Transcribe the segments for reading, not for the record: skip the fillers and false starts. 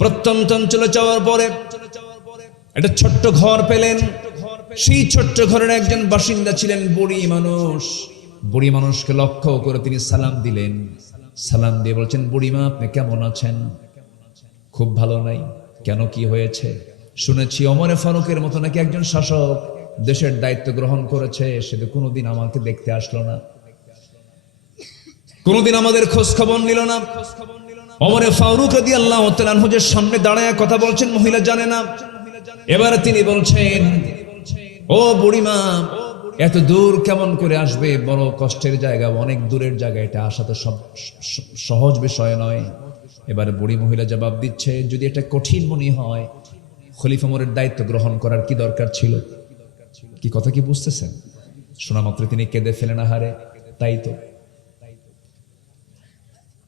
প্রত্যন্ত অঞ্চলে যাওয়ার পরে একটা ছোট্ট ঘর পেলেন। সেই ছোট্ট ঘরের একজন বাসিন্দা ছিলেন বুড়ি মানুষ। বুড়ি মানুষকে লক্ষ্য করে তিনি সালাম দিলেন। সালাম দিয়ে বলছেন, বুড়িমা আপনি কেমন আছেন? খুব ভালো নাই। কেন, কি হয়েছে? শুনেছি ওমর ফারুকের মতো নাকি একজন শাসক দেশের দায়িত্ব গ্রহণ করেছে, সে তো কোনোদিন আমাকে দেখতে আসলো না, কোনোদিন আমাদের খোঁজ খবর নিল না। ওমর ফারুক রাদিয়াল্লাহু তাআলা আনহুর সামনে দাঁড়ায় কথা বলছেন, মহিলা জানে না। এবার তিনি বলছেন, ও বুড়িমা, এত দূর কেমন করে আসবে? বড় কষ্টের জায়গা, অনেক দূরের জায়গা, এটা আসা তো সহজ বিষয় নয়। এবার বুড়ি মহিলা জবাব দিচ্ছে, যদি এটা কঠিন মনে হয়, খলিফা ওমরের দায়িত্ব গ্রহণ করার কি দরকার ছিল? কি কথা কি বুঝতেছেন? শোনা মাত্র তিনি কেঁদে ফেলেন, আহারে তাই তো,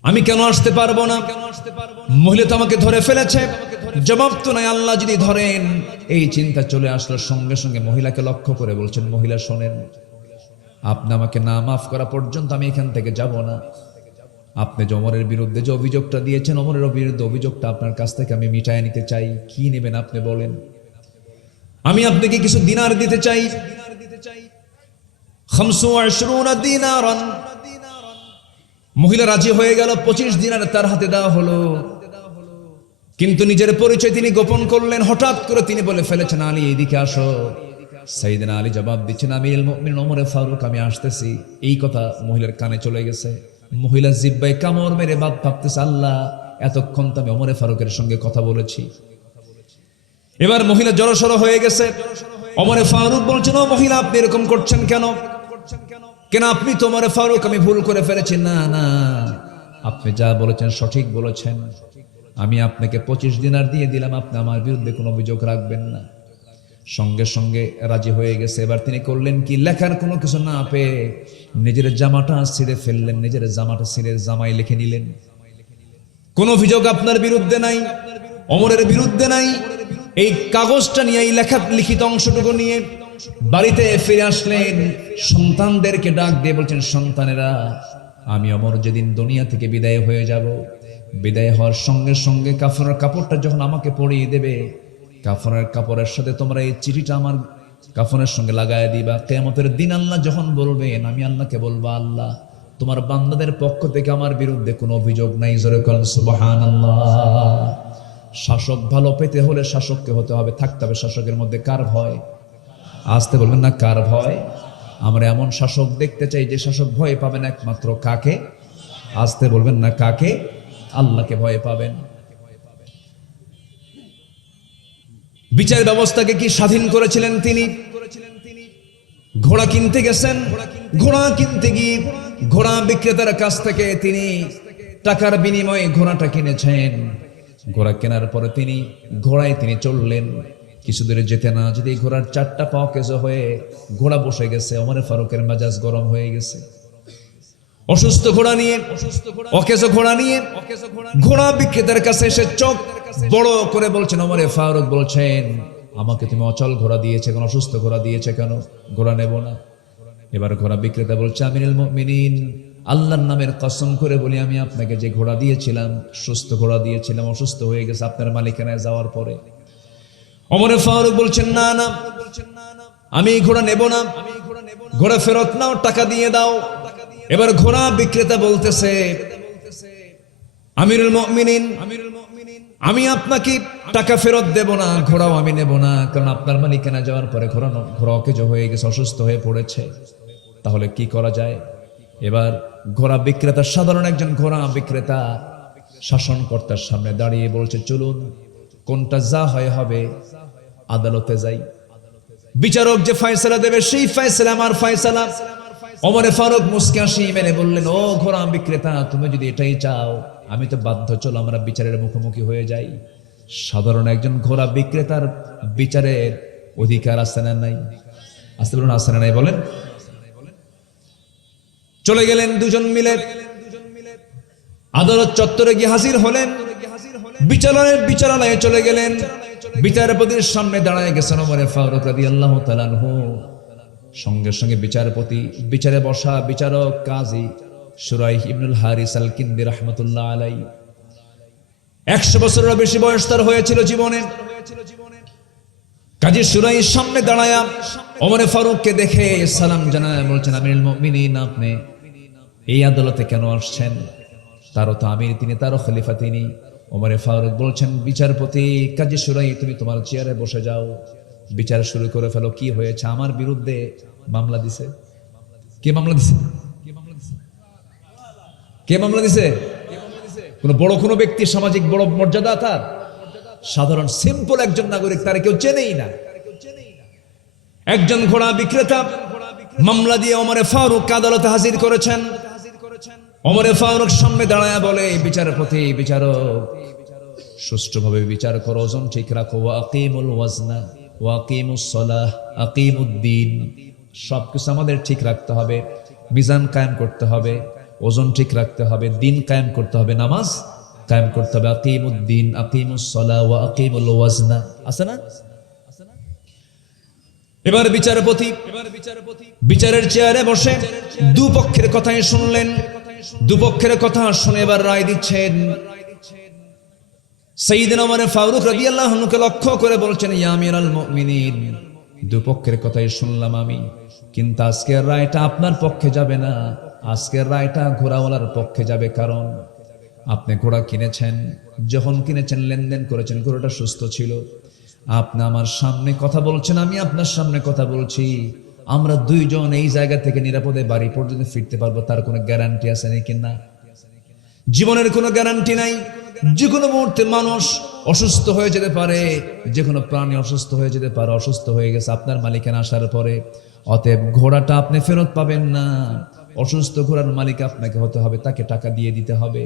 আমি কেন আসতে পারবো না? মহিলা তো আমাকে ধরে ফেলেছে, জবাব তো নাই। আল্লাহ যদি ধরেন, এই চিন্তা চলে আসলো। সঙ্গে সঙ্গে মহিলাকে লক্ষ্য করে বলছেন, মহিলা শোনেন, আপনি আমাকে না মাফ করা পর্যন্ত আমি এখান থেকে যাব না। আপনি যে ওমরের বিরুদ্ধে যে অভিযোগটা দিয়েছেন, ওমরের বিরুদ্ধে অভিযোগটা আপনার কাছ থেকে আমি মিটায় নিতে চাই। কি নেবেন আপনি বলেন? আমি আপনাকে কিছু দিনার দিতে চাই। 25 দিনারান। মহিলা রাজি হয়ে গেল, 25 দিনার তার হাতে দেওয়া হলো। কিন্তু নিজের পরিচয় তিনি গোপন করলেন। হঠাৎ করে তিনি বলে ফেলেছেন, আলী এদিকে আসো। সাইয়েদনা আলী জবাব দিচ্ছেন, আমিরুল মুমিনিন ওমর ফারুক, আমি আসতেছি। এই কথা মহিলার কানে চলে গেছে। মহিলা জিহ্বায় কামড় মেরে ভাবতেছে, আল্লাহ, এতক্ষণ তো আমি ওমর ফারুকের সঙ্গে কথা বলেছি। এবার মহিলা জড়সড় হয়ে গেছে। ওমর ফারুক বলছেন, ও মহিলা, আপনি এরকম করছেন কেন? কেন, আপনি তো ওমর ফারুক, আমি ভুল করে ফেলেছি। না না, আপনি যা বলেছেন সঠিক বলেছেন। আমি আপনাকে 25 দিনার দিয়ে দিলাম, আপনি আমার বিরুদ্ধে কোনো অভিযোগ রাখবেন না। সঙ্গে সঙ্গে রাজি হয়ে গেছে। এবার তিনি করলেন কি, লেখার কোনো কিছু না পেয়ে নিজের জামাটা ছিঁড়ে ফেললেন। নিজের জামাটা ছিঁড়ে জামাই লিখে নিলেন, কোন অভিযোগ আপনার বিরুদ্ধে নাই, ওমরের বিরুদ্ধে নাই। এই কাগজটা নিয়ে, এই লিখিত অংশটুকু নিয়ে বাড়িতে ফিরে আসলেন। সন্তানদেরকে ডাক দিয়ে বলছেন, সন্তানেরা, আমি ওমর যেদিন দুনিয়া থেকে বিদায় হয়ে যাব, বিদায় হওয়ার সঙ্গে সঙ্গে কাফনের কাপড়টা যখন আমাকে পরিয়ে দেবে, কাফনের কাপড়ের সাথে তোমরা এই চিঠিটা আমার কাফনের সঙ্গে লাগায় দিবা। কিয়ামতের দিন আল্লাহ যখন বলবেন, আমি আল্লাহকে বলবো, আল্লাহ, তোমার বান্দাদের পক্ষ থেকে আমার বিরুদ্ধে কোনো অভিযোগ নাই। জোরে বলেন সুবহানাল্লাহ। শাসক ভালো পেতে হলে শাসককে হতে হবে, থাকতে হবে শাসকের মধ্যে। কার ভয়? আসতে বলবেন না, কার ভয়? আমরা এমন শাসক দেখতে চাই যে শাসক ভয় পাবেন একমাত্র কাকে? আসতে বলবেন না, কাকে? আল্লাহকে ভয় পাবেন। বিচার ব্যবস্থাকে কি স্বাধীন করেছিলেন তিনি? ঘোড়া কিনতে গেছেন, ঘোড়া কিনতে গিয়ে ঘোড়া বিক্রেতার কাছ থেকে তিনি টাকার বিনিময়ে ঘোড়াটা কিনেছেন। ঘোড়া কেনার পরে তিনি ঘোড়ায় তিনি চললেন। কিছু দূরে যেতে না যেতে ঘোড়ার 4টা পা অকেজো হয়ে ঘোড়া বসে গেছে। ওমর ফারুকের মেজাজ গরম হয়ে গেছে। অসুস্থ ঘোড়া নিয়ে, অকেজো ঘোড়া নিয়ে ঘোড়া বিক্রেতার কাছে এসে চোখ বড় করে বলছেন, ওমর ফারুক বলছেন, আমাকে তুমি অচল ঘোড়া দিয়েছে কেন, অসুস্থ ঘোড়া দিয়েছে কেন? ঘোড়া নেব না। এবার ঘোড়া বিক্রেতা বলছে, আমিরুল মুমিনিন, আল্লাহর নামের কসম করে বলি, আমি আপনাকে যে ঘোড়া দিয়েছিলাম, সুস্থ ঘোড়া দিয়েছিলাম, অসুস্থ হয়ে গেছে আপনার মালিকানায় যাওয়ার পরে। ওমর ফারুক বলছেন, না না, আমি এই ঘোড়া নেব না, ঘোড়া ফেরত নাও, টাকা দিয়ে দাও। এবার ঘোড়া বিক্রেতা বলতেছে, আমিরুল মুমিনিন, আমি আপনাকে টাকা ফেরত দেব না, ঘোড়াও আমি নেব না, কারণ আপনার মালিকানা যাওয়ার পরে ঘোড়া অকেজো হয়ে গেছে, অসুস্থ হয়ে পড়েছে। তাহলে কি করা যায়? এবার ঘোড়া বিক্রেতা, সাধারণ একজন ঘোড়া বিক্রেতা, শাসনকর্তার সামনে দাঁড়িয়ে বলছে, চলুন, কোনটা যা হয় হবে, আদালতে যাই। বিচারক যে ফয়সালা দেবে সেই ফয়সালা আমার ফয়সালা। ওমর ফারুক মুস্কি হাসি মেরে বললেন, ও ঘোড়া বিক্রেতা, তুমি যদি এটাই চাও, আমি তো বাধ্য, চলো আমরা বিচারের মুখোমুখি হয়ে যাই। সাধারণ একজন ঘোড়া বিক্রেতার বিচারের অধিকার আছে না নাই? আসতে বলুন, আছে না নাই বলেন? চলে গেলেন দুজন মিলে, আদালত চত্বরে গিয়ে হাজির হলেন। বিচারালয়ে চলে গেলেন। বিচারপতির সামনে দাঁড়ায় গেছেন ওমর ফারুক রাদিয়াল্লাহু তাআলা আনহু। সঙ্গে সঙ্গে বিচারে বসা বিচারক কাজী শুরাইহ ইবনুল হারিস আল কিন্দি রাহমাতুল্লাহ আলাইহি 100 বছরেরও বেশি বয়স তার হয়েছিল জীবনে। কাজী শুরাইর সামনে দাঁড়ায়া ওমরে ফারুককে দেখে সালাম জানায়, বলছেন আমিরুল মুমিনিন, আপনি এই আদালতে কেন আসছেন? তারও তো আমির তিনি, তারও খলিফা তিনি। ওমরে ফারুক বলছেন, বিচারপতি কাজী শুরাই, তুমি তোমার চেয়ারে বসে যাও, বিচার শুরু করে ফেলো। কি হয়েছে? আমার বিরুদ্ধে মামলা দিছে। কে মামলা দিছে? কে মামলা দিছে? কোন বড় কোনো ব্যক্তি, সামাজিক বড় মর্যাদা তার? সাধারণ সিম্পল একজন নাগরিক, তার কেউ চেনেই না। একজন ঘোড়া বিক্রেতা মামলা দিয়ে ওমরে ফারুক আদালতে হাজির করেছেন। ওমরে ফারুক সামনে দাঁড়ায় বলে, বিচারপতি, বিচারক, সুষ্ঠুভাবে বিচার করো, ওজন ঠিক রাখো। ওয়াকিমুল ওয়াজনা ওয়াকিমুস সালাহ আকিমুদ্দিন, সবকিছু আমাদের ঠিক রাখতে হবে, মিজান কায়েম করতে হবে, ওজন ঠিক রাখতে হবে, দিন কায়েম করতে হবে, নামাজ কায়েম করতে হবে। আকিমুদ্দিন আকিমুস সালাহ ওয়া আকিমুল ওয়াজনা, আছে না? এবার বিচারপতি বিচারের চেয়ারে বসে দুপক্ষের কথাই শুনলেন। দুপক্ষের কথা শুনে এবার রায় দিচ্ছেন। সাইয়েদনা ওমর ফারুক রাদিয়াল্লাহু আনহুকে লক্ষ্য করে বলছেন, ইয়া আমিরাল মুমিনিন, দুপক্ষের কথাই শুনলাম আমি, কিন্তু আজকের রায়টা আপনার পক্ষে যাবে না, আজকের রায়টা ঘোড়াওয়ালার পক্ষে যাবে। কারণ আপনি ঘোড়া কিনেছেন, যখন কিনেছেন লেনদেন করেছেন, ঘোড়াটা সুস্থ ছিল। আপনি আমার সামনে কথা বলছেন, আমি আপনার সামনে কথা বলছি, আমরা দুইজন এই জায়গা থেকে নিরাপদে বাড়ি পর্যন্ত ফিরতে পারবো, তার কোনো গ্যারান্টি আছে নাকি? না, জীবনের কোনো গ্যারান্টি নাই। যে কোনো মুহূর্তে মানুষ অসুস্থ হয়ে যেতে পারে, যে কোনো প্রাণী অসুস্থ হয়ে যেতে পারে। অসুস্থ হয়ে গেছে আপনার মালিকানা আসার পরে, অতএব ঘোড়াটা আপনি ফেরত পাবেন না। অসুস্থ ঘোড়ার মালিক আপনাকে হতে হবে, তাকে টাকা দিয়ে দিতে হবে,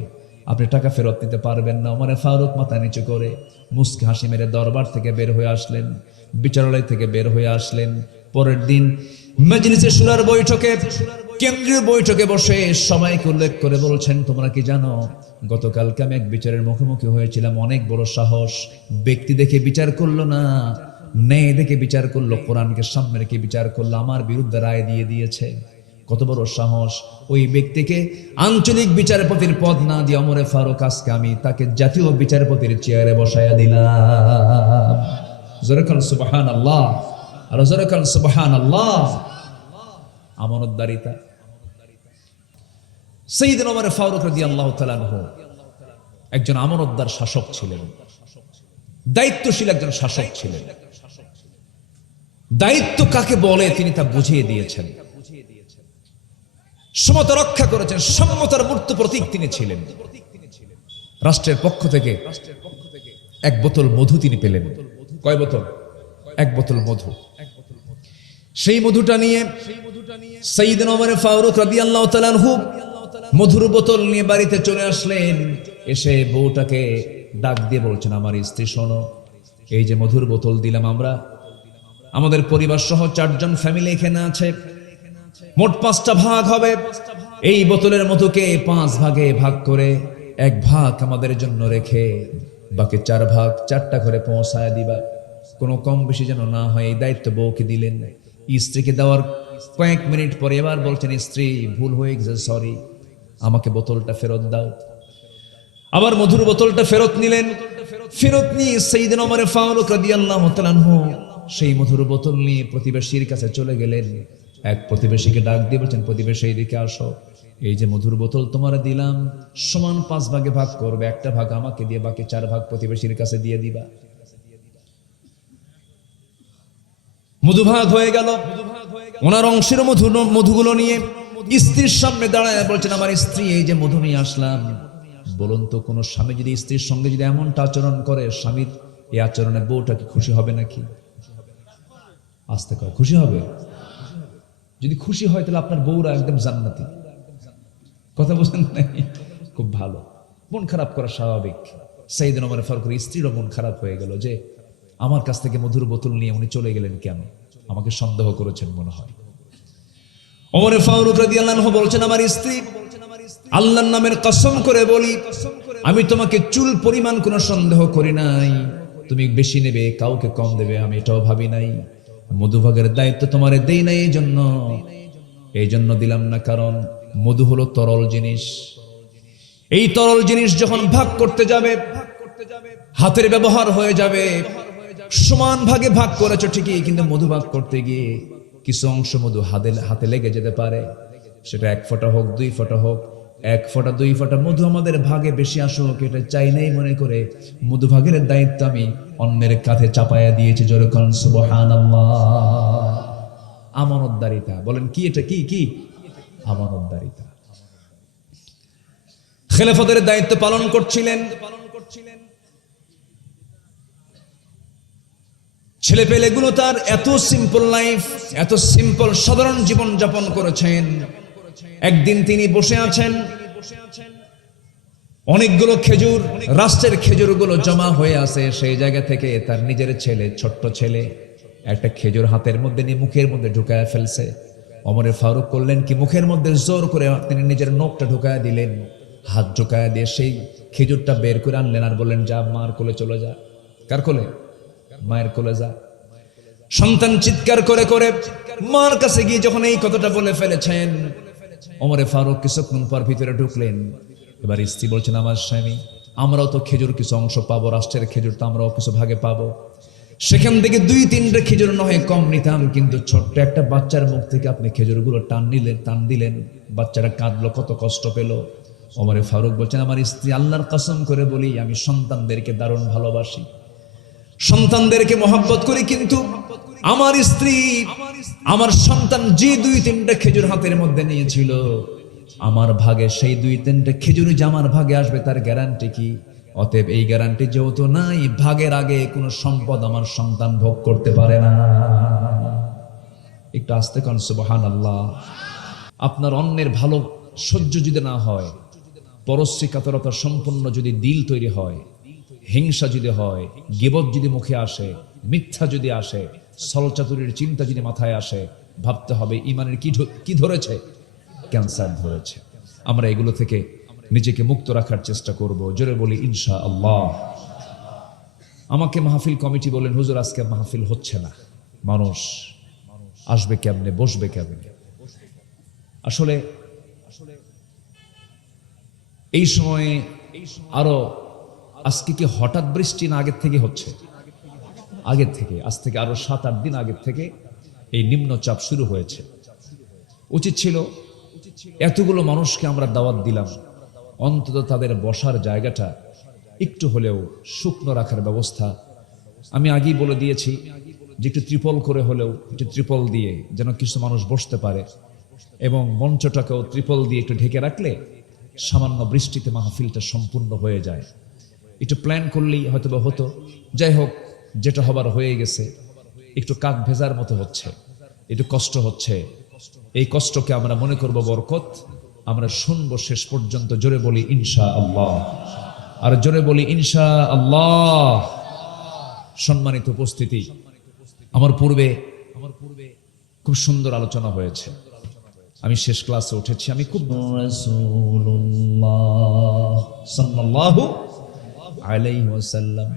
আপনি টাকা ফেরত নিতে পারবেন না। ওমরে ফারুক মাথা নিচু করে মুস্কি হাসি মেরে দরবার থেকে বের হয়ে আসলেন, বিচারালয় থেকে বের হয়ে আসলেন। পরের দিন মজলিসে শুরার বৈঠকে, কেন্দ্রীয় বৈঠকে বসে সবাইকে উল্লেখ করে বলছেন, তোমরা কি জানো, গতকালকে আমি এক বিচারের মুখোমুখি হয়েছিলাম। অনেক বড় সাহস, ব্যক্তি দেখে বিচার করলো না, ন্যায় দেখে বিচার করলো, কোরআনকে সামনে রেখে বিচার করলো, আমার বিরুদ্ধে রায় দিয়ে দিয়েছে। কত বড় সাহস! ওই ব্যক্তিকে আঞ্চলিক বিচারপতির পদ না দিয়ে ওমরে ফারুক আজকে আমি তাকে জাতীয় বিচারপতির চেয়ারে বসায়া দিলাম। জোরে বলেন সুবহানাল্লাহ, আর জোরে বলেন সুবহানাল্লাহ। আমানতদারিতা। সাইয়েদনা ওমর ফারুক রাদিয়াল্লাহু তাআলা আনহু একজন আমানতদার শাসক ছিলেন, দায়িত্বশীল একজন শাসক ছিলেন। দায়িত্ব কাকে বলে তিনি তা বুঝিয়ে দিয়েছেন। সমতা রক্ষা করেছেন, সম্মতার মূর্ত প্রতীক তিনি ছিলেন। রাষ্ট্রের পক্ষ থেকে এক বোতল মধু তিনি পেলেন। কয় বোতল? এক বোতল মধু। সেই মধুটা নিয়ে সাইয়েদনা ওমর ফারুক রাদিয়াল্লাহু তাআলা আনহু মধুর বোতল নিয়ে বাড়িতে চলে আসলেন। এসে বউটাকে ডাক দিয়ে বলছেন, আমার স্ত্রী শোনো, এই যে মধুর বোতল দিলাম, আমরা আমাদের পরিবার সহ 4 জন ফ্যামিলি এখানে আছে, মোট 5টা ভাগ হবে। এই বোতলের মধুকে 5 ভাগে ভাগ করে 1 ভাগ আমাদের জন্য রেখে বাকি 4 ভাগ 4টা করে পৌঁছায় দিবা, কোনো কম বেশি যেন না হয়। এই দায়িত্ব বউকে দিলেন। স্ত্রীকে দেওয়ার কয়েক মিনিট পরে এবার বলছেন, স্ত্রী ভুল হয়ে গেছে, সরি, আমাকে বোতলটা ফেরত দাও। আবার মধুর বোতলটা ফেরত নিলেন। ফেরত নিয়ে সাইয়েদনা ওমর ফারুক রাদিয়াল্লাহু তাআলা আনহু সেই মধুর বোতল নিয়ে প্রতিবেশীর কাছে চলে গেলেন। এক প্রতিবেশীকে ডাক দিয়ে বলছেন, প্রতিবেশী এদিকে আসো, এই যে মধুর বোতল তোমার দিলাম, সমান 5 ভাগে ভাগ করবে, 1টা ভাগ আমাকে দিয়ে বাকি 4 ভাগ প্রতিবেশীর কাছে দিয়ে দিবা। মধুভাগ হয়ে গেল। ওনার অংশের মধুগুলো নিয়ে স্ত্রীর সামনে দাঁড়ায় বলছেন, আমার স্ত্রী, এই যে মধু নিয়ে আসলাম, বলুন তো কোন স্বামী যদি স্ত্রীর সঙ্গে যদি এমনটা আচরণ করে, স্বামীর এই আচরণে বউটা কি খুশি হবে নাকি? আস্তে কর, খুশি হবে? যদি খুশি হয় তাহলে আপনার বউরা একদম জান্নাতি। কথা বলছেন নাই? খুব ভালো। মন খারাপ করা স্বাভাবিক। সাইয়েদনা ওমর ফারুকের স্ত্রীরও মন খারাপ হয়ে গেল যে আমার কাছ থেকে মধুর বোতল নিয়ে উনি চলে গেলেন কেন, আমাকে সন্দেহ করেছেন মনে হয়। ওমর ফারুক রাদিয়াল্লাহু আনহু বলছেন, আমার স্ত্রী, আল্লাহর নামের কসম করে বলি, আমি তোমাকে চুল পরিমাণ কোনো সন্দেহ করি নাই। তুমি বেশি নেবে, কাউকে কম দেবে, আমি এটাও ভাবি নাই। মধুভাগের দায়িত্ব তোমারে দেই নাই এই জন্য দিলাম না, কারণ মধু হলো তরল জিনিস। এই তরল জিনিস যখন ভাগ করতে যাবে, হাতের ব্যবহার হয়ে যাবে। সমান ভাগে ভাগ করেছো ঠিকই, কিন্তু মধু ভাগ করতে গিয়ে কিছু অংশ মধু হাতে লেগে যেতে পারে। সেটা 1 ফোঁটা হোক, 2 ফোঁটা হোক, 1 ফোঁটা 2 ফোঁটা মধু আমাদের ভাগে বেশি আসুক, এটা চাই নাই মনে করে মধু ভাগের দায়িত্ব আমি অন্যের কাঁধে চাপায়া দিয়েছি। জোরে কোন সুবহানাল্লাহ। আমানতদারিতা। বলেন কি এটা? কি আমানতদারিতা। খেলাফতের দায়িত্ব পালন করছিলেন। ছেলে পেলেগুলো তার এত সিম্পল লাইফ, এত সিম্পল সাধারণ জীবন যাপন করেছেন। একদিন তিনি বসে আছেন, অনেকগুলো খেজুর, রাষ্ট্রের খেজুরগুলো জমা হয়ে আছে। সেই জায়গা থেকে তার নিজের ছেলে, ছোট্ট ছেলে, একটা খেজুর হাতের মধ্যে নিয়ে মুখের মধ্যে ঢুকায় ফেলছে। ওমরে ফারুক করলেন কি, মুখের মধ্যে জোর করে তিনি নিজের নখটা ঢুকায় দিলেন। হাত ঢুকায় দিয়ে সেই খেজুরটা বের করে আনলেন আর বললেন, যা মার কোলে চলে যা। কার কোলে? মায়ের কোলে যা। সন্তান চিৎকার করে করে মার কাছে গিয়ে যখন এই কথাটা বলে ফেলেছেন, ওমরে ফারুক কিছুক্ষণ পর ভিতরে ঢুকলেন। এবার স্ত্রী বলছেন, আমার স্বামী, আমরাও তো খেজুর কিছু অংশ পাবো, রাষ্ট্রের খেজুর তো আমরাও কিছু ভাগে পাবো। সেখান থেকে 2-3টা খেজুর নয় কম নিতাম, কিন্তু ছোট্ট একটা বাচ্চার মুখ থেকে আপনি খেজুরগুলো টান দিলেন, বাচ্চারা কাঁদলো, কত কষ্ট পেল। ওমরে ফারুক বলছেন, আমার স্ত্রী, আল্লাহর কসম করে বলি, আমি সন্তানদেরকে দারুণ ভালোবাসি, সন্তানদেরকে মহব্বত করি, কিন্তু আমার স্ত্রী, আমার সন্তান যে 2-3টা খেজুর হাতের মধ্যে নিয়েছিল, আমার ভাগে সেই 2-3টা খেজুরই যে আমার ভাগে আসবে তার গ্যারান্টি কি? অতএব এই গ্যারান্টি যেহেতু নাই, ভাগের আগে কোনো সম্পদ আমার সন্তান ভোগ করতে পারে না। একটু আস্তে কোন সুবহানাল্লাহ। আপনার অন্যের ভালো সহ্য যদি না হয়, পরশ্রী কাতরতা সম্পন্ন যদি দিল তৈরি হয়, হিংসা যদি হয়, গীবত যদি মুখে আসে, মিথ্যা যদি আসে, ছলচাতুরির চিন্তা যদি মাথায় আসে, ভাবতে হবে ইমানের কি ধরেছে? ক্যান্সার ধরেছে। আমরা এগুলো থেকে নিজেকে মুক্ত রাখার চেষ্টা করব। জোরে বলি ইনশাআল্লাহ। আমাকে মাহফিল কমিটি বলেন, হুজুর আজকে মাহফিল হচ্ছে না, মানুষ আসবে কেমনে, বসবে কেমনে? আসলে এই সময়ে আরো, আজকে কি হঠাৎ বৃষ্টি না আগের থেকে হচ্ছে? আগের থেকে, আজ থেকে আরো 7-8 দিন আগের থেকে এই নিম্নচাপ শুরু হয়েছে। উচিত ছিল এতগুলো মানুষকে আমরা দাওয়াত দিলাম, অন্তত তাদের বসার জায়গাটা একটু হলেও শুকনো রাখার ব্যবস্থা। আমি আগেই বলে দিয়েছি যে একটু ত্রিপল করে হলেও, একটু ত্রিপল দিয়ে যেন কিছু মানুষ বসতে পারে, এবং মঞ্চটাকেও ত্রিপল দিয়ে একটু ঢেকে রাখলে সামান্য বৃষ্টিতে মাহফিলটা সম্পূর্ণ হয়ে যায়। একটু প্ল্যান করলেই হয়তো বা হতো। যাই হোক, যেটা হবার হয়ে গেছে। একটু কাক ভেজার মতো হচ্ছে, একটু কষ্ট হচ্ছে। এই কষ্টকে আমরা মনে করব বরকত। আমরা শুনবো শেষ পর্যন্ত। জোরে বলি ইনশাআল্লাহ, আর জোরে বলি ইনশাআল্লাহ। সম্মানিত উপস্থিতি, আমার পূর্বে খুব সুন্দর আলোচনা হয়েছে। আমি শেষ ক্লাসে উঠেছি। আমি খুব রাসূলুল্লাহ সাল্লাল্লাহু আলাইহি ওয়াসাল্লাম,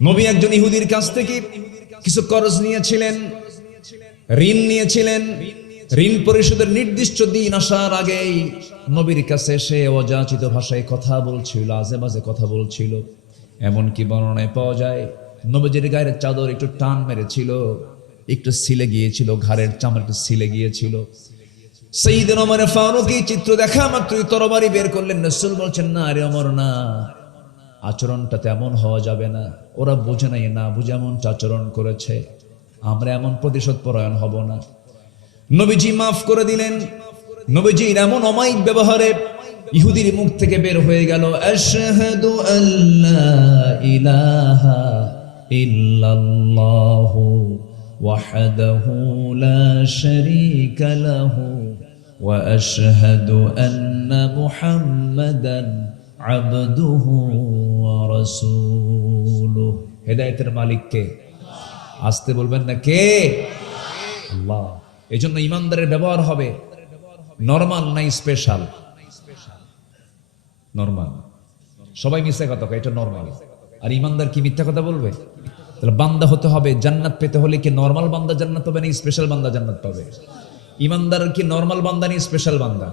নবী একজন ইহুদির কাছ থেকে কিছু কর্জ নিয়েছিলেন, ঋণ নিয়েছিলেন। ঋণ পরিশোধের নির্দিষ্ট দিন আসার আগেই নবীর কাছে সে অযাচিত ভাষায় কথা বলছিল, আজে বাজে কথা বলছিল। এমনকি বর্ণনায় পাওয়া যায় নবীজির গায়ের চাদর একটু টান মেরেছিল, একটু ছিলে গিয়েছিল, ঘাড়ের চামড়া একটু ছিলে গিয়েছিল। সাইয়েদনা ওমর ফারুক এই চিত্র দেখা মাত্রই তরবারি বের করলেন। রাসূল বলছেন, না রে ওমর, না, আচরণটা তেমন হওয়া যাবে না। ওরা বোঝে নাই, না বুঝে এমন আচরণ করেছে, আমরা এমন প্রতিশোধ পরায়ণ হব না। নবীজি মাফ করে দিলেন। নবীজির এমন অমায়িক ব্যবহারে ইহুদির মুখ থেকে বের হয়ে গেল, আশহাদু আল্লা ইলাহা ইল্লাল্লাহু ওয়াহদাহু লা শারীকা লাহু ওয়া আশহাদু আন্না মুহাম্মাদান আবদুহু ওয়া রাসূলুহু। হেদায়েতের মালিক কে? আসতে বলবেন না, কে? আল্লাহ। এই জন্য ইমানদারের ব্যবহার হবে নরমাল, নাই স্পেশাল। নরমাল। সবাই মিথ্যা কথা কয়, এটা নরমাল। আর ইমানদার কি মিথ্যা কথা বলবে? তাহলে বান্দা হতে হবে, জান্নাত পেতে হলে কি নরমাল বান্দা জান্নাত পাবে না স্পেশাল বান্দা জান্নাত পাবে? ইমানদার কি নরমাল বান্দা নেই স্পেশাল বান্দা?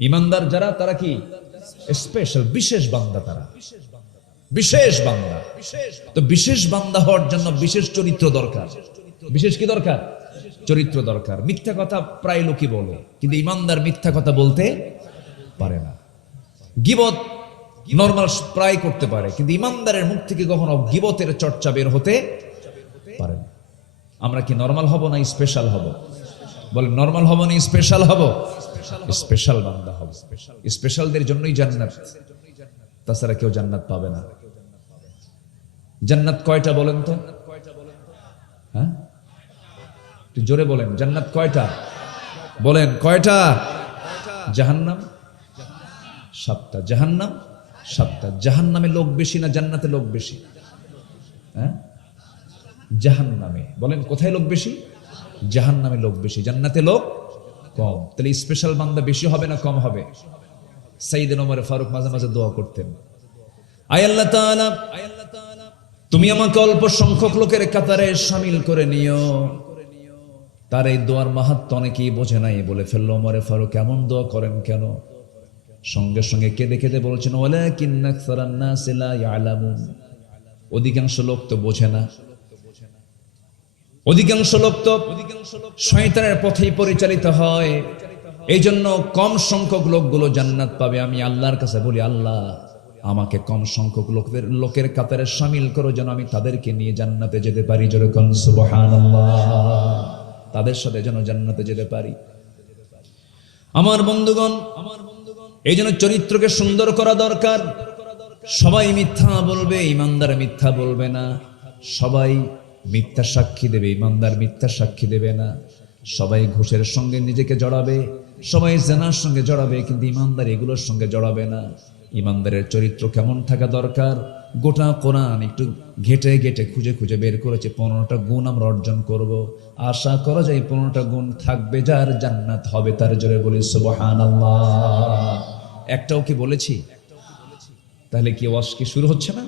ইমানদার যারা, তারা কি স্পেশাল, বিশেষ বান্দা তারা। বিশেষ বান্দা। তো বিশেষ বান্দা হওয়ার জন্য বিশেষ চরিত্র দরকার। বিশেষ কি দরকার? চরিত্র দরকার। মিথ্যা কথা প্রায় লোকই বলে, কিন্তু ইমানদার মিথ্যা কথা বলতে পারে না। গীবত নরমাল প্রায় করতে পারে, কিন্তু ইমানদারের মুখ থেকে কখনো গীবতের চর্চা বের হতে পারে না। আমরা কি নরমাল হব না স্পেশাল হব? বলেন, নরমাল হব না স্পেশাল হব? স্পেশাল বান্দা হব। স্পেশালদের জন্যই জান্নাত, তাছাড়া কেউ জান্নাত পাবে না। জান্নাত কয়টা বলেন তো? হ্যাঁ, একটু জোরে বলেন, জান্নাত কয়টা বলেন? কয়টা? জাহান্নাম 7টা। জাহান্নাম 7টা। জাহান্নামে লোক বেশি না জান্নাতে লোক বেশি? হ্যাঁ, জাহান্নামে। বলেন কোথায় লোক বেশি? জাহান্নামে লোক বেশি, জান্নাতে লোক কম। তাহলে স্পেশাল বান্দা বেশি হবে না কম হবে? সাইয়েদনা ওমর ফারুক মাঝে মাঝে দোয়া করতেন, আয় আল্লাহ তাআলা, তুমি আমাকে অল্প সংখ্যক লোকের কাতারে শামিল করে নিও। তার এই দোয়ার মাহাত্ম্য অনেকেই বোঝে নাই, বলে ফেললো ওমর ফারুক এমন দোয়া করেন কেন? সঙ্গে সঙ্গে কেঁদে কেঁদে বলছেন, ওয়ালাকিন্না আকসারান নাসি লা ইয়ালামুন, অধিকাংশ লোক তো বোঝে না। অধিকাংশ লোক তো শয়তানের পথেই পরিচালিত হয়। এই জন্য কম সংখ্যক লোকগুলো জান্নাত পাবে। আমি আল্লাহর কাছে বলি, আল্লাহ আমাকে কম সংখ্যক লোকের কাতারে শামিল করো, যেন আমি তাদেরকে নিয়ে জান্নাতে যেতে পারি। জোরে কোন সুবহানাল্লাহ। তাদের সাথে যেন জান্নাতে যেতে পারি। আমার বন্ধুগণ, এই জন্য চরিত্রকে সুন্দর করা দরকার। সবাই মিথ্যা বলবে, ইমানদার মিথ্যা বলবে না। সবাই মিথ্যা সাক্ষী দেবে, ইমানদার মিথ্যা সাক্ষী দেবে না। সবাই ঘুষের সঙ্গে নিজেকে জড়াবে, সবাই জেনার সঙ্গে জড়াবে, কিন্তু ইমানদার এগুলোর সঙ্গে জড়াবে না। ইমানদারের চরিত্র কেমন থাকা দরকার? গোটা কোরআন একটু ঘেটে ঘেটে খুঁজে খুঁজে বের করেছে। 15টা গুণ আমরা অর্জন করব। আশা করা যায় 15টা গুণ থাকবে, যার জান্নাত হবে তার। জোরে বলি সুবহানাল্লাহ। একটাও কি বলেছি? তাহলে কি ওয়াজ কি শুরু হচ্ছে না?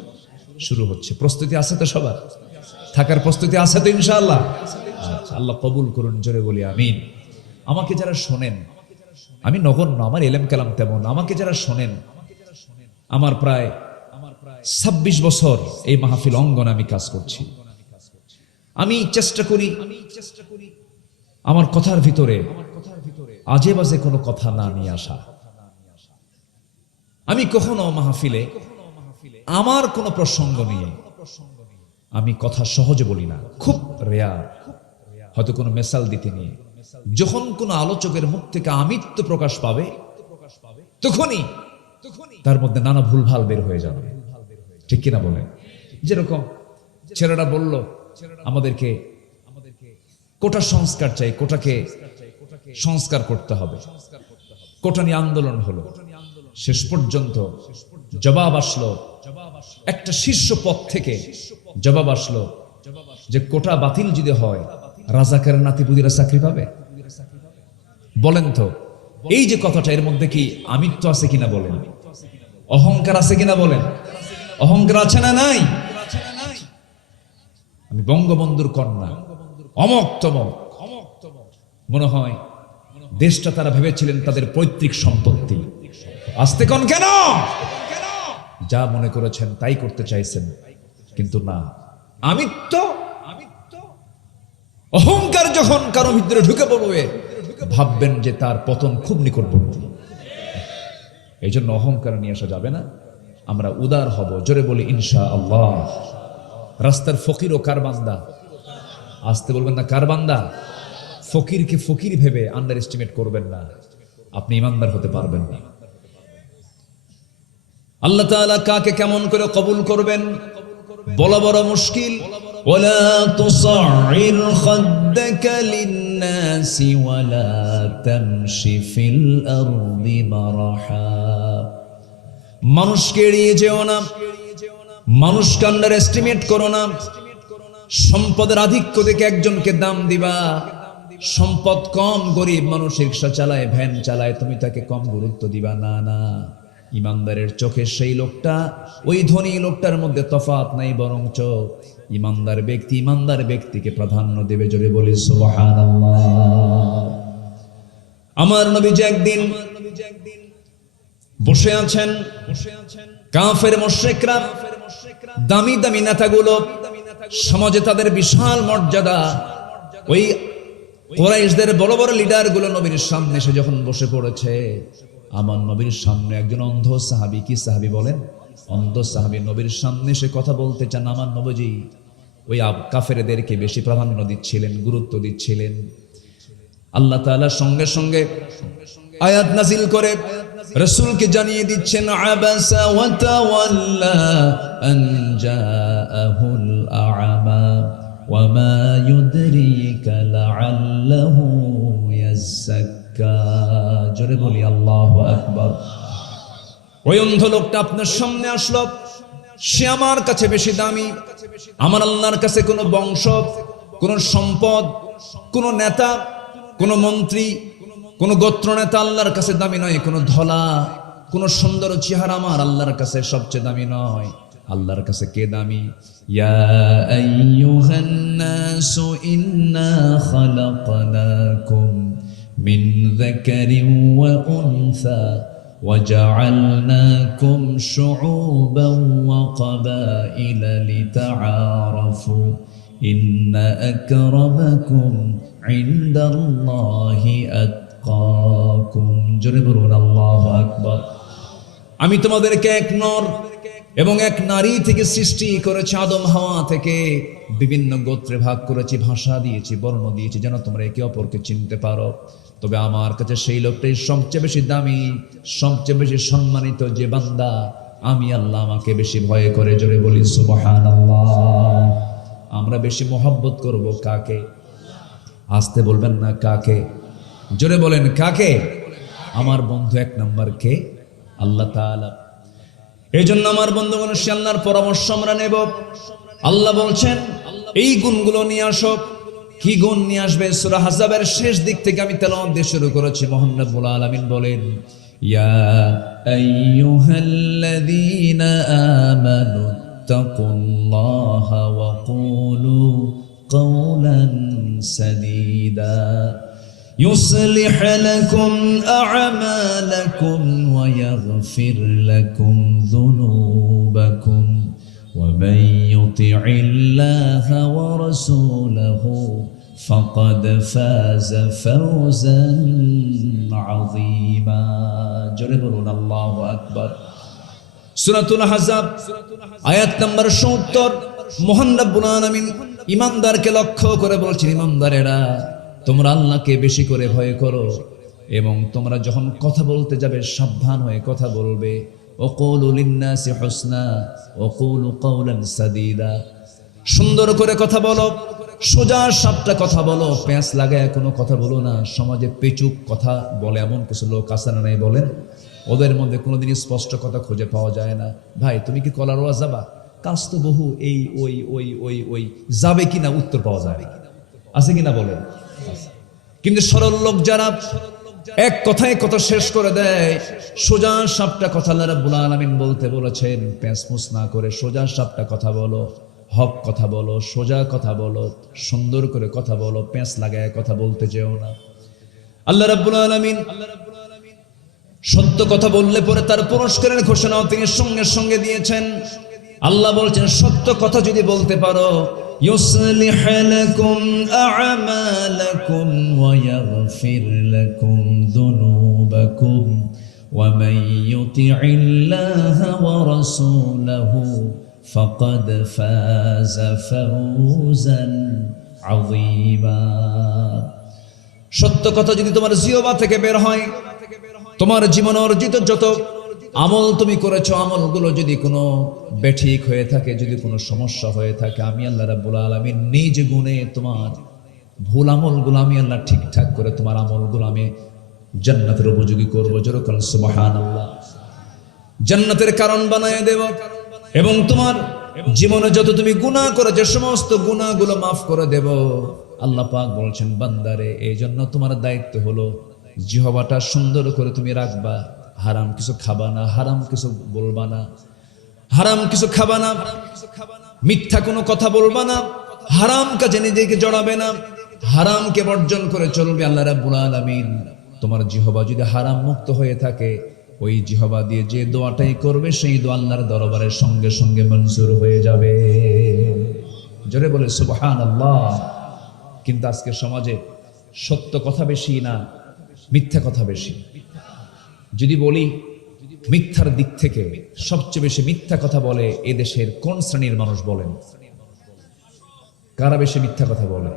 শুরু হচ্ছে। প্রস্তুতি আছে তো সবার? থাকার প্রস্তুতি আছে তো ইনশাআল্লাহ? আচ্ছা, আল্লাহ কবুল করুন। জোরে বলি আমিন। আমাকে যারা শোনেন, আমি নগণ্য, আমার এলেম কালাম তেমন। আমাকে যারা শোনেন, আমার প্রায় 26 বছর এই মাহফিল অঙ্গনে আমি কাজ করছি। আমি চেষ্টা করি আমার কথার ভিতরে আজে বাজে কোনো কথা না নিয়ে আসা। আমি কখনো মাহফিলে আমার কোনো প্রসঙ্গ নিয়ে আমি কথা সহজে বলি না, খুব রেয়ার। হয়তো কোনো মেসাল দিতে নিয়ে যখন কোনো আলোচকের মুখ থেকে আমিত্ব প্রকাশ পাবে, তখনই তার মধ্যে নানা ভুলভাল বের হয়ে যাবে। ঠিক কিনা বলেন? যেরকম ছেলেরা বলল আমাদেরকে কোটা সংস্কার চাই, কোটাকে সংস্কার করতে হবে। কোটা নিয়ে আন্দোলন হলো, শেষ পর্যন্ত জবাব আসলো, একটা শীর্ষ পদ থেকে জবাব আসলো যে কোটা বাতিল যদি হয় রাজাকারের নাতিপুতিরা চাকরি পাবে। বলেন তো, এই যে কথাটা, এর মধ্যে কি আমিত্ব আছে কিনা বলেন? অহংকার আছে কিনা বলেন? অহংকার আছে না নাই? আমি বঙ্গবন্ধুর কন্যা, অমক তমক। মনে হয় দেশটা তারা ভেবেছিলেন তাদের পৈতৃক সম্পত্তি। আস্তে কোন কেন? যা মনে করেছেন তাই করতে চাইছেন, কিন্তু না। আমিত্ব, অহংকার যখন কারো ভিতরে ঢুকে পড়বে, ভাববেন যে তার পতন খুব নিকটবর্তী। এই জন্য অহংকার নিয়ে আসা যাবে না। আমরা উদার হব। জোরে বলি ইনশাআল্লাহ। রাস্তার ফকির ও কার বান্দা? আসতে বলবেন না, কার বান্দা? ফকিরকে ফকির ভেবে আন্ডার এস্টিমেট করবেন না, আপনি ইমানদার হতে পারবেন না। আল্লাহ তাআলা কাকে কেমন করে কবুল করবেন বলা বড় মুশকিল। ওয়ালা তুসাইর খাদ্দাকা লিন-নাসি ওয়ালা তামশি ফিল আরদি মারহা। মানুষকে এড়িয়ে যেও না, মানুষকে আন্ডার এস্টিমেট করো না। সম্পদের আধিক্য দেখে একজনকে দাম দিবা। সম্পদ কম, গরিব মানুষ রিকশা চালায়, ভ্যান চালায়, তুমি তাকে কম গুরুত্ব দিবা না। না, ইমানদারের চোখে সেই লোকটা ওই ধনী লোকটার মধ্যে তফাৎ নাই, বরঞ্চ ইমানদার ব্যক্তি ইমানদার ব্যক্তিকে প্রাধান্য দেবে। জোরে বলি সুবহানাল্লাহ। আমার নবীজি একদিন বসে আছেন, কাফের মুশরিকরা দামি দামি নেতাগুলো, সমাজে তাদের বিশাল মর্যাদা, ওই কুরাইশদের বড় বড় লিডার গুলো নবীর সামনে এসে যখন বসে পড়েছে, আমার নবীর সামনে একজন অন্ধ সাহাবী, কি সাহাবী বলেন? অন্ধ সাহাবী নবীর সামনে এসে কথা বলতে চান। আমার নবীজি ওই কাফেরদেরকে বেশি প্রাধান্য দিচ্ছিলেন, গুরুত্ব দিচ্ছিলেন। আল্লাহ তাআলা সঙ্গে সঙ্গে আয়াত নাজিল করে রাসূলকে জানিয়ে দিচ্ছেন, আবাসা ওয়া তাওয়াল্লা আন জাআহুল আ'মা ওয়া মা ইউদরিকা লাআল্লাহু ইয়াযাক্কা। জোরে বলি আল্লাহু আকবার। ওই অন্ধ লোকটা আপনার সামনে আসলো, সে আমার কাছে বেশি দামি। আমার আল্লাহর কাছে কোনো বংশ, কোনো সম্পদ, কোনো নেতা, কোনো মন্ত্রী, কোনো গোত্র নেতা আল্লাহর কাছে দামি নয়। কোনো ধলা, কোনো সুন্দর চেহারা আমার আল্লাহর কাছে সবচেয়ে দামি নয়। আল্লাহর কাছে কে দামি? ইয়া আইয়ুহান নাসু ইন্না খালাকনাকুম মিন যাকারিন ওয়া উনসা وجعلناكم شعوبا وقبائل لتعارفوا إن أكرمكم عند الله أتقاكم। জোরে বলুন আল্লাহু আকবার। আমি তোমাদেরকে এক নর এবং এক নারী থেকে সৃষ্টি করেছি, আদম হাওয়া থেকে বিভিন্ন গোত্রে ভাগ করেছি, ভাষা দিয়েছি, বর্ণ দিয়েছি, যেন তোমরা একে অপরকে চিনতে পারো। তবে আমার কাছে সেই লোকটাই সবচেয়ে বেশি দামি, সবচেয়ে বেশি সম্মানিত যে বান্দা আমি আল্লাহ আমাকে বেশি ভয় করে। জোরে বলি সুবহানাল্লাহ। আমরা বেশি মহব্বত করব কাকে? আসতে বলবেন না, কাকে? জোরে বলেন কাকে? আমার বন্ধু এক নাম্বার কে? আল্লাহ তাআলা। এই জন্য আমার বন্ধুগণ, সে আল্লাহর পরামর্শ আমরা নেব। আল্লাহ বলছেন এই গুণগুলো নিয়ে আসো। কি গুণ নিয়ে আসবে? সূরা হাজাবের শেষ দিক থেকে আমি তেলাওয়াত দিয়ে শুরু করেছি। মহান রব্বুল আলামিন বলেন, ইয়া আইয়ুহাল্লাযীনা আমানু তাকুল্লাহা ওয়া কুলু কাওলান সাদীদা يصلح لكم أعمالكم ويغفر لكم ذنوبكم ومن يطع الله ورسوله فقد فاز فوزا عظيما। জোরে বলুন আল্লাহু আকবার। সূরাতুল আহজাব আয়াত নম্বর ৭০। মহান রব্বুল আলামিন ঈমানদারকে লক্ষ্য করে বলছেন, ঈমানদারেরা তোমরা আল্লাহকে বেশি করে ভয় করো এবং তোমরা যখন কথা বলতে যাবে সাবধান হয়ে কথা বলবে। ওয়াকুলু লিন্নাসি হুসনা ওয়াকুলু কাওলান সাদীদা। সুন্দর করে কথা বলো, সোজা সাপটা কথা বলো, পেঁচ লাগায় কোনো কথা বলো না। সমাজে পেচুক কথা বলে এমন কিছু লোক আছে না নাই বলেন? ওদের মধ্যে কোনোদিনই স্পষ্ট কথা খুঁজে পাওয়া যায় না। ভাই তুমি কি কলারোয়া যাবা? কাজ তো বহু, এই ওই ওই ওই ওই যাবে কিনা উত্তর পাওয়া যাবে, আছে কিনা বলেন? কিন্তু সরল লোক যারা এক কথায় কথা শেষ করে দেয়, সোজা সাপটা কথা আল্লাহ রাব্বুল আলামিন বলতে বলেছেন, পেঁচমুচ না করে সোজা সাপটা কথা বলো, হক কথা বলো, সোজা কথা বলো, সুন্দর করে কথা বলো, পেঁচ লাগায় কথা বলতে যেও না। আল্লাহ রাব্বুল আলামিন সত্য কথা বললে পরে তার পুরস্কারের ঘোষণাও তিনি সঙ্গে সঙ্গে দিয়েছেন। আল্লাহ বলছেন সত্য কথা যদি বলতে পারো, يصلح لكم أعمالكم ويغفر لكم ذنوبكم ومن يطع الله ورسوله فقد فاز فوزا عظيما। সত্য কথা যদি তোমার জিহ্বা থেকে বের হয়, তোমার জীবন অর্জিত যত আমল তুমি করেছো, আমলগুলো যদি কোনো বেঠিক হয়ে থাকে, যদি কোনো সমস্যা হয়ে থাকে, আমি আল্লাহ রাব্বুল আলামিন নিজ গুণে তোমার ভুল আমলগুলো আমি আল্লাহ ঠিকঠাক করে তোমার আমলগুলো আমি জান্নাতের উপযোগী করবো। জোরে বলেন সুবহানাল্লাহ। জান্নাতের কারণ বানায় দেব এবং তোমার জীবনে যত তুমি গুনাহ করেছো সমস্ত গুনাহগুলো মাফ করে দেব। আল্লাহ পাক বলছেন, বান্দারে এই জন্য তোমার দায়িত্ব হলো জিহ্বাটা সুন্দর করে তুমি রাখবা। হারাম কিছু খাবা না, হারাম কিছু বলবা না, হারাম কিছু খাবা না, মিথ্যা কোনো কথা বলবা না, হারাম কাজে নিজেকে জড়াবে না, হারামকে বর্জন করে চলবে। আল্লাহ রাব্বুল আলামিন তোমার জিহ্বা যদি হারাম মুক্ত হয়ে থাকে, ওই জিহবা দিয়ে যে দোয়াটাই করবে সেই দোয়া আল্লাহর দরবারের সঙ্গে সঙ্গে মঞ্জুর হয়ে যাবে। জোরে বলে সুবহানাল্লাহ। কিন্তু আজকে সমাজে সত্য কথা বেশি না মিথ্যা কথা বেশি? যদি বলি মিথ্যার দিক থেকে সবচেয়ে বেশি মিথ্যা কথা বলে এদেশের কোন শ্রেণীর মানুষ বলেন? কারা বেশি মিথ্যা কথা বলে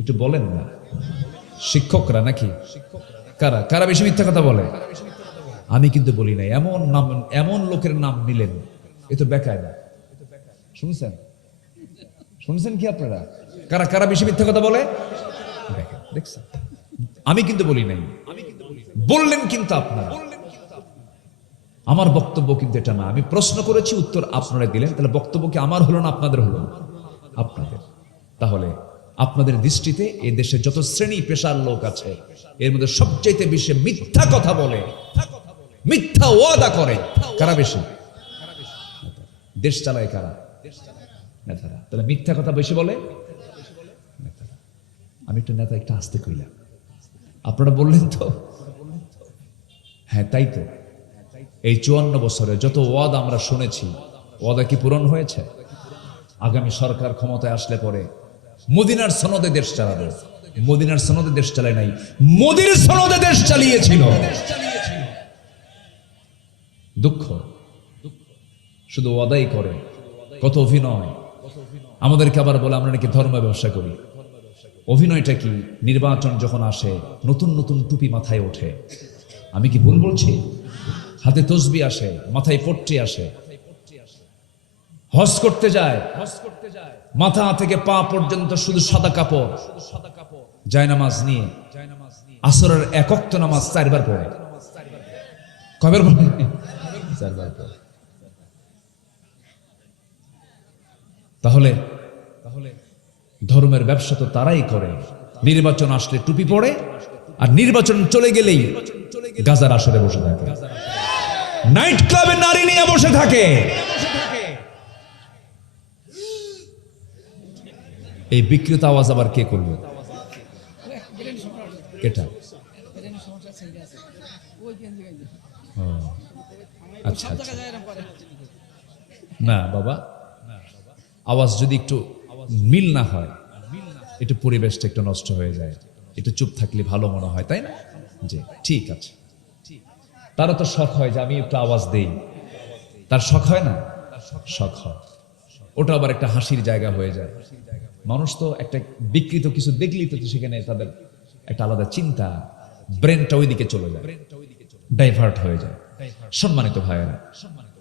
একটু বলেন না? শিক্ষকরা নাকি? কারা কারা বেশি মিথ্যা কথা বলে? আমি কিন্তু বলি নাই। এমন লোকের নাম নিলেন, এ তো বেকায় না। শুনছেন কি আপনারা? কারা কারা বেশি মিথ্যা কথা বলে? দেখছেন, আমি কিন্তু বলি নাই, বললেন কিন্তু আপনারা। আমার বক্তব্য কিন্তু এটা না। আমি প্রশ্ন করেছি, উত্তর আপনারা দিলেন। তাহলে বক্তব্য কি আমার হলো না আপনাদের হলো? আপনাদের। তাহলে আপনাদের দৃষ্টিতে এই দেশে যত শ্রেণী পেশার লোক আছে এর মধ্যে সবচাইতে বেশি মিথ্যা কথা বলে, মিথ্যা ওয়াদা করে কারা বেশি? দেশ চালায় কারা? নেতারা। তাহলে মিথ্যা কথা বেশি বলে নেতারা। আমি একটু নেতা একটা আসতে কইলাম, আপনারা বললেন তো হ্যাঁ তাই তো। এই 54 বছরে যত ওয়াদা আমরা শুনেছি, ওয়াদা কি পূরণ হয়েছে? আগামী সরকার ক্ষমতায় আসলে পরে মদিনার সনদে দেশ চালাবে। মদিনার সনদে দেশ চালায় নাই, মোদির সনদে দেশ চালিয়েছিল। দুঃখ, শুধু ওয়াদাই করে, কত অভিনয়। আমাদেরকে আবার বলে আমরা নাকি ধর্ম ব্যবসা করি। অভিনয়টা কি? নির্বাচন যখন আসে নতুন নতুন টুপি মাথায় ওঠে। আমি কি ভুল বলছি? হাতে তসবি আসে, মাথায় পট্টি আসে, হজ করতে যায়, মাথা থেকে পা পর্যন্ত শুধু সাদা কাপড়, জায়নামাজ নিয়ে আসরের এক ওয়াক্ত নামাজ 4 বার পড়ে। কয়বার পড়ে? 4 বার পড়ে। তাহলে ধর্মের ব্যবসা তো তারাই করে। নির্বাচন আসলে টুপি পড়ে, আর নির্বাচন চলে গেলেই গাজার আসরে বসে থাকে, নাইট ক্লাবে নারী নিয়ে বসে থাকে। এই বিকৃত আওয়াজ আবার কে করবে? এটা আচ্ছা আচ্ছা। না বাবা, আওয়াজ যদি একটু মিল না হয়, একটু পরিবেশটা একটু নষ্ট হয়ে যায়। একটু চুপ থাকলে ভালো মনে হয়, তাই না? জি ঠিক আছে। তারও তো শখ হয় যে আমি একটু আওয়াজ দেই, তার শখ হয় না? শখ হয়। ওটা আবার একটা হাসির জায়গা হয়ে যায়। মানুষ তো একটা বিকৃত কিছু দেখলেই তো সেখানে তাদের একটা আলাদা চিন্তা, ব্রেনটা ওইদিকে চলে যায়, ডাইভার্ট হয়ে যায়। সম্মানিত ভাইয়েরা,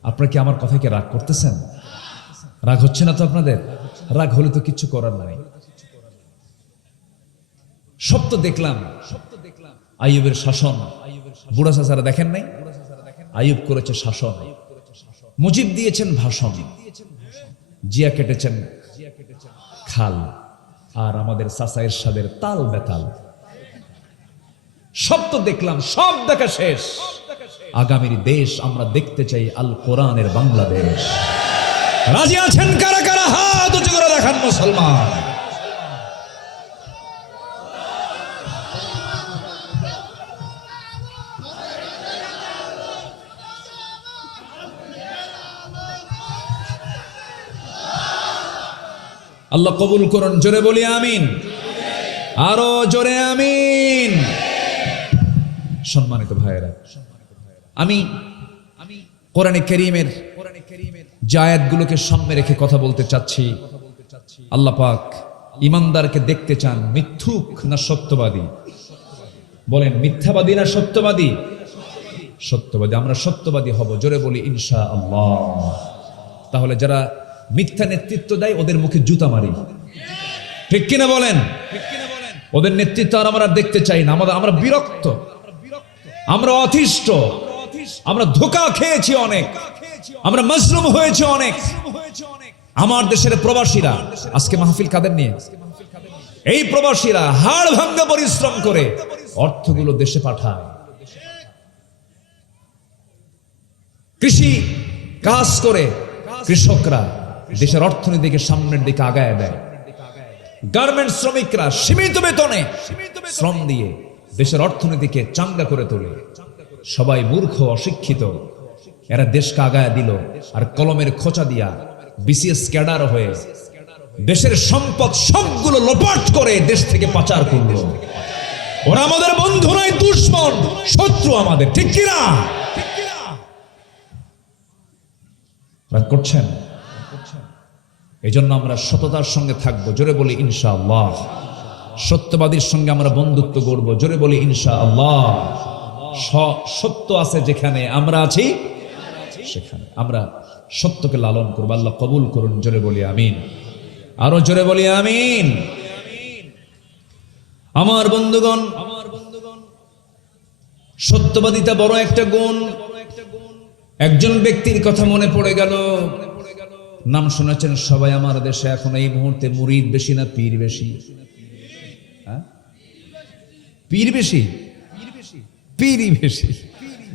আপনারা কি আমার কথাকে রাগ করতেছেন? রাগ হচ্ছে না তো আপনাদের? রাগ হলে তো কিচ্ছু করার নাই। সব তো দেখলাম। আইয়ুবের শাসন, বুড়া চাচারা দেখেন নাই? আইয়ুব করেছে শাসন, মুজিব দিয়েছেন ভাষণ, জিয়া কেটেছেন খাল, আর আমাদের চাচা এরশাদের তাল বেতাল। সব তো দেখলাম, সব দেখা শেষ। আগামীর দেশ আমরা দেখতে চাই আল কোরআনের বাংলাদেশ। রাজি আছেন কারা কারা? হাত উঁচু করে দেখান মুসলমান। আল্লাহ কবুল করুন। জোরে বলি আমিন, আরো জোরে আমিন। সম্মানিত ভাইয়েরা, আমি কোরআনে কারীমের যে আয়াতগুলোকে সামনে রেখে কথা বলতে চাচ্ছি। আল্লাহ পাক ইমানদারকে দেখতে চান মিথ্যুক না সত্যবাদী? বলেন, মিথ্যাবাদী না সত্যবাদী? সত্যবাদী। আমরা সত্যবাদী হব, জোরে বলি ইনশাআল্লাহ। তাহলে যারা মিথ্যা নেতৃত্ব দেয় ওদের মুখে জুতা মারি, ঠিক কিনা বলেন? ওদের নেতৃত্ব আর আমরা দেখতে চাই না। আমরা বিরক্ত, আমরা অতিষ্ঠ, আমরা ধোঁকা খেয়েছি অনেক, আমরা মজলুম হয়েছে অনেক। আমার দেশের প্রবাসীরা, আজকে মাহফিল কাদের নিয়ে? এই প্রবাসীরা হাড় ভাঙ্গা পরিশ্রম করে অর্থগুলো দেশে পাঠায়, কৃষি কাজ করে কৃষকরা দেশের অর্থনীতিকে সামনের দিকে আগায় দেয়। গার্মেন্টস শ্রমিকরা সীমিত বেতনে শ্রম দিয়ে দেশের অর্থনীতিকে চাঙ্গা করে তোলে। সবাই মূর্খ অশিক্ষিত, এরা দেশকে আগায় দিল আর কলমের খোঁচা দিয়া বিসিএস ক্যাডার হয়ে দেশের সম্পদ সবগুলো লোপাট করে দেশ থেকে পাচার করলো। ওরা আমাদের বন্ধু নয়, দুশমন, শত্রু আমাদের, ঠিক কিনা? রাগ করছেন? এই জন্য আমরা সততার সঙ্গে থাকবো, জোরে বলি ইনশাআল্লাহ। সত্যবাদীর সঙ্গে আমরা বন্ধুত্ব করব, জোরে বলি ইনশাআল্লাহ। সত্য আছে যেখানে আমরা আছি সেখানে আমরা সত্যকে লালন করব। আল্লাহ কবুল করুন, জোরে বলি আমিন। আরো জোরে বলি আমিন। আমার বন্ধুগণ, সত্যবাদিতা বড় একটা গুণ। একজন ব্যক্তির কথা মনে পড়ে গেল, নাম শুনেছেন সবাই আমার দেশে এখন এই মুহূর্তে। মুরিদ বেশি না পীর বেশি? পীর বেশি, পীরই বেশি,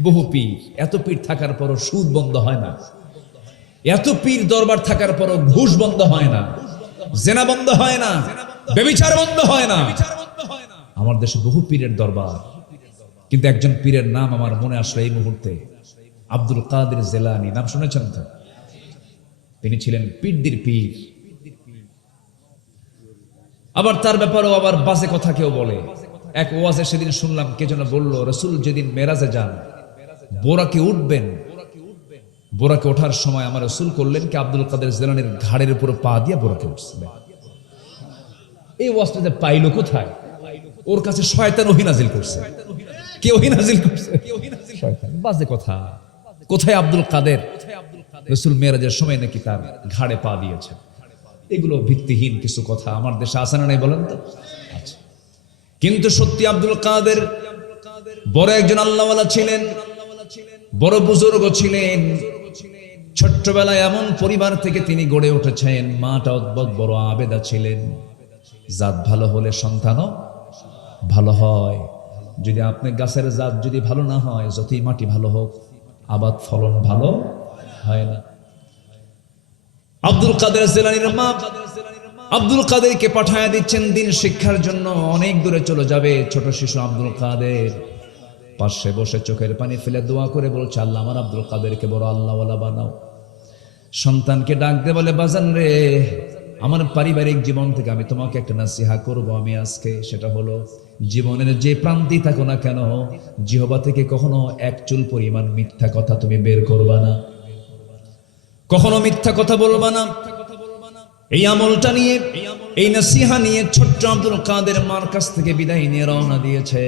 বহু পীর। এত পীর থাকার পরও সুদ বন্ধ হয় না, এত পীর দরবার থাকার পরও ঘুষ বন্ধ হয় না, জেনা বন্ধ হয় না, ব্যভিচার বন্ধ হয় না। আমার দেশে বহু পীরের দরবার, কিন্তু একজন পীরের নাম আমার মনে আসলো এই মুহূর্তে, আব্দুল কাদের জেলানী। নাম শুনেছেন তো? তিনি ছিলেন পীরদের পীর। আবার তার ব্যাপারেও আবার বাজে কথা কেউ বলে। এক ওয়াজে সেদিন শুনলাম, কে যেন বলল, রসুল যেদিন মেরাজে যান বোরাকে উঠবেন, বোরাকে ওঠার সময় আমার রসুল করলেন কি আব্দুল কাদের জেলানীর ঘাড়ের উপর পা দিয়ে বোরাকে উঠছিলেন। এই ওয়াজটা যে পাইলো কোথায়? ওর কাছে শয়তান ওহী নাজিল করছে। কে ওহী নাজিল করছে? শয়তান। বাজে কথা। কোথায় আব্দুল কাদের রসুল মেরাজের সময় নাকি তার ঘাড়ে পা দিয়েছেন? এগুলো ভিত্তিহীন কিছু কথা আমার দেশে আছে না নাই বলেন তো? আচ্ছা, কিন্তু সত্যি আব্দুল কাদের বড় একজন আল্লাহওয়ালা ছিলেন, বড় বুজুর্গ ছিলেন। ছোট্টবেলায় এমন পরিবার থেকে তিনি গড়ে উঠেছেন, মাটা অদ্ভুত বড় আবেদা ছিলেন। জাত ভালো হলে সন্তানও ভালো হয়। যদি আপনি গাছের জাত যদি ভালো না হয়, যতই মাটি ভালো হোক, আবাদ ফলন ভালো হয় না। আব্দুল কাদের জেলানীর মা আব্দুল কাদেরকে পাঠায় দিচ্ছেন দিন শিক্ষার জন্য। অনেক দূরে চলে যাবে। ছোট শিশু আব্দুল কাদের পাশে বসে চোখের পানি ফেলে দোয়া করে বলছে, আল্লাহ আমার আব্দুল কাদেরকে বড় আল্লাহওয়ালা বানাও। সন্তানকে ডাক দে বলে, বাজান রে, আমার পারিবারিক জীবন থেকে আমি তোমাকে একটা নাসিহা করব আমি আজকে। সেটা হলো, জীবনের যে প্রান্তেই থাকো না কেন, জিহবা থেকে কখনো এক চুল পরিমাণ মিথ্যা কথা তুমি বের করবা না, কখনো মিথ্যা কথা বলবা না। এই আমলটা নিয়ে, এই নাসিহা নিয়ে ছোট্ট আব্দুল কাদের মার কাছ থেকে বিদায় নিয়ে রওনা দিয়েছে।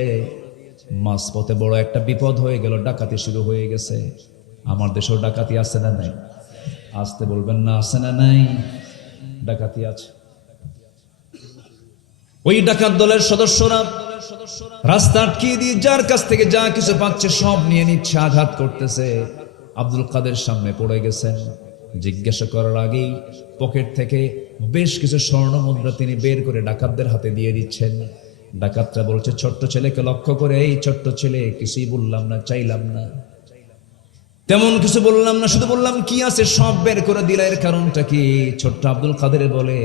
মাঝপথে বড় একটা বিপদ হয়ে গেল, ডাকাতি শুরু হয়ে গেছে। আমার দেশেও ডাকাতি আছে না নাই? আসতে বলবেন না, আছে না নাই? ডাকাতি আছে। ওই ডাকাত দলের সদস্যরা রাস্তা আটকিয়ে দিয়ে যার কাছ থেকে যা কিছু পাচ্ছে সব নিয়ে নিচ্ছে, আঘাত করতেছে। আব্দুল কাদের সামনে পড়ে গেছেন। জিজ্ঞাসা করার আগেই পকেট থেকে বেশ কিছু স্বর্ণ মুদ্রা তিনি বের করে ডাকাতদের হাতে দিয়ে দিচ্ছেন। ডাকাতরা বলছে ছোট্ট ছেলেকে লক্ষ্য করে, এই ছোট্ট ছেলে, কিছুই বললাম না, চাইলাম না, তেমন কিছু বললাম না, শুধু বললাম কি আছে সব বের করে দিলা, এর কারণটা কি? ছোট্ট আব্দুল কাদের বলে,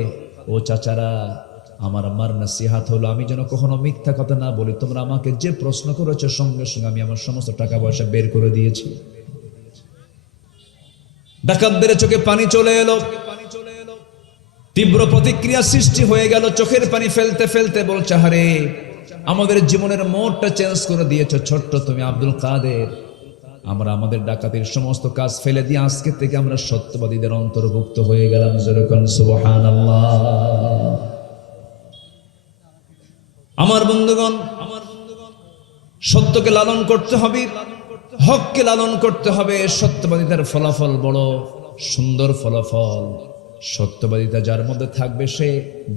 ও চাচারা, আমার আম্মার নসিহত হলো আমি যেন কখনো মিথ্যা কথা না বলি। তোমরা আমাকে যে প্রশ্ন করেছো সঙ্গে সঙ্গে আমি আমার সমস্ত টাকা পয়সা বের করে দিয়েছি। ডাকাতদের চোখে পানি চলে এলো, তীব্র প্রতিক্রিয়া সৃষ্টি হয়ে গেল। চোখের পানি ফেলতে ফেলতে বলছে, হারে, আমাদের জীবনের মোড়টা চেঞ্জ করে দিয়েছো ছোট্ট তুমি আব্দুল কাদের। আমরা আমাদের ডাকাতির সমস্ত কাজ ফেলে দিয়ে আজকে থেকে আমরা সত্যবাদীদের অন্তর্ভুক্ত হয়ে গেলাম। যেরকম সুবহানাল্লাহ। আমার বন্ধুগণ, সত্যকে লালন করতে হবে, হককে লালন করতে হবে। সত্যবাদিতার ফলাফল বড় সুন্দর ফলাফল। সত্যবাদিতা যার মধ্যে থাকবে সে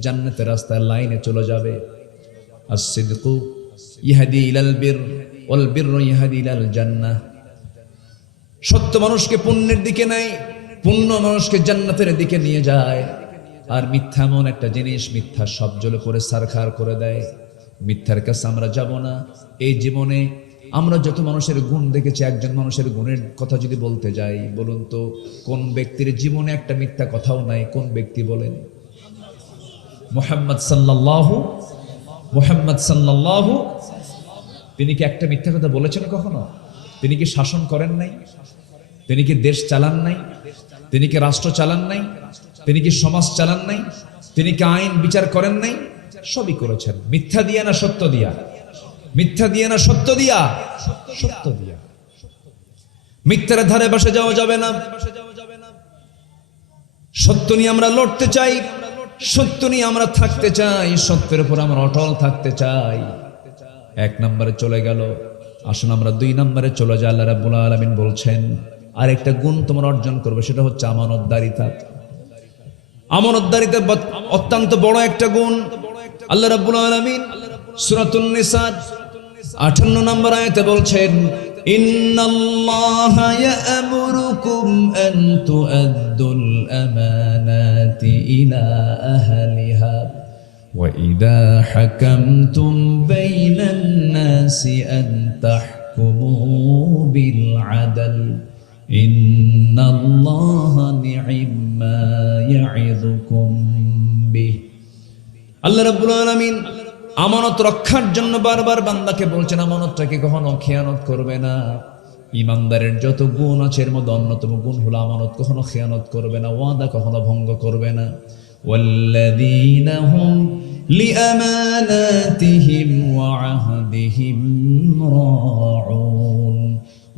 জান্নাতের রাস্তায় লাইনে চলে যাবে। as-sidqu ইয়াহদি ইলাল বির ওয়াল বিররু ইয়াহদি ইলাল জান্নাহ। সত্য মানুষকে পুণ্যের দিকে নেয়, পুণ্য মানুষকে জান্নাতের দিকে নিয়ে যায়। আর মিথ্যা এমন একটা জিনিস, মিথ্যা সব জ্বলে পড়ে সারখার করে দেয়। মিথ্যার কাছে আমরা যাব না। এই জীবনে আমরা যত মানুষের গুণ দেখেছি, একজন মানুষের গুণের কথা যদি বলতে যাই, বলুন তো কোন ব্যক্তির জীবনে একটা মিথ্যা কথাও নাই? কোন ব্যক্তি বলেন? মুহাম্মদ সাল্লাল্লাহু, তিনি কি একটা মিথ্যা কথা বলেছেন কখনো? তিনি কি শাসন করেন নাই? তিনি কি দেশ চালান নাই? তিনি কি রাষ্ট্র চালান নাই? তিনি কি সমাজ চালান নাই? তিনি কি আইন বিচার করেন নাই? সবই করেছেন। মিথ্যা দিয়া না সত্য দিয়া? মিথ্যা দিয়া না সত্য দিয়া? সত্য দিয়া। মিথ্যার ধারে বসে যাওয়া যাবে না। সত্য নিয়ে আমরা লড়তে চাই, সত্য নিয়ে আমরা থাকতে চাই, সত্যের উপর আমরা অটল থাকতে চাই। 1 নম্বরে চলে গেল, আসুন আমরা 2 নম্বরে চলে যাই। আল্লাহ রাব্বুল আলামিন বলছেন আরেকটা গুণ তোমরা অর্জন করবে, সেটা হচ্ছে আমানতদারিতা। আমানতদারিতা অত্যন্ত বড় একটা গুণ। আল্লাহ রাব্বুল আলামিন সূরাতুন নিসা 58 নম্বর আয়াতে বলছেন, ইন্নাল্লাহা ইয়া'মুরুকুম আন তু'আদ্দুল আমানাতি ইলা আহলিহা ওয়া ইযা হাকামতুম বাইনান নাসি আন তাহকুমু বিল আদল ইন্নাল্লাহা নি'মা ইয়া'ইযুকুম বিহি। আল্লাহ রাব্বুল আলামিন আমানত রক্ষার জন্য বারবার বান্দাকে বলছেন আমানতটাকে কখনো খেয়ানত করবে না। ইমানদারের যত গুণ আছে এর মধ্যে অন্যতম গুণ হলো আমানত কখনো খেয়ানত করবে না, ওয়াদা কখনো ভঙ্গ করবে না। ওয়াল্লাযীনা হুম লিআমানাতিহিম ওয়া আহদিহিম রাউন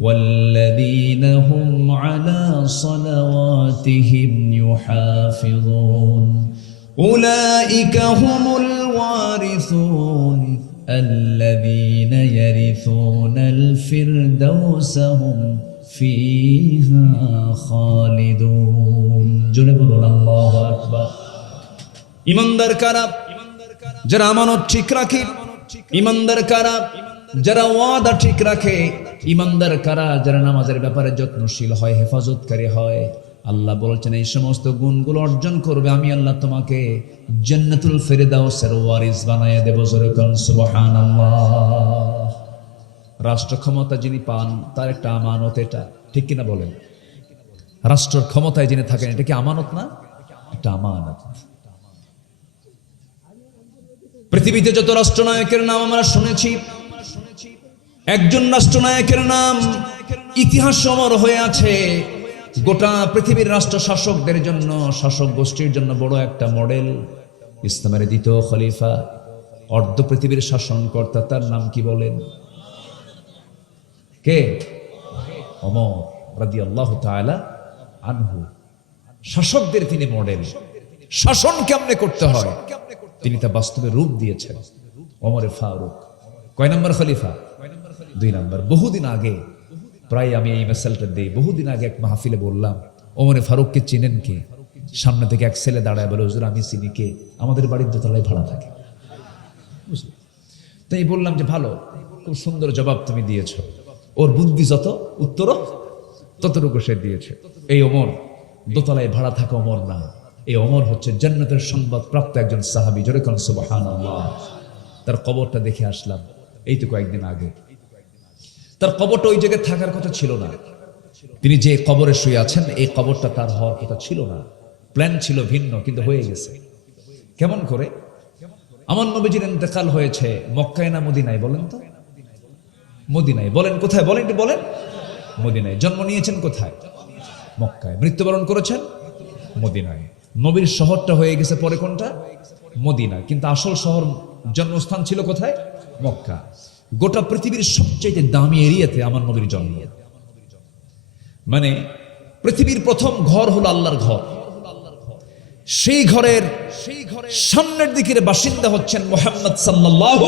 ওয়াল্লাযীনা হুম আলা সালাওয়াতিহিম ইউহাফিযুন উলাইকা হুমুল ওয়ারিসুন আল্লাযীনা ইয়ারিসুনাল ফিরদাউসা হুম ফিহা খালিদুন। জোরে বলুন আল্লাহু আকবার। ইমানদার কারা? যারা আমানত ঠিক রাখে। ইমানদার কারা? যারা ওয়াদা ঠিক রাখে। ইমানদার কারা? যারা নামাজের ব্যাপারে যত্নশীল হয়, হেফাজতকারী হয়। আল্লাহ বলছেন এই সমস্ত গুণগুলো অর্জন করবে, আমি আল্লাহ তোমাকে জান্নাতুল ফিরদাউসের ওয়ারিস বানায় দেব। জোরে বলুন সুবহানাল্লাহ। রাষ্ট্র ক্ষমতা যিনি পান তার একটা আমানত, এটা ঠিক কিনা বলেন? রাষ্ট্রের ক্ষমতায় যিনি থাকেন এটা কি আমানত না? একটা আমানত। পৃথিবীতে যত রাষ্ট্রনায়কের নাম আমরা শুনেছি, একজন রাষ্ট্রনায়কের নাম ইতিহাস অমর হয়ে আছে। গোটা পৃথিবীর রাষ্ট্র শাসকদের জন্য, শাসক গোষ্ঠীর জন্য বড় একটা মডেল। ইসলামের দ্বিতীয় খলিফা, অর্ধ পৃথিবীর শাসনকর্তা, তার নাম কি বলেন? কে? ওমর রাদিয়াল্লাহু তাআলা আনহু। শাসকদের তিনি মডেল। শাসন কেমনে করতে হয় তিনি তা বাস্তবে রূপ দিয়েছেন। ওমরে ফারুক কয় নম্বর খলিফা? 2 নম্বর। বহুদিন আগে, প্রায় আমি এই মেসালটা দিই, বহুদিন আগে এক মাহফিলে বললাম ওমরে ফারুককে চিনেন কে? সামনে থেকে এক ছেলে দাঁড়ায় বলে, হুজুর আমি চিনি। কে? আমাদের বাড়ির দোতলায় ভাড়া থাকে। তাই বললাম যে ভালো, খুব সুন্দর জবাব তুমি দিয়েছ। ওর বুদ্ধি যত, উত্তরও ততটুকু সে দিয়েছে। এই ওমর দোতলায় ভাড়া থাকা ওমর না, এই ওমর হচ্ছে জান্নাতের সংবাদ প্রাপ্ত একজন সাহাবী। জোরে কোন সুবহানাল্লাহ। তার কবরটা দেখে আসলাম এই তো কয়েকদিন আগে। তার কবরটা ওই জায়গায় থাকার কথা ছিল না। তিনি যে কবরে শুয়ে আছেন এই কবরটা তার হওয়ার কথা ছিল না। প্ল্যান ছিল ভিন্ন, কিন্তু হয়ে গেছে। কেমন করে? আমার নবীজির ইন্তেকাল হয়েছে মক্কায় না মদিনায়? বলেন তো। মদিনায়। বলেন কোথায়? বলেন একটু বলেন। মদিনায়। জন্ম নিয়েছেন কোথায়? মক্কায়। মৃত্যুবরণ করেছেন মদিনায়। নবীর শহরটা হয়ে গেছে পরে কোনটা? মদিনা। কিন্তু আসল শহর, জন্মস্থান ছিল কোথায়? মক্কা। গোটা পৃথিবীর সবচেয়ে দামি এরিয়াতে আমার নবীর জন্ম। মানে পৃথিবীর প্রথম ঘর হলো আল্লাহর ঘর। সেই ঘরের সামনের দিকের বাসিন্দা হচ্ছেন মুহাম্মদ সাল্লাল্লাহু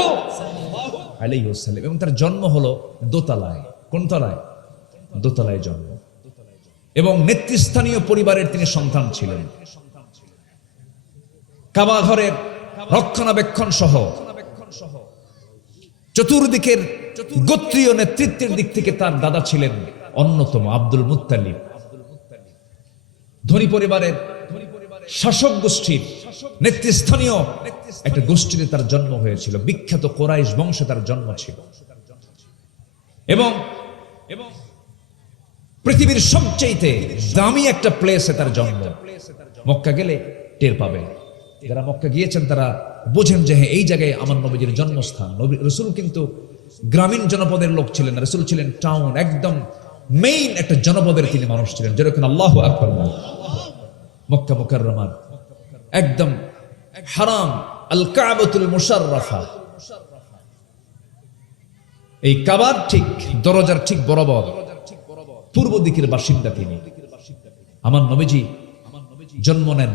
আলাইহি ওয়াসাল্লাম, এবং তার জন্ম হলো দোতলায়। কোন তলায়? দোতলায় জন্ম। এবং নেতৃস্থানীয় পরিবারের তিনি সন্তান ছিলেন। কাবা ঘরের রক্ষণাবেক্ষণ সহ চতুর্দিকের গোত্রীয় নেতৃত্বের দিক থেকে তার দাদা ছিলেন অন্যতম আব্দুল মুত্তালিব। ধনী পরিবারের শাসক গোষ্ঠীর নেতৃস্থানীয় একটা গোষ্ঠীতে তার জন্ম হয়েছিল। বিখ্যাত কোরাইশ বংশে তার জন্ম ছিল। এবং পৃথিবীর সবচেয়ে দামি একটা প্লেসে তার জন্ম। মক্কা গেলে টের পাবে, যারা মক্কা গিয়েছেন তারা বোঝেন যে হ্যাঁ এই জায়গায় আমার নবীজির জন্মস্থান। নবী রাসূল কিন্তু গ্রামীণ জনপদের লোক ছিলেন না, রাসূল ছিলেন টাউন, একদম মেইন একটা জনপদের তিনি মানুষ ছিলেন। যেরকম আল্লাহু আকবার, মক্কা মুকাররমার একদম হারাম আল কাবাতুল মুশাররাফা, এই কাবার ঠিক দরজার ঠিক বরাবর পূর্ব দিকের বাসিন্দা তিনি। আমার নবীজি জন্ম নেন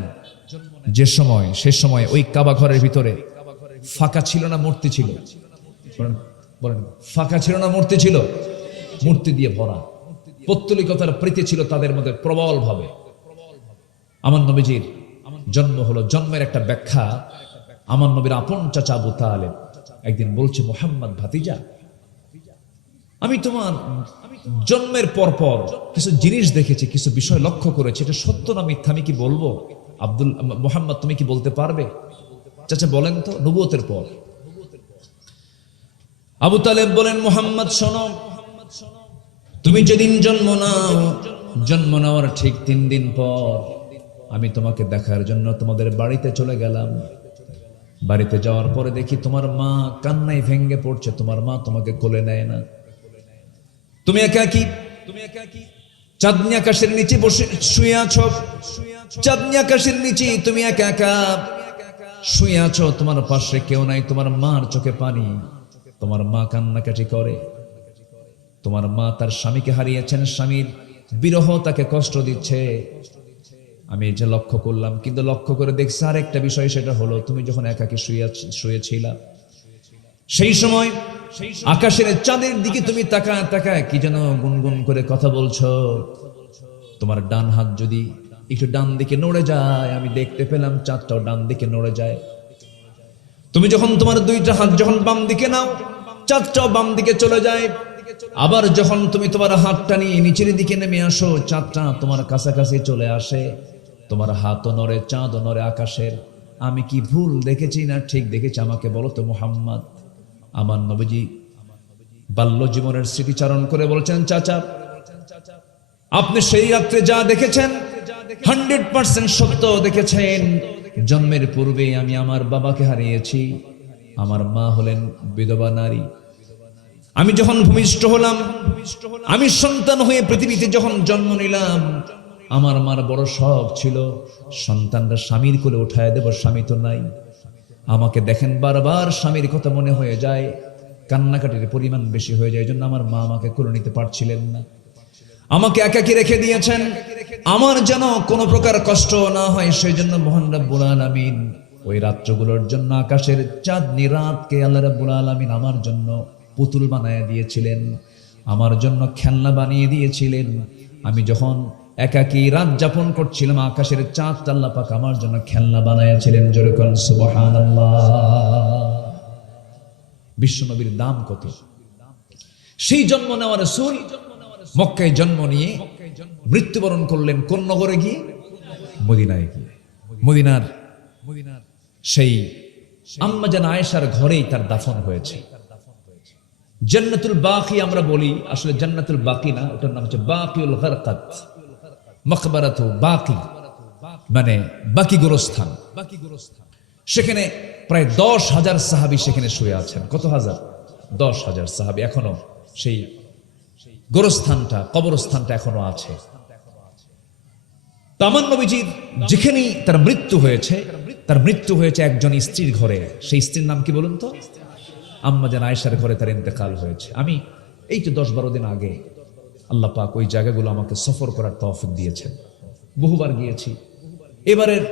যে সময়, সে সময় ওই কাবা ঘরের ভিতরে ফাঁকা ছিল না মূর্তি ছিল? বলেন, ফাঁকা ছিল না মূর্তি ছিল? মূর্তি দিয়ে ভরা। পৌত্তলিকতার প্রীতি ছিল তাদের মধ্যে প্রবল ভাবে। আমার নবীজির জন্ম হলো, জন্মের একটা ব্যাখ্যা, আমার নবীর আপন চাচা আবু তালেব একদিন বলছে, মুহাম্মদ ভাতিজা, আমি তোমার জন্মের পর পর কিছু জিনিস দেখেছি, কিছু বিষয় লক্ষ্য করেছি, এটা সত্য না মিথ্যা আমি কি বলবো? মুহাম্মদ তুমি কি বলতে পারবে? চাচা বলেন তো। নবুয়তের পর আবু তালেব বলেন, মুহাম্মদ শোনো, তুমি যেদিন জন্ম নাও, জন্ম নেওয়ার ঠিক 3 দিন পর আমি তোমাকে দেখার জন্য তোমাদের বাড়িতে চলে গেলাম। বাড়িতে যাওয়ার পরে দেখি তোমার মা কান্নায় ভেঙ্গে পড়ছে, তোমার মা তোমাকে কোলে নেয় না, তুমি একাকী, চাঁদনি আকাশের নিচে বসে শুয়ে আছো, চাঁদনি আকাশের নিচে তুমি একা একা শুয়ে আছো, তোমার পাশে কেউ নাই, তোমার মার চোখে পানি, তোমার মা কান্নাকাটি করে, তোমার মা তার স্বামীকে হারিয়েছেন, স্বামীর বিরহ তাকে কষ্ট দিচ্ছে। আমি যে লক্ষ্য করলাম, কিন্তু লক্ষ্য করে দেখছি আর একটা বিষয়, সেটা হলো তুমি যখন একাকী শুয়েছিলা সেই সময় আকাশের চাঁদের দিকে তুমি তাকায় তাকায় কি যেন গুনগুন করে কথা বলছো। তোমার ডান হাত যদি একটু ডান দিকে নড়ে যায়, আমি দেখতে পেলাম চাঁদটাও ডান দিকে নড়ে যায়। তুমি যখন তোমার 2টা হাত যখন বাম দিকে নাও, চাঁদটাও বাম দিকে চলে যায়। আবার যখন তুমি তোমার হাতটা নিয়ে নিচের দিকে নেমে আসো, চাঁদটা তোমার কাছাকাছি চলে আসে, তোমার হাতও নড়ে, চাঁদও নড়ে আকাশের। আমি কি ভুল দেখেছি না ঠিক দেখেছি? আমাকে বলো তো মুহাম্মদ। আমার নবীজি বাল্য জীবনের স্মৃতিচারণ করে বলছেন, চাচা আপনি সেই রাত্রে যা দেখেছেন 100% সত্য দেখেছেন। জন্মের পূর্বে আমি আমার বাবাকে হারিয়েছি, আমার মা হলেন বিধবা নারী। আমি যখন ভূমিষ্ঠ হলাম, আমি সন্তান হয়ে পৃথিবীতে যখন জন্ম নিলাম, আমার মার বড় শখ ছিল সন্তানরা স্বামীর কোলে উঠায় দেব, স্বামী তো নাই। আমাকে দেখেন বারবার স্বামীর কথা মনে হয়ে যায়, কান্নাকাটির পরিমাণ বেশি হয়ে যায়, এই জন্য আমার মা আমাকে কোলে নিতে পারছিলেন না, আমাকে একাকী রেখে দিয়েছেন। আমার যেন কোনো প্রকার কষ্ট না হয়, সেই জন্য মহান রব্বুল আলামিন ওই রাত্রগুলোর জন্য আকাশের চাঁদনি রাতকে আল্লাহ রব্বুল আলামিন আমার জন্য পুতুল বানিয়ে দিয়েছিলেন, আমার জন্য খেলনা বানিয়ে দিয়েছিলেন। আমি যখন একাকী রাত যাপন করছিলাম, আকাশের চাঁদটা আল্লাহ পাক আমার জন্য খেলনা বানিয়েছিলেন। জোরে কোন সুবহানাল্লাহ। বিশ্বনবীর দাম কত! সেই জন্ম নেওয়া রাসূল মক্কায় জন্ম নিয়ে মৃত্যুবরণ করলেন কোন নগরে গিয়ে? মদিনায় গিয়ে। মদিনার সেই আম্মা জান আয়েশার ঘরেই তার দাফন হয়েছে। জান্নাতুল বাকি আমরা বলি, আসলে জান্নাতুল বাকি না, ওটার নাম হচ্ছে বাকিউল গারকাত, মাকবারাতু বাকি মানে বাকি গোরস্থান। সেখানে প্রায় 10,000 সাহাবী সেখানে শুয়ে আছেন। কত হাজার? 10,000 সাহাবী। এখনো সেই গোরস্থানটা, কবরস্থানটা এখনো আছে। আমার নবীজির যেখানেই তার মৃত্যু হয়েছে, তার মৃত্যু হয়েছে একজন স্ত্রীর ঘরে। সেই স্ত্রীর নাম কি বলুন তো? আম্মা জান আয়েশার ঘরে তার ইন্তেকাল হয়েছে। আমি এই তো 10-12 দিন আগে আল্লাহ পাক ওই জায়গাগুলো আমাকে সফর করার তৌফিক দিয়েছেন, বহুবার গিয়েছি। এবারের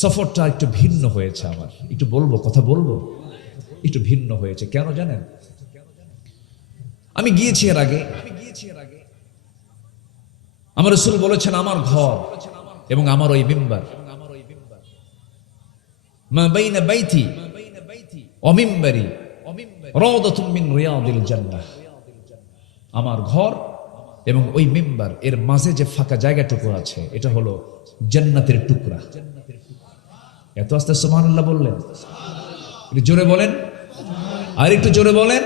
সফরটা একটু ভিন্ন হয়েছে আমার, একটু বলবো, কথা বলবো, একটু ভিন্ন হয়েছে। কেন জানেন? আমি গিয়েছি এর আগে, আমার রাসূল বলেছেন আমার ঘর এবং আমার ওই মিম্বার, মা বাইনা বাইতি ওয়া মিম্বারি রাওদাতুম মিন রিয়াদিল জান্নাহ। আমার ঘর এবং ওই মিম্বার এর মাঝে যে ফাঁকা জায়গাটুকু আছে, এটা হলো জান্নাতের টুকরা। এত আস্তে সুবহানাল্লাহ বললেন, একটু জোরে বলেন, আর একটু জোরে বলেন।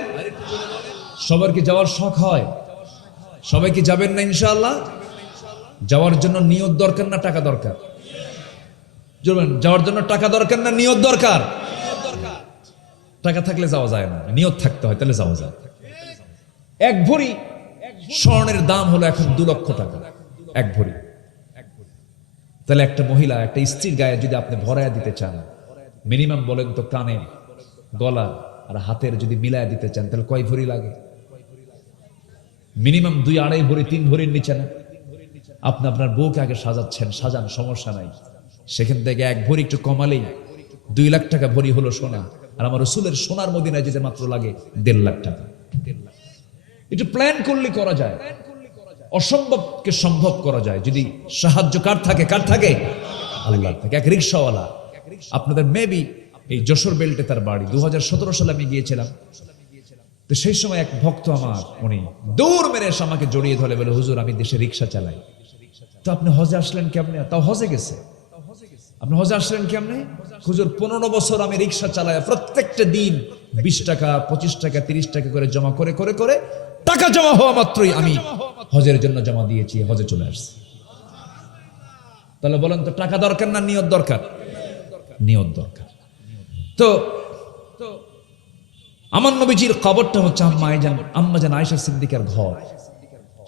সবার কি যাওয়ার শখ হয়? সবাই কি যাবেন না ইনশাআল্লাহ? যাওয়ার জন্য নিয়ত দরকার না টাকা দরকার? যাওয়ার জন্য টাকা দরকার না নিয়ত দরকার? টাকা থাকলে যাওয়া যায় না, নিয়ত থাকতে হয়, তাহলে যাওয়া যায়। এক ভরি স্বর্ণের দাম হলো এখন 2 লক্ষ টাকা, এক ভরি। তাহলে একটা মহিলা একটা স্ত্রীর গায়ে যদি আপনি ভরায়া দিতে চান, মিনিমাম বলেন তো কানে, গলা আর হাতের যদি মিলায়া দিতে চান, তাহলে কয় ভরি লাগে? মিনিমাম 2-2.5 ভরি, 3 ভরির নিচে না। আপনি আপনার বউকে আগে সাজাচ্ছেন, সাজান, সমস্যা নাই। সেখান থেকে এক ভরি একটু কমালেই 2 লাখ টাকা ভরি হলো সোনা। আর আমার রাসূলের সোনার মদিনায় যেতে মাত্র লাগে 1.5 লাখ টাকা। একটু প্ল্যান করলে করা যায়, অসম্ভবকে সম্ভব করা যায় যদি সাহায্য কার থাকে? কার থাকে? আল্লাহর থাকে। এক রিকশাওয়ালা, আপনাদের মেবি এই যশোর বেল্টে তার বাড়ি। 2017 সালে আমি গিয়েছিলাম, তো সেই সময় এক ভক্ত আমার, উনি দৌড় মেরে এসে আমাকে জড়িয়ে ধরে বলে, হুজুর আমি দেশে রিকশা চালাই। তো আপনি হজে আসলেন কেমনে? তাও হজে গেছে। আপনি হজে আসলেন কেমনে? হুজুর 15 বছর আমি রিকশা চালাই, প্রত্যেকটা দিন 20 টাকা, 25 টাকা, 30 টাকা করে জমা করে করে করে টাকা জমা হওয়া মাত্রই আমি হজের জন্য জমা দিয়েছি, হজে চলে আসছি। তাহলে বলেন তো, টাকা দরকার না নিয়ত দরকার? নিয়ত দরকার। তো আমার নবীজির কবরটা হচ্ছে আম্মাজান আয়েশা সিদ্দিকার ঘর।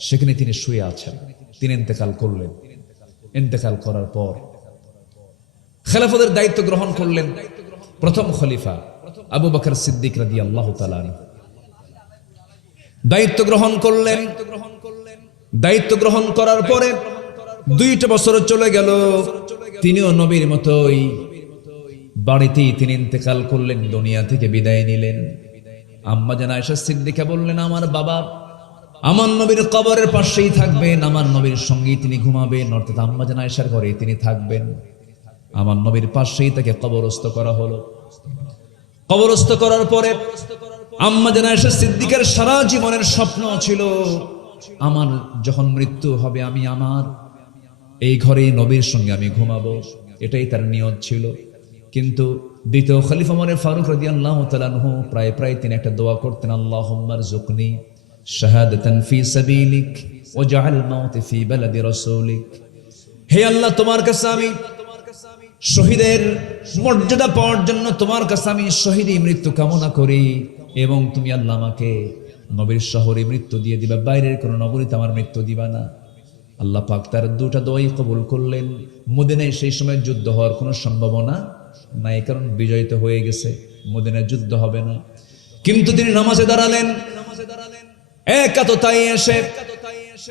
সেখানে তিনি শুয়ে আছেন। তিনি ইন্তেকাল করলেন। ইন্তেকাল করার পর খেলাফতের দায়িত্ব গ্রহণ করলেন প্রথম খলিফা আবু বকর সিদ্দিক রাদিয়াল্লাহু তাআলা আনহু। দায়িত্ব গ্রহণ করলেন। দায়িত্ব গ্রহণ করার পরে 2টা বছর চলে গেল। তিনিও নবীর মতোই বাড়িতেই তিনি ইন্তেকাল করলেন, দুনিয়া থেকে বিদায় নিলেন। আম্মাজান আয়েশা সিদ্দিকা বললেন, আমার বাবা আমার নবীর কবরের পাশেই থাকবেন, আমার নবীর সঙ্গেই তিনি ঘুমাবেন, অর্থাৎ আম্মাজান আয়েশার ঘরেই তিনি থাকবেন। আমার নবীর পাশেই তাকে কবরস্থ করা হলো। কবরস্থ করার পরে আম্মাজান আয়েশা সিদ্দিকার সারা জীবনের স্বপ্ন ছিল, আমার যখন মৃত্যু হবে আমি আমার এই ঘরে নবীর সঙ্গে আমি ঘুমাবো, এটাই তার নিয়ত ছিল। কিন্তু দ্বিতীয় খলিফা ওমর ফারুক রাদিয়াল্লাহু তাআলা আনহু প্রায় তিনি একটা দোয়া করতেন, আল্লাহুম্মা রযুকনি শাহাদাতান ফি সাবিলিক ওয়াজআল মাউতি ফি বালাদি রাসূলিক। হে আল্লাহ, তোমার কাছে আমি শহীদের মর্যাদা পাওয়ার জন্য তোমার কাছে আমি শহীদি মৃত্যু কামনা করি, এবং তুমি আল্লাহ আমাকে নবীর শহরে মৃত্যু দিয়ে দিবা, বাইরের কোনো নগরীতে আমার মৃত্যু দিবা না। আল্লাহ পাক তার 2টা দোয়াই কবুল করলেন। মদিনায় সেই সময় যুদ্ধ হওয়ার কোনো সম্ভাবনা নাই, কারণ বিজয়িত হয়ে গেছে, মদিনায় যুদ্ধ হবে না। কিন্তু তিনি নামাজে দাঁড়ালেন। একাততায় এসে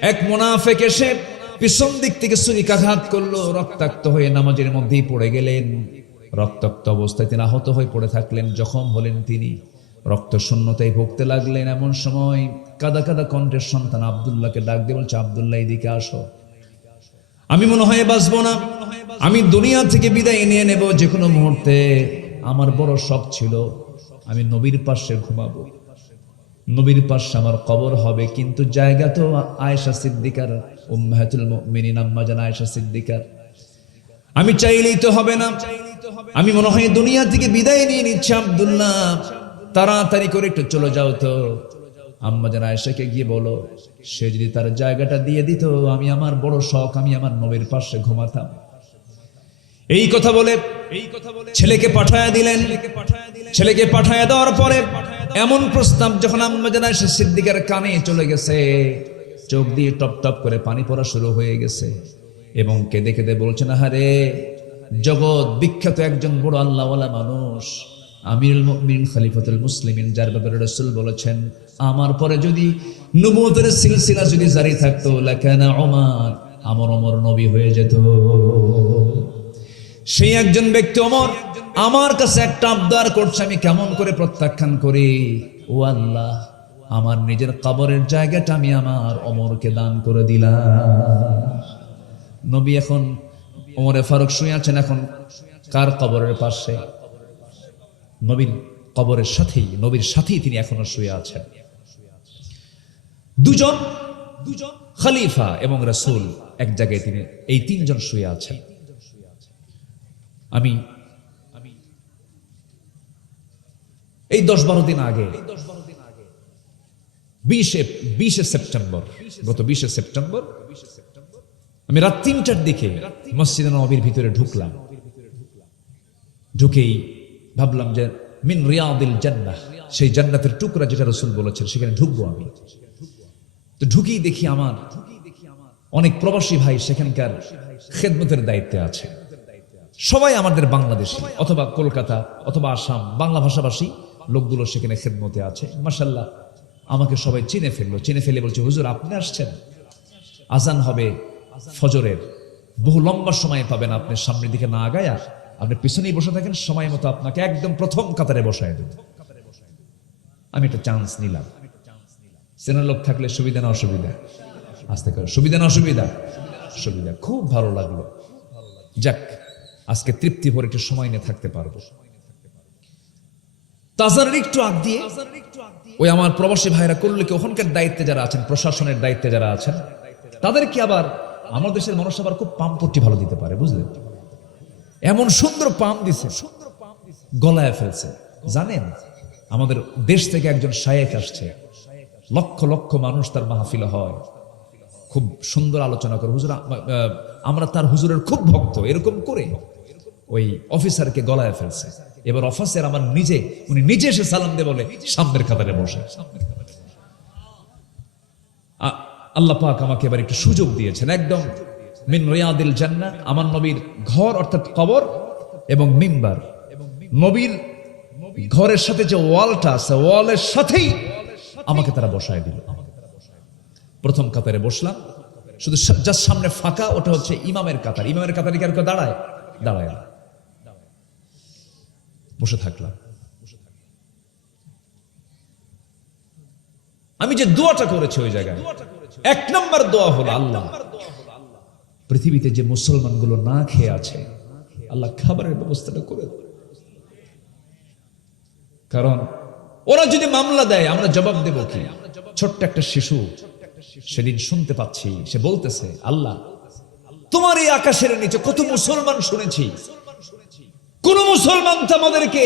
এক মুনাফিক এসে পিছন দিক থেকে ছুরিকাঘাত করলো, রক্তাক্ত হয়ে নামাজের মধ্যেই পড়ে গেলেন। রক্তাক্ত অবস্থায় তিনি আহত হয়ে পড়ে থাকলেন, জখম হলেন তিনি, রক্ত শূন্যতায় ভুগতে লাগলেন। এমন সময় কাদা কাদা কণ্ঠের সন্তান আব্দুল্লাহকে ডাক দিয়ে বলছে, আব্দুল্লাহ এদিকে আসো, আমি মনে হয় বাঁচবো না, আমি দুনিয়া থেকে বিদায় নিয়ে নেব যে কোনো মুহূর্তে। আমার বড় শখ ছিল আমি নবীর পাশে ঘুমাবো, নবীর পাশে আমার কবর হবে, কিন্তু জায়গা তো আয়েশা সিদ্দিকার, উম্মাহাতুল মুমিনিন আম্মাজান আয়েশা সিদ্দিকার, আমি চাইলেই তো হবে না। আমি মনে হয় দুনিয়া থেকে বিদায় নিয়ে নিচ্ছি, আব্দুল্লাহ তাড়াতাড়ি করে একটু চলে যাও তো। আম্মাজান আয়েশাকে গিয়ে বলো, সে যদি তার জায়গাটা দিয়ে দিত, আমি আমার বড় শখ আমি আমার নবীর পাশে ঘুমাতাম। এই কথা বলে ছেলেকে পাঠায়া দিলেন। ছেলেকে পাঠায়া দেওয়ার পরে এমন প্রস্তাব যখন আম্মাজান আয়েশা সিদ্দিকার কানে চলে গেছে, চোখ দিয়ে টপ টপ করে পানি পড়া শুরু হয়ে গেছে, এবং কেঁদে কেঁদে বলছেন, আহারে জগৎ বিখ্যাত একজন বড় আল্লাহওয়ালা মানুষ, আমিরুল মুমিনিন খলিফাতুল মুসলিমিন, যার ব্যাপারে রাসূল বলেছেন আমার পরে যদি নবুয়তের সিলসিলা যদি জারি থাকতো, লাকানা ওমর, আমার ওমর নবী হয়ে যেত। সেই একজন ব্যক্তি ওমর আমার কাছে একটা আবদার করছে, আমি কেমন করে প্রত্যাখ্যান করি? ও আল্লাহ, আমার নিজের কবরের জায়গাটা আমি আমার ওমরকে দান করে দিলাম। নবী এখন ওমরে ফারুক শুয়ে আছেন, এখন কার কবরের পাশে? নবীর কবরের সাথেই, নবীর সাথেই তিনি এখনো শুয়ে আছেন। দুজন খলিফা এবং রাসূল এক জায়গায়, তিনি এই 3 জন শুয়ে আছেন। আমি এই 10-12 দিন আগে 20 সেপ্টেম্বর, গত 20 সেপ্টেম্বর আমি রাত 3টার দিকে মসজিদে নববীর ভিতরে ঢুকলাম। ঢুকেই ভাবলাম যে মিন রিয়াদিল জান্নাহ, সেই জান্নাতের টুকরা যেটা রাসূল বলেছেন সেখানে ঢুকবো আমি। তো ঢুকেই দেখি আমার অনেক প্রবাসী ভাই সেখানকার খেদমতের দায়িত্বে আছে। সবাই আমাদের বাংলাদেশী অথবা কলকাতা অথবা আসাম বাংলা ভাষাভাষী লোকগুলো সেখানে খেদমতে আছে। মাশাআল্লাহ, আমাকে সবাই চিনে ফেলে বলছে, হুজুর আপনি আসছেন, আজান হবে ফজরের, বহু লম্বা সময় পাবেন, আপনি সামনের দিকে না আগায়া আপনি পিছনেই বসে থাকেন, সময় মতো আপনাকে একদম প্রথম কাতারে বসায় দেব। আমি একটা চান্স নিলাম। চেনার লোক থাকলে সুবিধা না অসুবিধা? আস্তে করে, সুবিধা না অসুবিধা? সুবিধা। খুব ভালো লাগলো। যাক, আজকে তৃপ্তি ভরে একটু সময় নিয়ে থাকতে পারবো। তাজারের একটু আগ দিয়ে ওই আমার প্রবাসী ভাইরা করলে কি ওখানকার দায়িত্বে যারা আছেন, প্রশাসনের দায়িত্বে যারা আছেন, তাদেরকে আবার আমার দেশের মানুষ আবার খুব পাম্পটি ভালো দিতে পারে, বুঝলেন? এমন সুন্দর পাম্প দিছে, গলায় ফেলছে। জানেন, আমাদের দেশ থেকে একজন শায়েখ আসছে, লক্ষ লক্ষ মানুষ তার মাহফিলে হয়, খুব সুন্দর আলোচনা করে। হুজুর আমরা তার হুজুরের খুব ভক্ত, এরকম করে ওই অফিসারকে গলায় ফেলছে। এবার অফিসার আমার উনি নিজে এসে সালাম দিয়ে বলে সামনের কাতারে বসে। আল্লাহ পাক আমাকে এবার একটু সুযোগ দিয়েছেন, একদম মিন রিয়াদিল জান্নাহ, আমার নবীর ঘর অর্থাৎ কবর এবং মিম্বার, নবীর ঘরের সাথে যে ওয়ালটা আছে ওয়ালের সাথেই আমাকে তারা বসায় দিল। প্রথম কাতারে বসলাম, শুধু জাস্ট সামনে ফাঁকা, ওটা হচ্ছে ইমামের কাতার। ইমামের কাতারে কি আর কেউ দাঁড়ায়? দাঁড়ায় না। বসে থাকলাম। আমি যে দোয়াটা করেছি ওই জায়গায়, এক নম্বর দোয়া হলো, আল্লাহ পৃথিবীতে যে মুসলমানগুলো না খেয়ে আছে, আল্লাহ খাবারের ব্যবস্থাটা করে দাও। কারণ ওরা যদি মামলা দেয় আমরা জবাব দেব কি? ছোট্ট একটা শিশু সেদিন শুনতে পাচ্ছি, সে বলতেছে, আল্লাহ তোমার এই আকাশের নিচে কত মুসলমান শুনেছি, কোন মুসলমান তো আমাদেরকে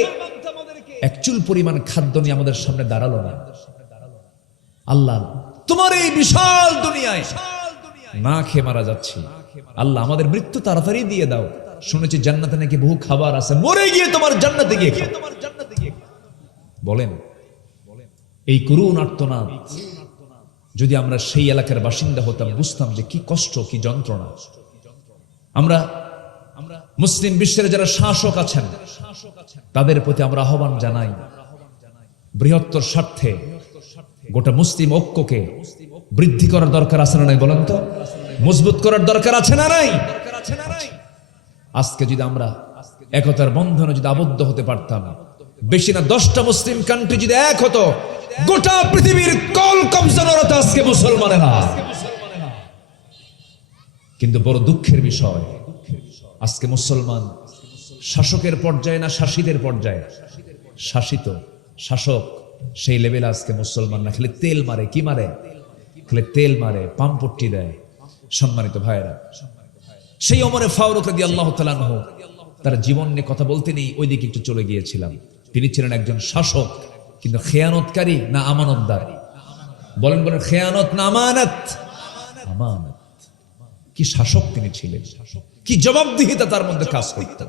এক চুল পরিমাণ খাদ্য নিয়ে আমাদের সামনে দাঁড়ালো না। আল্লাহ তোমার এই বিশাল দুনিয়ায় না খেয়ে মারা যাচ্ছি, আল্লাহ আমাদের মৃত্যু তাড়াতাড়ি দিয়ে দাও। শুনেছি জান্নাতে নাকি বহু খাবার আছে, মরে গিয়ে তোমার জান্নাতে গিয়ে খাও। বলেন, এই করুণ আর্তনাদ যদি আমরা সেই এলাকার বাসিন্দা হতাম, বুঝতাম যে কি কষ্ট, কি যন্ত্রণা। আমরা মুসলিম বিশ্বের যারা শাসক আছেন তাদের প্রতি আমরা আহ্বান জানাই, বৃহত্তর স্বার্থে গোটা মুসলিম ঐক্যকে বৃদ্ধি করার দরকার আছে না নাই? বলেন তো, মজবুত করার দরকার আছে না নাই? আজকে যদি আমরা একতার বন্ধনে যদি আবদ্ধ হতে পারতাম, বেশি না 10টা মুসলিম কান্ট্রি যদি এক হতো, গোটা পৃথিবীর কল কবজারত আজকে মুসলমানেরা। কিন্তু বড় দুঃখের বিষয়, আজকে মুসলমান শাসকের পর্যায়ে না শাসিতের পর্যায়ে, শাসক সেই লেভেলে আজকে মুসলমান না, খালি তেল মারে। কি মারে? খালি তেল মারে, পাম্পট্টি দেয়। সম্মানিত ভাইয়েরা, সেই ওমরে ফারুক রাদিয়াল্লাহু তাআলা আনহু তার জীবন নিয়ে কথা বলতে নেই, ওইদিকে একটু চলে গিয়েছিলাম। তিনি ছিলেন একজন শাসক, কিন্তু খেয়ানতকারী না আমানতদার? বলেন, খেয়ানত না আমানত? আমানত। কি শাসক তিনি ছিলেন, কি জবাবদিহিতা তার মধ্যে কাজ করতেন।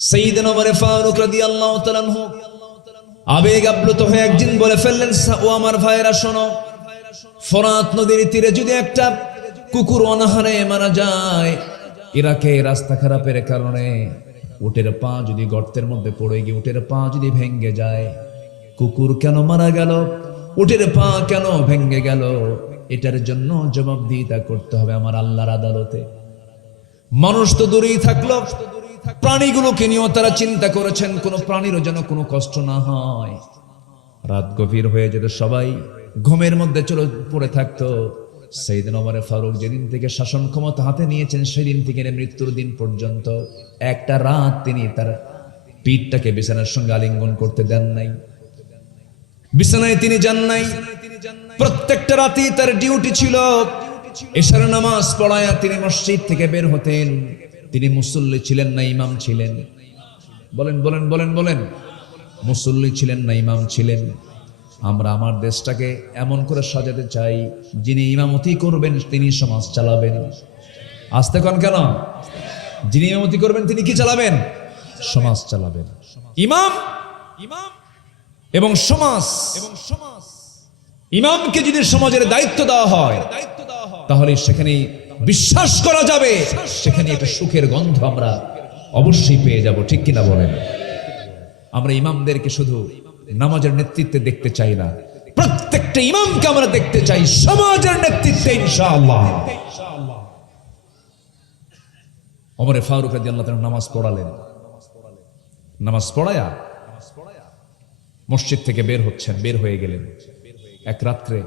সাইয়েদনা ওমর ফারুক রাদিয়াল্লাহু তাআলা আনহু আবেগ আপ্লুত হয়ে একদিন বলে ফেললেন, ও আমার ভাইয়েরা শোনো, ফোরাত নদীর তীরে যদি একটা কুকুর অনাহারে মারা যায়, ইরাকে রাস্তা খারাপের কারণে উটের পা যদি গর্তের মধ্যে পড়ে গিয়ে উটের পা যদি ভেঙে যায়, কুকুর কেন মারা গেল, উটের পা কেন ভেঙে গেল, এটার জন্য জবাবদিহিতা করতে হবে আমার আল্লাহর আদালতে। মানুষ তো দূরেই থাকলো, প্রাণীগুলোকে নিয়েও তারা চিন্তা করেছেন কোনো প্রাণীরও যেন কোনো কষ্ট না হয়। রাত গভীর হয়ে যেত, সবাই ঘুমের মধ্যে চলে পড়ে থাকতো। সাইয়েদনা ওমর ফারুক যেদিন থেকে শাসন ক্ষমতা হাতে নিয়েছেন, সেদিন থেকে মৃত্যুর দিন পর্যন্ত একটা রাত তিনি তার পিঠটাকে বিছানার সঙ্গে আলিঙ্গন করতে দেন নাই, বিছানায় তিনি যান নাই। প্রত্যেকটা রাতেই তার ডিউটি ছিল এশার নামাজ পড়ায়া তিনি মসজিদ থেকে বের হতেন। তিনি মুসল্লি ছিলেন না, ইমাম ছিলেন। বলেন বলেন বলেন বলেন, মুসল্লি ছিলেন না, ইমাম ছিলেন। আমরা আমার দেশটাকে এমন করে সাজাতে চাই, যিনি ইমামতি করবেন তিনি সমাজ চালাবেন। আস্তে কোন কেন? যিনি ইমামতি করবেন তিনি কি চালাবেন? সমাজ চালাবেন। ইমাম এবং সমাজ ইমামকে যদি সমাজের দায়িত্ব দেওয়া হয় তাহলে সেখানে বিশ্বাস করা যাবে সেখানে একটা সুখের গন্ধ আমরা অবশ্যই পেয়ে যাব, ঠিক কিনা বলেন? আমরা ইমামদেরকে শুধু নামাজের নেতৃত্বে দেখতে চাই না, প্রত্যেকটা ইমামকে আমরা দেখতে চাই সমাজের নেতৃত্বে ইনশাআল্লাহ। ওমর ফারুক রাদিয়াল্লাহু তাআলা নামাজ পড়ালেন, নামাজ পড়ায়া মসজিদ থেকে বের হয়ে গেলেন। এক রাত্রে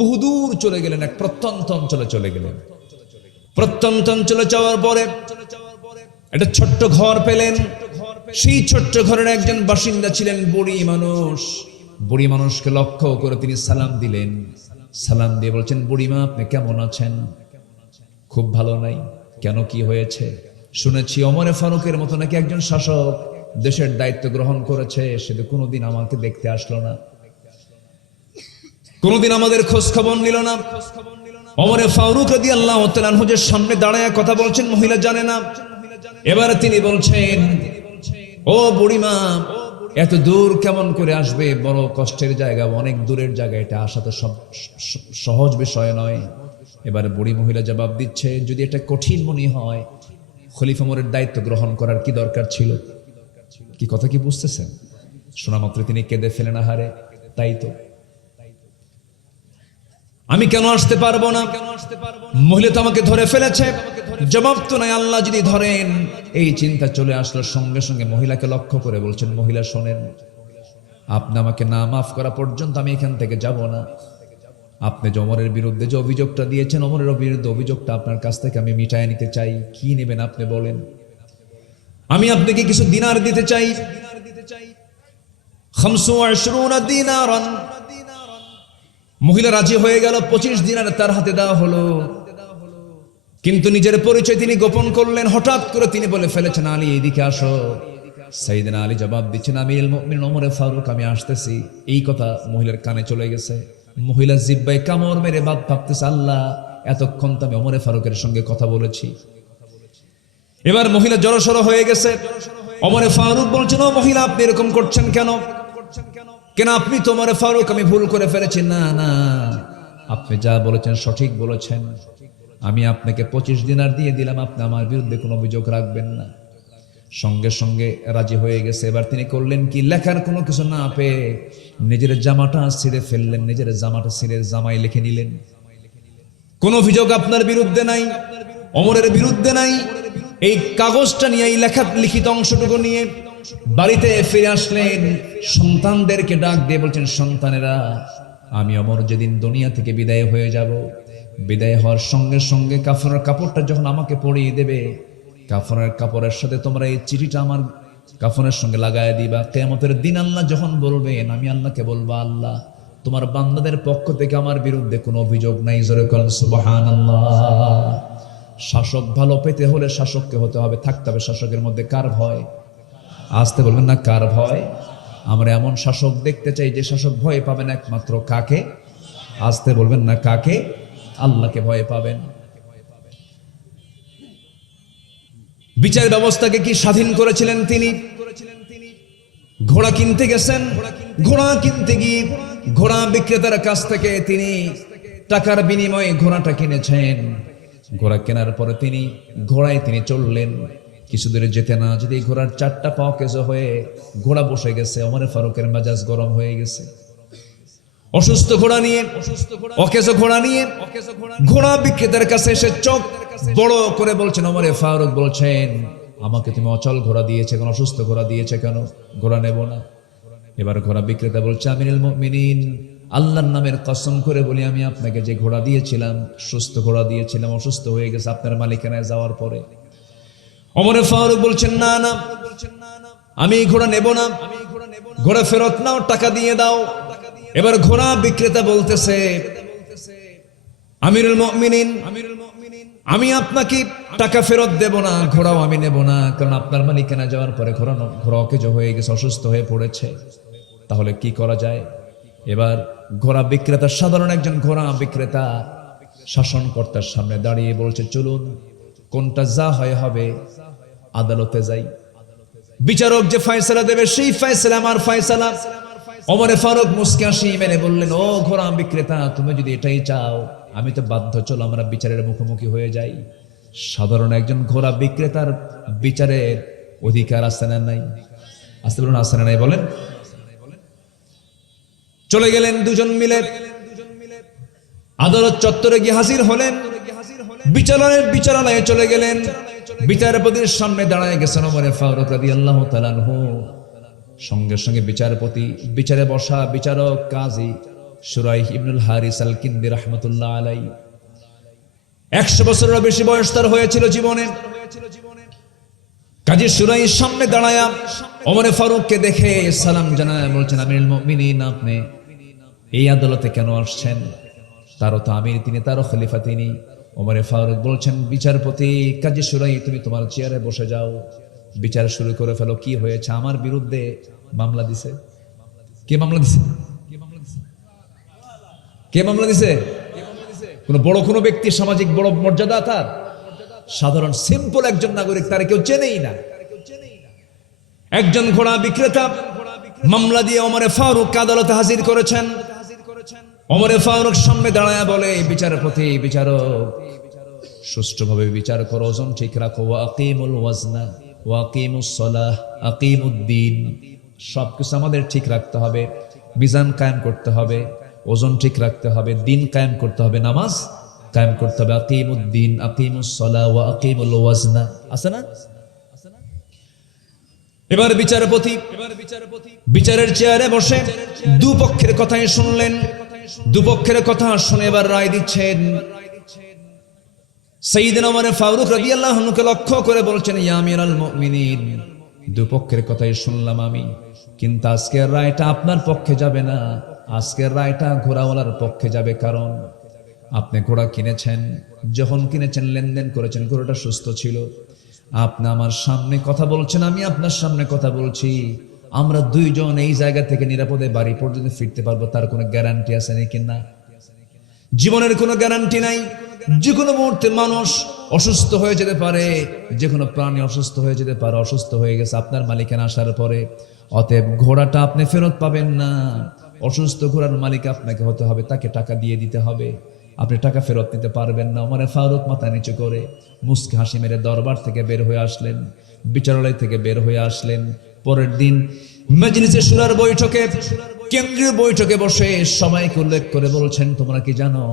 বহুদূর চলে গেলেন, এক প্রত্যন্ত অঞ্চলে চলে গেলেন। প্রত্যন্ত অঞ্চলে যাওয়ার পরে একটা ছোট্ট ঘর পেলেন। সেই ছোট্ট ঘরের একজন বাসিন্দা ছিলেন বুড়ি মানুষ। বুড়ি মানুষকে লক্ষ্য করে তিনি সালাম দিলেন। সালাম দিয়ে বলছেন, বুড়িমা আপনি কেমন আছেন? খুব ভালো নাই। কেন, কি হয়েছে? শুনেছি ওমর ফারুকের মতো নাকি একজন শাসক দেশের দায়িত্ব গ্রহণ করেছে, সে তো কোনোদিন আমাকে দেখতে আসলো না, কোনোদিন আমাদের খোঁজ খবর নিল না। ওমর ফারুক রাদিয়াল্লাহু তাআলা আনহুর সামনে দাঁড়ায় কথা বলছেন, মহিলা জানে না। এবার তিনি বলছেন, ও বুড়িমা এত দূর কেমন করে আসবে? বড় কষ্টের জায়গা, অনেক দূরের জায়গা, এটা আসা তো সহজ বিষয় নয়। এবার বুড়ি মহিলা জবাব দিচ্ছে, যদি এটা কঠিন মনে হয় খলিফা ওমরের দায়িত্ব গ্রহণ করার কি দরকার ছিল? কি কথা কি বুঝতেছেন? শোনা মাত্র তিনি কেঁদে ফেলেন, আহারে তাই তো, আমি কেন আসতে পারবো না? মহিলা তো আমাকে ধরে ফেলেছে, জবাব তো নাই। আল্লাহ যদি ধরেন, এই চিন্তা চলে আসলো। সঙ্গে সঙ্গে মহিলাকে লক্ষ্য করে বলছেন, মহিলা শোনেন, আপনি আমাকে না মাফ করা পর্যন্ত আমি এখান থেকে যাব না। আপনি যে ওমরের বিরুদ্ধে যে অভিযোগটা দিয়েছেন, ওমরের বিরুদ্ধে অভিযোগটা আপনার কাছ থেকে আমি মিটায় নিতে চাই। কি নেবেন আপনি বলেন? আমি আপনাকে কিছু দিনার দিতে চাই। 25 দিনারান। মহিলা রাজি হয়ে গেল, 25 দিনার তার হাতে দেওয়া হলো। কিন্তু নিজের পরিচয় তিনি গোপন করলেন। হঠাৎ করে তিনি বলে ফেলেছেন, আলী এদিকে আসো। সাইয়েদনা আলী জবাব দিচ্ছেন, আমিরুল মুমিনিন ওমর ফারুক, আমি আসতেছি। এই কথা মহিলার কানে চলে গেছে। মহিলা জিহ্বায় কামড় মেরে ভাবতেছে, আল্লাহ এতক্ষণ তো আমি ওমর ফারুকের সঙ্গে কথা বলেছি। এবার মহিলা জড়সড় হয়ে গেছে। ওমর ফারুক বলছেন, ও মহিলা আপনি এরকম করছেন কেন? কেন আপনি তো ওমর ফারুক, আমি ভুল করে ফেলেছি। না না, আপনি যা বলেছেন সঠিক বলেছেন। আমি আপনাকে 25 দিনার দিয়ে দিলাম, আপনি আমার বিরুদ্ধে কোনো অভিযোগ রাখবেন না। সঙ্গে সঙ্গে রাজি হয়ে গেছে। এবার তিনি করলেন কি, লেখার কোনো কিছু না পেয়ে নিজের জামাটা ছিঁড়ে ফেললেন। নিজের জামাটা ছিঁড়ে জামায় লিখে নিলেন, কোন অভিযোগ আপনার বিরুদ্ধে নাই, ওমরের বিরুদ্ধে নাই। এই কাগজটা নিয়ে, এই লিখিত অংশটুকু নিয়ে বাড়িতে ফিরে আসলেন। সন্তানদেরকে ডাক দিয়ে বলছেন, সন্তানেরা, আমি ওমর যেদিন দুনিয়া থেকে বিদায় হয়ে যাব, বিদায় হওয়ার সঙ্গে সঙ্গে কাফনের কাপড়টা যখন আমাকে পরিয়ে দেবে, কাফনের কাপড়ের সাথে তোমরা এই চিঠিটা আমার কাফনের সঙ্গে লাগায় দিবা। কিয়ামতের দিন আল্লাহ যখন বলবেন, আমি আল্লাহকে বলবো, আল্লাহ তোমার বান্দাদের পক্ষ থেকে আমার বিরুদ্ধে কোনো অভিযোগ নাই। জোরে বলেন সুবহানাল্লাহ। শাসক ভালো পেতে হলে শাসককে হতে হবে, থাকতে হবে শাসকের মধ্যে কার ভয়? আসতে বলবেন না, কার ভয়? আমরা এমন শাসক দেখতে চাই যে শাসক ভয় পাবেন একমাত্র কাকে? আসতে বলবেন না, কাকে? আল্লাহকে ভয় পাবেন। বিচার ব্যবস্থাকে কি স্বাধীন করেছিলেন তিনি? ঘোড়া কিনতে গেছেন, ঘোড়া কিনতে গিয়ে ঘোড়া বিক্রেতার কাছ থেকে তিনি টাকার বিনিময়ে ঘোড়াটা কিনেছেন। ঘোড়া কেনার পরে তিনি ঘোড়ায় তিনি চললেন। কিছু দূরে যেতে না যেতে ঘোড়ার 4টা পা অকেজ হয়ে ঘোড়া বসে গেছে। ওমর ফারুকের মেজাজ গরম হয়ে গেছে। অসুস্থ ঘোড়া নিয়ে, অকেজ ঘোড়া নিয়ে ঘোড়া বিক্রেতার কাছে এসে চোখ বড় করে বলছেন, ওমর ফারুক বলছেন, আমাকে তুমি অচল ঘোড়া দিয়েছে কেন, অসুস্থ ঘোড়া দিয়েছে কেন? ঘোড়া নেব না। এবার ঘোড়া বিক্রেতা বলছে, আমিরুল মুমিনিন, আল্লাহর নামের কসম করে বলি, আমি আপনাকে যে ঘোড়া দিয়েছিলাম, সুস্থ ঘোড়া দিয়েছিলাম, অসুস্থ হয়ে গেছে আপনার মালিকানায় যাওয়ার পরে। ওমর ফারুক বলছেন, না না, আমি এই ঘোড়া নেব না, ঘোড়া ফেরত নাও, টাকা দিয়ে দাও। এবার ঘোড়া বিক্রেতা বলতেছে, আমিরুল মুমিনিন, আমি আপনাকে টাকা ফেরত দেব না, ঘোড়াও আমি নেব না, কারণ আপনার মালিকানা যাওয়ার পরে ঘোড়া অকেজ হয়ে গেছে, অসুস্থ হয়ে পড়েছে। তাহলে কি করা যায়? এবার ঘোড়া বিক্রেতা, সাধারণ একজন ঘোড়া বিক্রেতা, শাসনকর্তার সামনে দাঁড়িয়ে বলছে, চলুন, কোনটা যা হয় হবে, আদালতে যাই। বিচারক যে ফয়সালা দেবে সেই ফয়সালা আমার ফয়সালা। ওমরে ফারুক মুস্কি হাসি মেরে বললেন, ও ঘোড়া বিক্রেতা, তুমি যদি এটাই চাও আমি তো বাধ্য, চলো আমরা বিচারের মুখোমুখি হয়ে যাই। সাধারণ একজন ঘোড়া বিক্রেতার বিচারের অধিকার আছে না নাই? আসতে বলুন, আছে না নাই বলেন। চলে গেলেন দুজন মিলে, আদালত চত্বরে গিয়ে হাজির হলেন, বিচারালয়ে চলে গেলেন। বিচারপতির সামনে দাঁড়ায় গেছেন ওমরে ফারুক রাদিয়াল্লাহু তাআলা আনহু। সঙ্গে সঙ্গে বিচারে বসা বিচারক কাজী শুরাইহ ইবনুল হারিস আল কিন্দি রাহমাতুল্লাহ আলাইহি, 100 বছরেরও বেশি বয়স তার হয়েছিল জীবনে। কাজী শুরাইহ সামনে দাঁড়ায়া ওমরে ফারুককে দেখে সালাম জানায়, বলছেন, আমিরুল মুমিনিন, আপনি এই আদালতে কেন আসছেন? তারও তো আমির তিনি, তারও খলিফা তিনি। ওমরে ফারুক বলছেন, বিচারপতি কাজী শুরাইহ, তুমি তোমার চেয়ারে বসে যাও, বিচার শুরু করে ফেলো। কি হয়েছে? আমার বিরুদ্ধে মামলা দিছে। কে মামলা দিছে? কে মামলা দিছে? কোন বড় কোনো ব্যক্তি, সামাজিক বড় মর্যাদা তার? সাধারণ সিম্পল একজন নাগরিক, তার কেউ চেনেই না। একজন ঘোড়া বিক্রেতা মামলা দিয়ে ওমরে ফারুক আদালতে হাজির করেছেন। ওমরে ফারুক সামনে দাঁড়ায় বলে, বিচারপতি, বিচারক, সুষ্ঠুভাবে বিচার করো, ওজন ঠিক রাখো। ওয়াকিমুল ওয়াজনা ওয়াকিমুস সালাহ আকিমুদ্দিন, সবকিছু আমাদের ঠিক রাখতে হবে, মিজান কায়েম করতে হবে, ওজন ঠিক রাখতে হবে, দিন কায়েম করতে হবে, নামাজ কায়েম করতে হবে। আকিমুদ্দিন আকিমুস সালাহ ওয়া আকিমুল ওয়াজনা, আছে না? এবার বিচারপতি বিচারের চেয়ারে বসে দুপক্ষের কথাই শুনলেন। দুপক্ষের কথা শুনে এবার রায় দিচ্ছেন। সাইয়েদনা ওমর ফারুক রাদিয়াল্লাহু আনহুকে লক্ষ্য করে বলছেন, ইয়া আমিরাল মুমিনিন, দুপক্ষের কথাই শুনলাম আমি, কিন্তু আজকের রায়টা আপনার পক্ষে যাবে না, আজকের রায়টা ঘোড়াওয়ালার পক্ষে যাবে। কারণ আপনি ঘোড়া কিনেছেন, যখন কিনেছেন লেনদেন করেছেন, ঘোড়াটা সুস্থ ছিল। আপনি আমার সামনে কথা বলছেন, আমি আপনার সামনে কথা বলছি, আমরা দুইজন এই জায়গা থেকে নিরাপদে বাড়ি পর্যন্ত ফিরতে পারবো, তার কোনো গ্যারান্টি আছে নাকি? না, জীবনের কোনো গ্যারান্টি নাই। যে কোনো মুহূর্তে মানুষ অসুস্থ হয়ে যেতে পারে, যে কোনো প্রাণী অসুস্থ হয়ে যেতে পারে। অসুস্থ হয়ে গেছে আপনার মালিকানা আসার পরে, অতএব ঘোড়াটা আপনি ফেরত পাবেন না। অসুস্থ ঘোড়ার মালিক আপনাকে হতে হবে, তাকে টাকা দিয়ে দিতে হবে, আপনি টাকা ফেরত নিতে পারবেন না। ওমরে ফারুক মাথা নিচু করে মুস্কি হাসি মেরে দরবার থেকে বের হয়ে আসলেন, বিচারালয় থেকে বের হয়ে আসলেন। পরের দিন মজলিসে শুরার বৈঠকে, কেন্দ্রীয় বৈঠকে বসে সবাইকে উল্লেখ করে বলছেন, তোমরা কি জানো,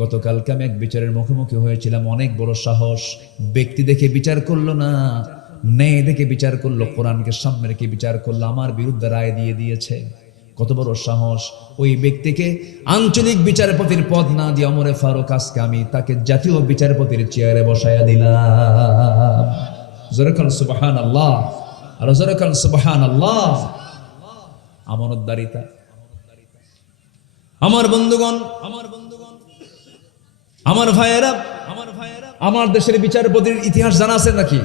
গতকালকে আমি এক বিচারের মুখোমুখি হয়েছিলাম। অনেক বড় সাহস, ব্যক্তি দেখে বিচার করলো না, ন্যায় দেখে বিচার করলো, কোরআনকে সামনে রেখে বিচার করলো, আমার বিরুদ্ধে রায় দিয়ে দিয়েছে। কত বড় সাহস! ওই ব্যক্তিকে আঞ্চলিক বিচারপতির পদ না দিয়ে ওমরে ফারুক আজকে আমি তাকে জাতীয় বিচারপতির চেয়ারে বসায়া দিলাম। জোরে বলেন সুবহানাল্লাহ, আর জোরে বলেন সুবহানাল্লাহ। আমানতদারিতা। আমার বন্ধুগণ, আমার ভাইয়েরা, আমার দেশের বিচারপতির ইতিহাস জানা আছে নাকি?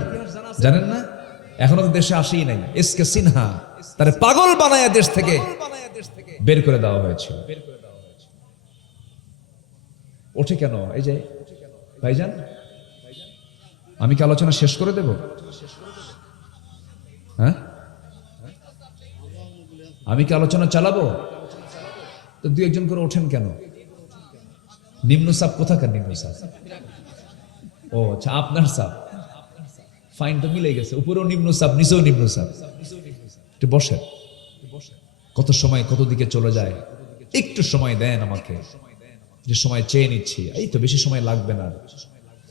জানেন না? এখনো তো দেশে আসেই নাই। এসকে সিনহা, তারে পাগল বানায়া দেশ থেকে বের করে দেওয়া হয়েছিল। ওঠে কেন? এই যে ভাইজান, আমি কি আলোচনা শেষ করে দেব? হ্যাঁ, আমি কি আলোচনা চালাবো? তো দুই একজন করে ওঠেন কেন? নিম্ন সাপ কোথাকার নিম্ন সাপ? ও আচ্ছা, আপনার সাপ। ফাইন তো মিলে গেছে, উপরেও নিম্ন সাপ, নিচেও নিম্ন সাপ। একটু বসেন। কত সময় কত দিকে চলে যায়, একটু সময় দেন আমাকে, যে সময় চেয়ে নিচ্ছি। এই তো বেশি সময় লাগবে না,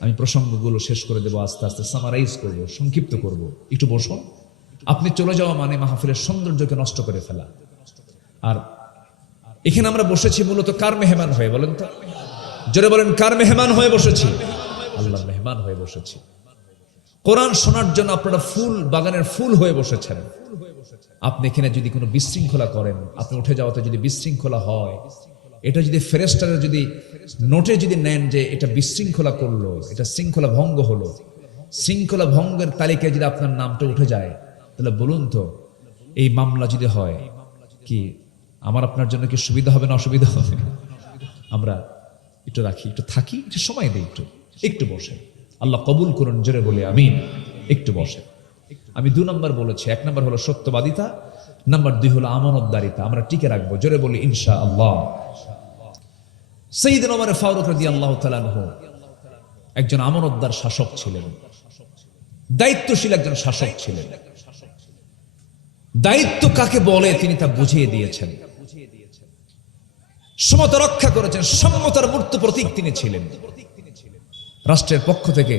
আমি প্রসঙ্গগুলো শেষ করে দেবো, আস্তে আস্তে সামারাইজ করবো, সংক্ষিপ্ত করব। একটু বসুন। আপনি চলে যাওয়া মানে মাহফিলের সৌন্দর্যকে নষ্ট করে ফেলা। আর এখানে আমরা বসেছি মূলত কার মেহমান হয়ে? বলেন তো, জোরে বলেন, কার মেহমান হয়ে বসেছি? আল্লাহর মেহমান হয়ে বসেছি। কোরআন শোনার জন্য আপনারা ফুল বাগানের ফুল হয়ে বসেছেন। আপনি এখানে যদি কোনো বিশৃঙ্খলা করেন, আপনি উঠে যাওয়াতে যদি বিশৃঙ্খলা হয়, এটা যদি ফেরেশতারা যদি নোটে যদি নেন যে এটা বিশৃঙ্খলা করলো, এটা শৃঙ্খলা ভঙ্গ হলো, শৃঙ্খলা ভঙ্গের তালিকায় যদি আপনার নামটা উঠে যায়, তাহলে বলুন তো, এই মামলা যদি হয়, কি আমার আপনার জন্য কি সুবিধা হবে না অসুবিধা হবে? আমরা একটু রাখি, একটু থাকি, একটু সময় দিই, একটু বসে। আল্লাহ কবুল করুন, জোরে বলে আমিন। একটু বসে। আমি 2 নম্বর বলেছি। 1 নম্বর হলো সত্যবাদিতা, নাম্বার 2 হলো আমানতদারিতা। আমরা টিকে রাখবো, জোরে বলি ইনশাআল্লাহ। সাইয়েদনা ওমর ফারুক রাদিয়াল্লাহু তাআলা আনহু একজন আমানতদার শাসক ছিলেন, দায়িত্বশীল একজন শাসক ছিলেন। দায়িত্ব কাকে বলে তিনি তা বুঝিয়ে দিয়েছেন। সমতা রক্ষা করেছেন, সম্মতার মূর্ত প্রতীক তিনি ছিলেন। রাষ্ট্রের পক্ষ থেকে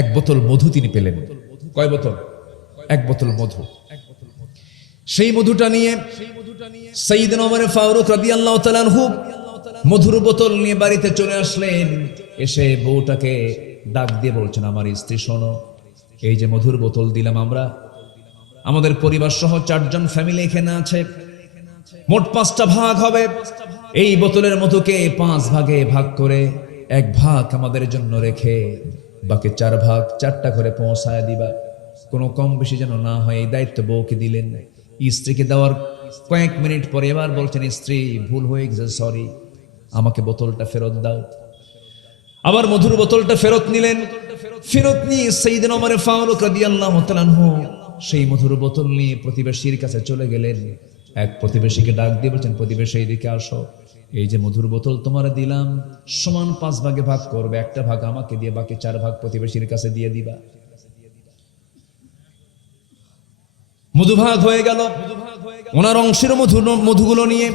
1 বোতল মধু তিনি পেলেন। কয় বোতল? 1 বোতল মধু। সেই মধুটা নিয়ে সাইয়েদনা ওমর ফারুক রাদিয়াল্লাহু তাআলা আনহু মধুর বোতল নিয়ে বাড়িতে চলে আসলেন। এসে বউটাকে ডাক দিয়ে বলছেন, আমার স্ত্রী শোনো, এই যে মধুর বোতল দিলাম আমরা, আমাদের পরিবার সহ 4 জন ফ্যামিলি এখানে আছে, মোট 5টা ভাগ হবে। এই বোতলের মধুকে 5 ভাগে ভাগ করে 1 ভাগ আমাদের জন্য রেখে বাকি 4 ভাগ 4টা করে পৌঁছায় দিবা, কোনো কম বেশি যেন না হয়। এই দায়িত্ব বউকে দিলেন। স্ত্রীকে দেওয়ার কয়েক মিনিট পরে এবার বলছেন, স্ত্রী ভুল হয়ে গেছে, সরি, আমাকে বোতলটা ফেরত দাও। আবার মধুর বোতলটা ফেরত নিলেন। ফেরত নিয়ে সাইয়েদনা ওমর ফারুক রাদিয়াল্লাহু তাআলা আনহু সেই মধুর বোতল নিয়ে প্রতিবেশীর কাছে চলে গেলেন। এক প্রতিবেশীকে ডাক দিয়ে বলছেন, প্রতিবেশী এদিকে আসো, এই যে মধুর বোতল তোমার দিলাম, সমান 5 ভাগে ভাগ করবে, 1টা ভাগ আমাকে দিয়ে বাকি 4 ভাগ প্রতিবেশীর কাছে দিয়ে দিবা। মধুভাগ হয়ে গেল। ওনার অংশের মধুগুলো নিয়ে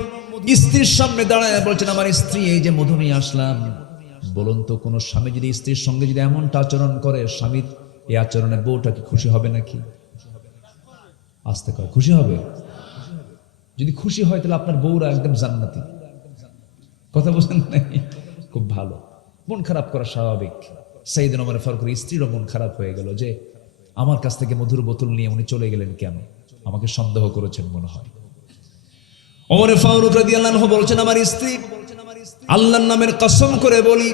স্ত্রীর সামনে দাঁড়ায় বলছেন, আমার স্ত্রী, এই যে মধু নিয়ে আসলাম, বলুন তো কোন স্বামী যদি স্ত্রীর সঙ্গে যদি এমনটা আচরণ করে, স্বামীর এই আচরণে বউটা কি খুশি হবে নাকি? আস্তে কর, খুশি হবে? যদি খুশি হয় তাহলে আপনার বউরা একদম জান্নাতি। কথা বলেন নাই? খুব ভালো। মন খারাপ করা স্বাভাবিক। সাইয়েদনা ওমর ফারুকের স্ত্রীরও মন খারাপ হয়ে গেল যে আমার কাছ থেকে মধুর বোতল নিয়ে উনি চলে গেলেন কেন, আমাকে সন্দেহ করেছেন মনে হয়। ওমর ফারুক রাদিয়াল্লাহু আনহু বলছেন, আমার স্ত্রী, আল্লাহর নামের কসম করে বলি,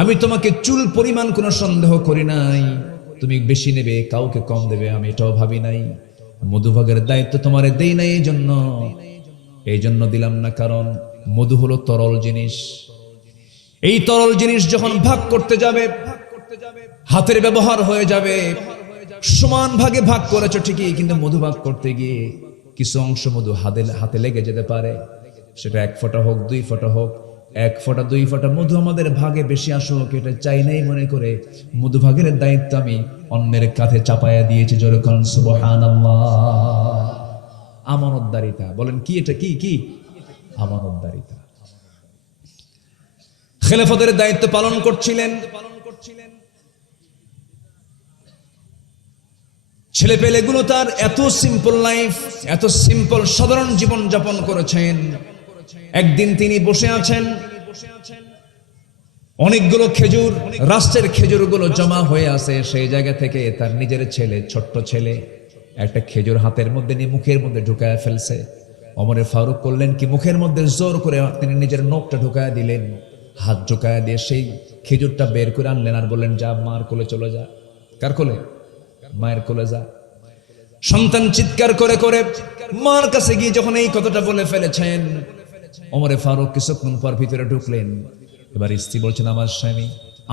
আমি তোমাকে চুল পরিমাণ কোনো সন্দেহ করি নাই। তুমি বেশি নেবে, কাউকে কম দেবে, আমি এটাও ভাবি নাই। মধুভাগের দায়িত্ব তোমারে দেই নাই এই জন্য দিলাম না, কারণ মধু হলো তরল জিনিস। এই তরল জিনিস যখন ভাগ করতে যাবে, হাতের ব্যবহার হয়ে যাবে। সমান ভাগে ভাগ করেছো ঠিকই, কিন্তু মধু ভাগ করতে গিয়ে কিছু অংশ মধু হাতে লেগে যেতে পারে। সেটা 1 ফোঁটা হোক, 2 ফোঁটা হোক, 1 ফোঁটা 2 ফোঁটা মধু আমাদের ভাগে বেশি আসুক, এটা চাই নাই মনে করে মধু ভাগের দায়িত্ব আমি অন্যের কাঁধে চাপায়া দিয়েছি। জোরে কোন সুবহানাল্লাহ। আমানতদারিতা। বলেন কি এটা? কি আমানতদারিতা। খেলাফতের দায়িত্ব পালন করছিলেন। ছেলে পেলেগুলো তার এত সিম্পল লাইফ, এত সিম্পল সাধারণ জীবন যাপন করেছেন। একদিন তিনি বসে আছেন, অনেকগুলো খেজুর, রাষ্ট্রের খেজুরগুলো জমা হয়ে আছে। সেই জায়গা থেকে তার নিজের ছেলে, ছোট্ট ছেলে, একটা খেজুর হাতের মধ্যে নিয়ে মুখের মধ্যে ঢুকায় ফেলছে। ওমর ফারুক করলেন কি, মুখের মধ্যে জোর করে তিনি নিজের নখটা ঢুকায় দিলেন। হাত ঢুকায় দিয়ে সেই খেজুরটা বের করে আনলেন আর বললেন, যা মার কোলে চলে যা। কার কোলে? মায়ের কোলে যা। সন্তান চিৎকার করে করে মার কাছে গিয়ে যখন এই কথাটা বলে ফেলেছেন, ওমর ফারুক কিছুক্ষণ পর ভিতরে ঢুকলেন। এবার স্ত্রী বলছেন, আমার স্বামী,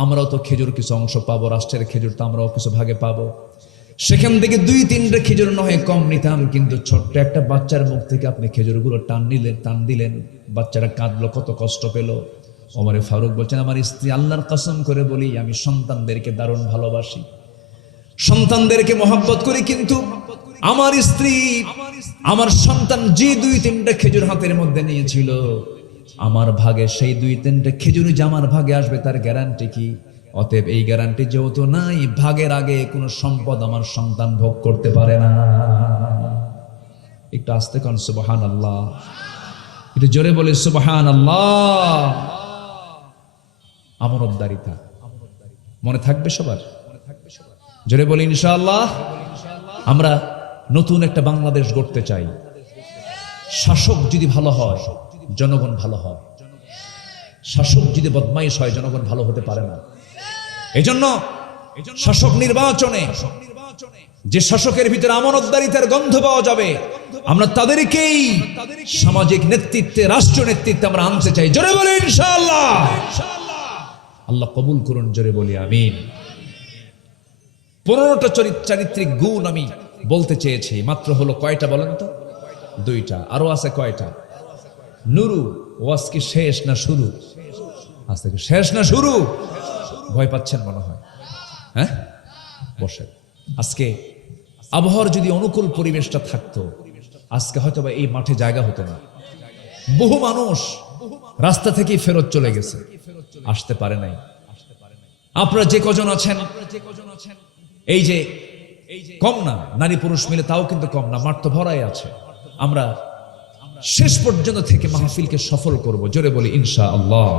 আমরাও তো খেজুর কিছু অংশ পাবো, রাষ্ট্রের খেজুর তো আমরাও কিছু ভাগে পাবো। সেখান থেকে 2-3টা খেজুর নয় কম নিতাম, কিন্তু ছোট্ট একটা বাচ্চার মুখ থেকে আপনি খেজুরগুলো টান দিলেন, বাচ্চারা কাঁদলো, কত কষ্ট পেল। ওমর ফারুক বলছেন, আমার স্ত্রী, আল্লাহর কসম করে বলি, আমি সন্তানদেরকে দারুণ ভালোবাসি, সন্তানদেরকে মহব্বত করি, কিন্তু আমার স্ত্রী, আমার সন্তান যে 2-3টা খেজুর হাতের মধ্যে নিয়েছিল, আমার ভাগে সেই 2-3টা খেজুর যে আমার ভাগে আসবে তার গ্যারান্টি কি? অতএব এই গ্যারান্টি যেহেতু নাই, ভাগের আগে কোনো সম্পদ আমার সন্তান ভোগ করতে পারে না। একটু আস্তে কোন সুবহানাল্লাহ, একটু জোরে বলে সুবহানাল্লাহ। আমানতদারিতা মনে থাকবে সবার? জোরে বলি ইনশাআল্লাহ। আমরা নতুন একটা বাংলাদেশ গড়তে চাই। শাসক যদি ভালো হয়, জনগণ ভালো হয়। শাসক যদি বদমাইশ হয়, জনগণ ভালো হতে পারে না। এজন্য শাসক নির্বাচনে যে শাসকের ভিতরে আমানতদারিতার গন্ধ পাওয়া যাবে, আমরা তাদেরকেই সামাজিক নেতৃত্বে, রাষ্ট্রীয় নেতৃত্বে আমরা আনতে চাই। জোরে বলি ইনশাআল্লাহ। আল্লাহ কবুল করুন, জোরে বলি আমিন। 15টা চারিত্রিক গুণ আমি বলতে চেয়েছি, মাত্র হলো কয়টা বলেন তো? 2টা। আরো আছে কয়টা? নুরু। ওয়াজ কি শেষ না শুরু? আজকে কি শেষ না শুরু? ভয় পাচ্ছেন মনে হয়, হ্যাঁ? বসে। আজকে আবহাওয়ার যদি অনুকূল পরিবেশটা থাকতো, আজকে হয়তো বা এই মাঠে জায়গা হতো না। বহু মানুষ রাস্তা থেকেই ফেরত চলে গেছে, আসতে পারে নাই। আপনারা যে কজন আছেন, এই যে কম না, নারী পুরুষ মিলে তাও কিন্তু কম না, মাঠ তো ভরাই আছে। আমরা শেষ পর্যন্ত থেকে মাহফিলকে সফল করব, জোরে বলি ইনশাআল্লাহ।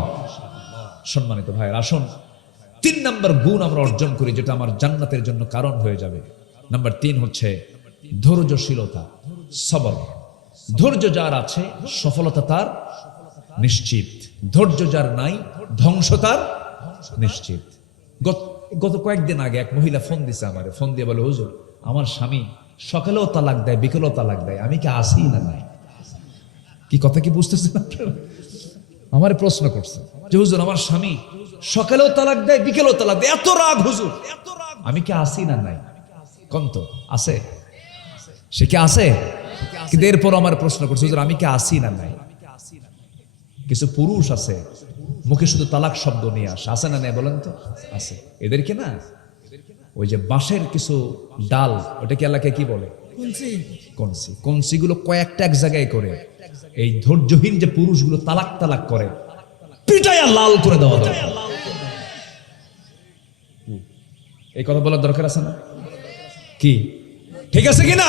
সম্মানিত ভাইয়ের, আসুন 3 নম্বর গুণ আমরা অর্জন করি, যেটা আমার জান্নাতের জন্য কারণ হয়ে যাবে। নাম্বার 3 হচ্ছে ধৈর্যশীলতা, সবর। ধৈর্য যার আছে সফলতা তার নিশ্চিত, ধৈর্য যার নাই ধ্বংস তার নিশ্চিত। গত কয়েকদিন আগে এক মহিলা ফোন দিছে আমারে, ফোন দিয়ে বলে, হুজুর আমার স্বামী সকালেও তালাক দেয়, বিকেলেও তালাক দেয়, আমি কি আসি না নাই? কি কথা কি বুঝতেছেন আপনারা? আমারে প্রশ্ন করছে যে হুজুর আমার স্বামী সকালেও তালাক দেয়, বিকেলেও তালাক দেয়, এত রাগ হুজুর, আমি কি আসি না নাই? কোন তো আছে, সে কি আছে? কিন্তু এরপর আমার প্রশ্ন করছে, হুজুর আমি কি আসি না নাই? কিছু পুরুষ আছে মুখে শুধু তালাক শব্দ নিয়ে আসে, আছে না নাই বলেন তো? আছে। এদেরকে না ওই যে বাঁশের কিছু ডাল, ওটা কি এলাকায় কি বলে? কনসি। কনসিগুলো কয়েকটা এক জায়গায় করে এই ধৈর্যহীন যে পুরুষগুলো তালাক তালাক করে, পিটাইয়া লাল করে দেওয়া দরকার। এই কথা বলার দরকার আছে না? কি ঠিক আছে কিনা?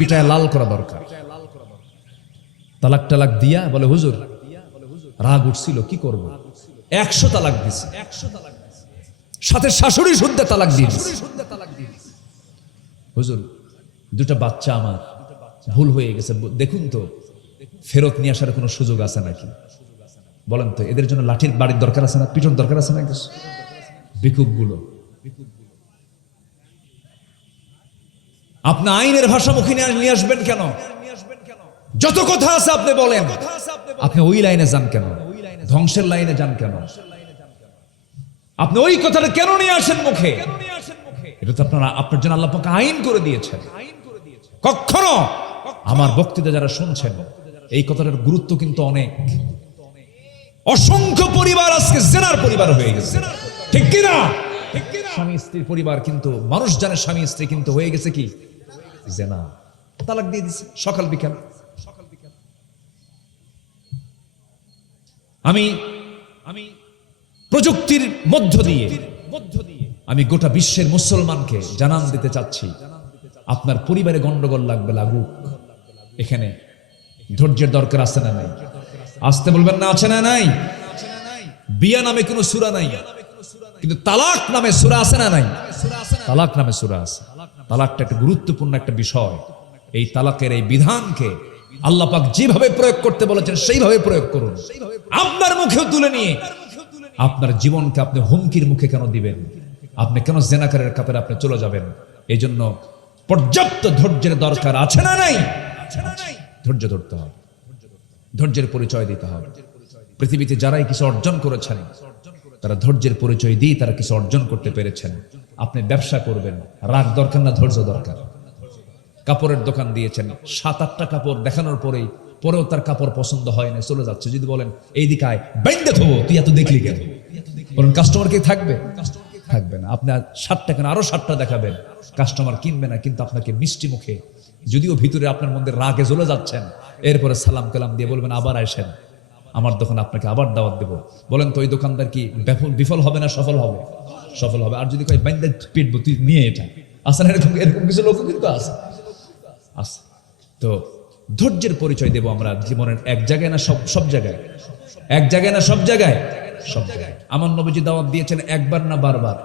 পিটাইয়া লাল করা দরকার। তালাক টালাক দিয়া বলে, হুজুর রাগ উঠছিল, কি করব? 100 তালাক দিছে, সাথে শাশুড়ি শুদ্ধ তালাক দিয়ে দিছে। হুজুর 2টা বাচ্চা আমার ভুল হয়ে গেছে, দেখুন তো ফেরত নিয়ে আসার কোনো সুযোগ আছে নাকি? বলেন তো, এদের জন্য লাঠির বাড়ির দরকার আছে না? পিঠর দরকার আছে না? বিকুপ গুলো আপনি আইনের ভাষা মুখে নিয়ে আসবেন কেন? যত কথা আছে আপনি বলেন, আপনি ওই লাইনে যান কেন? ধ্বংসের লাইনে যান কেন? আপনি ওই কথাটা কেন নিয়ে আসেন মুখে? এটা তো আপনার জন্য আল্লাহ পাক আইন করে দিয়েছেন। কখনো আমার বক্তৃতা যারা শুনছেন, এই কথাটার গুরুত্ব কিন্তু অনেক। অসংখ্য পরিবার আজকে জেনার পরিবার হয়ে গেছে, ঠিক কিনা? স্বামী স্ত্রীর পরিবার কিন্তু মানুষ জানে, স্বামী স্ত্রী কিন্তু হয়ে গেছে কি জেনা, তালাক দিয়ে দিছে সকাল বিকাল। আমি প্রযুক্তির মধ্য দিয়ে আমি গোটা বিশ্বের মুসলমানকে জানান দিতে চাচ্ছি, আপনার পরিবারে গন্ডগোল লাগবে, লাগুক, এখানে ধৈর্যের দরকার আছে না নাই? আসতে বলবেন না, আছে না নাই? বিয়া নামে কোনো সূরা নাই, কিন্তু তালাক নামে সূরা আছে না নাই? তালাক নামে সূরা আছে। তালাকটা একটা গুরুত্বপূর্ণ একটা বিষয়। এই তালাকের এই বিধানকে আল্লাহ পাক যেভাবে প্রয়োগ করতে বলেছেন সেইভাবে প্রয়োগ করুন। আপনার মুখেও তুলে নিয়ে আপনার জীবনকে আপনি হুমকির মুখে কেন দিবেন? আপনি কেন জেনাকারের কাতারে আপনি চলে যাবেন? এই জন্য পর্যাপ্ত ধৈর্যের দরকার আছে না নাই? ধৈর্য ধরতে হবে, ধৈর্যের পরিচয় দিতে হবে। পৃথিবীতে যারাই কিছু অর্জন করেছেন, তারা ধৈর্যের পরিচয় দিয়ে তারা কিছু অর্জন করতে পেরেছেন। আপনি ব্যবসা করবেন, রাগ দরকার না ধৈর্য দরকার? কাপড়ের দোকান দিয়েছেন, 7-8টা কাপড় দেখানোর পরেও তার কাপড় পছন্দ হয় না, চলে যাচ্ছে। যদি বলেন এই দিকে আয়, বাইন্দে থবো, তুই এত দেখলি কেন? বলেন কাস্টমার কে থাকবে? থাকবে না। আপনি 7টা কেন আরো 7টা দেখাবেন, কাস্টমার কিনবে না। কিন্তু আপনাকে মিষ্টি মুখে, যদিও ভিতরে আপনার মধ্যে রাগে জ্বলে যাচ্ছেন, এরপরে সালাম কালাম দিয়ে বলবেন আবার আসেন আমার দোকানে, আপনাকে আবার দাওয়াত দেব। বলেন তো ওই দোকানদার কি বিফল হবে না সফল হবে? সফল হবে। আর যদি কয় বাইন্দে পিটবো, তুই নিয়ে এটা আসে না, এরকম কিছু লোক কিন্তু আছে। তো ধৈর্যের পরিচয় দেব আমরা জীবনের এক জায়গায় না সব জায়গায়, এক জায়গায় না সব জায়গায়, সব জায়গায়। আমার নবীজি দাওয়াত দিয়েছেন একবার না বারবার?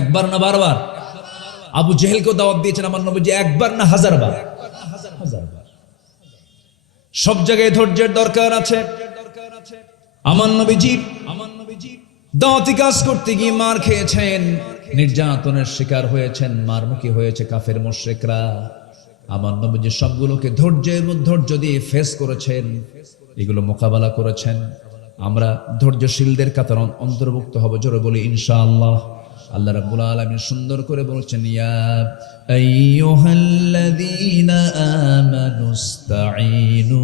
একবার না বারবার? আবু জেহেলকেও দাওয়াত দিয়েছেন আমার নবীজি একবার না হাজারবার? হাজারবার। সব জায়গায় ধৈর্যের দরকার আছে। আমার নবীজি দাওয়াতি কাজ করতে গিয়ে মার খেয়েছেন, নির্যাতনের শিকার হয়েছেন, মার মুখী হয়েছে কাফের মুশরিকরা। আমার নবীজি সবগুলোকে ধৈর্য দিয়ে ফেস করেছেন, এগুলো মোকাবেলা করেছেন। আমরা ধৈর্যশীলদের কাতার অন্তর্ভুক্ত হব, জোরে বলি ইনশাআল্লাহ। আল্লাহ রাব্বুল আলামিন সুন্দর করে বলছেন, ইয়া আইয়ুহাল্লাযীনা আমানুস্তাঈনু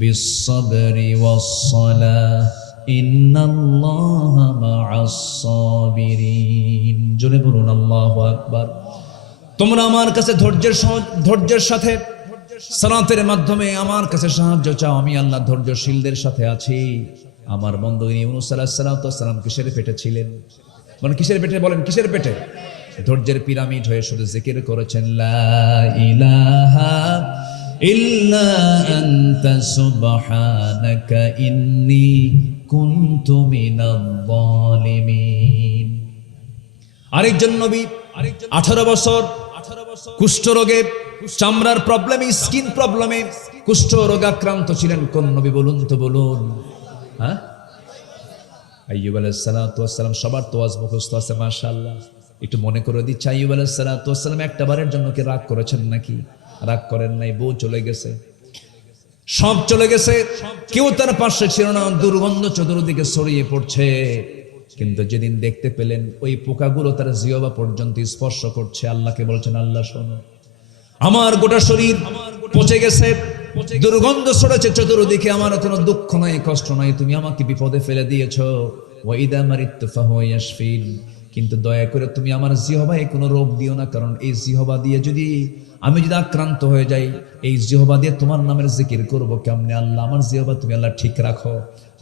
বিস-সাবরি ওয়াস-সালাহ ইন্নাল্লাহা মা'আস সাবিরিন। জোরে বলুন আল্লাহু আকবার। তোমরা আমার কাছে ধৈর্যের সাথে সালাতের মাধ্যমে আমার কাছে সাহায্য চাও, আমি আল্লাহ ধৈর্যশীলদের সাথে আছি। আমার বন্ধু ইউনূস আলাইহিস সালাম কিসের পেটে ছিলেন? মানে কিসের পেটে? বলেন কিসের পেটে? ধৈর্যের পিরামিড হয়ে শুধু জিকির করেছেন, লা ইলাহা ইল্লা আনতা সুবহানাকা ইন্নী কুনতু মিনাজ জালিমিন। আরেকজন নবী 18 বছর কুষ্ঠ রোগে, চামড়ার প্রবলেমে, স্কিন প্রবলেমে কুষ্ঠ রোগে আক্রান্ত ছিলেন। কোন নবী বলুন তো, বলুন। হ্যাঁ, আইয়ুব আলাইহিস সালাতু ওয়াস সালাম। সবার তো ওয়াজ মুখস্থ আছে মাশাআল্লাহ। একটু মনে করে দিচ্ছি, আইয়ুব আলাইহিস সালাতু ওয়াস সালাম একটা বারের জন্য কি রাগ করেছেন নাকি? রাগ করেন নাই। বউ চলে গেছে, সব চলে গেছে, কেউ তার পাশে ছিল না, দুর্গন্ধ চতুর্দিকে ছড়িয়ে পড়ছে। কিন্তু যেদিন দেখতে পেলেন ওই পোকাগুলো তার জিহ্বা পর্যন্ত স্পর্শ করছে, আল্লাহকে বলছেন, আল্লাহ শোনো, আমার গোটা শরীর পচে গেছে, দুর্গন্ধ ছড়েছে চতুর্দিকে, আমার কোনো দুঃখ নাই, কষ্ট নাই, তুমি আমাকে বিপদে ফেলে দিয়েছো। ওয়া ইযা মারিতু ফাহুয়া ইয়াশফিন। কিন্তু দয়া করে তুমি আমার জিহ্বায় কোনো রোগ দিও না, কারণ এই জিহ্বা দিয়ে আমি যদি আক্রান্ত হয়ে যাই, এই জিহ্বা দিয়ে তোমার নামের জিকির করবো কেমনে? আল্লাহ, আমার জিহ্বা তুমি আল্লাহ ঠিক রাখো।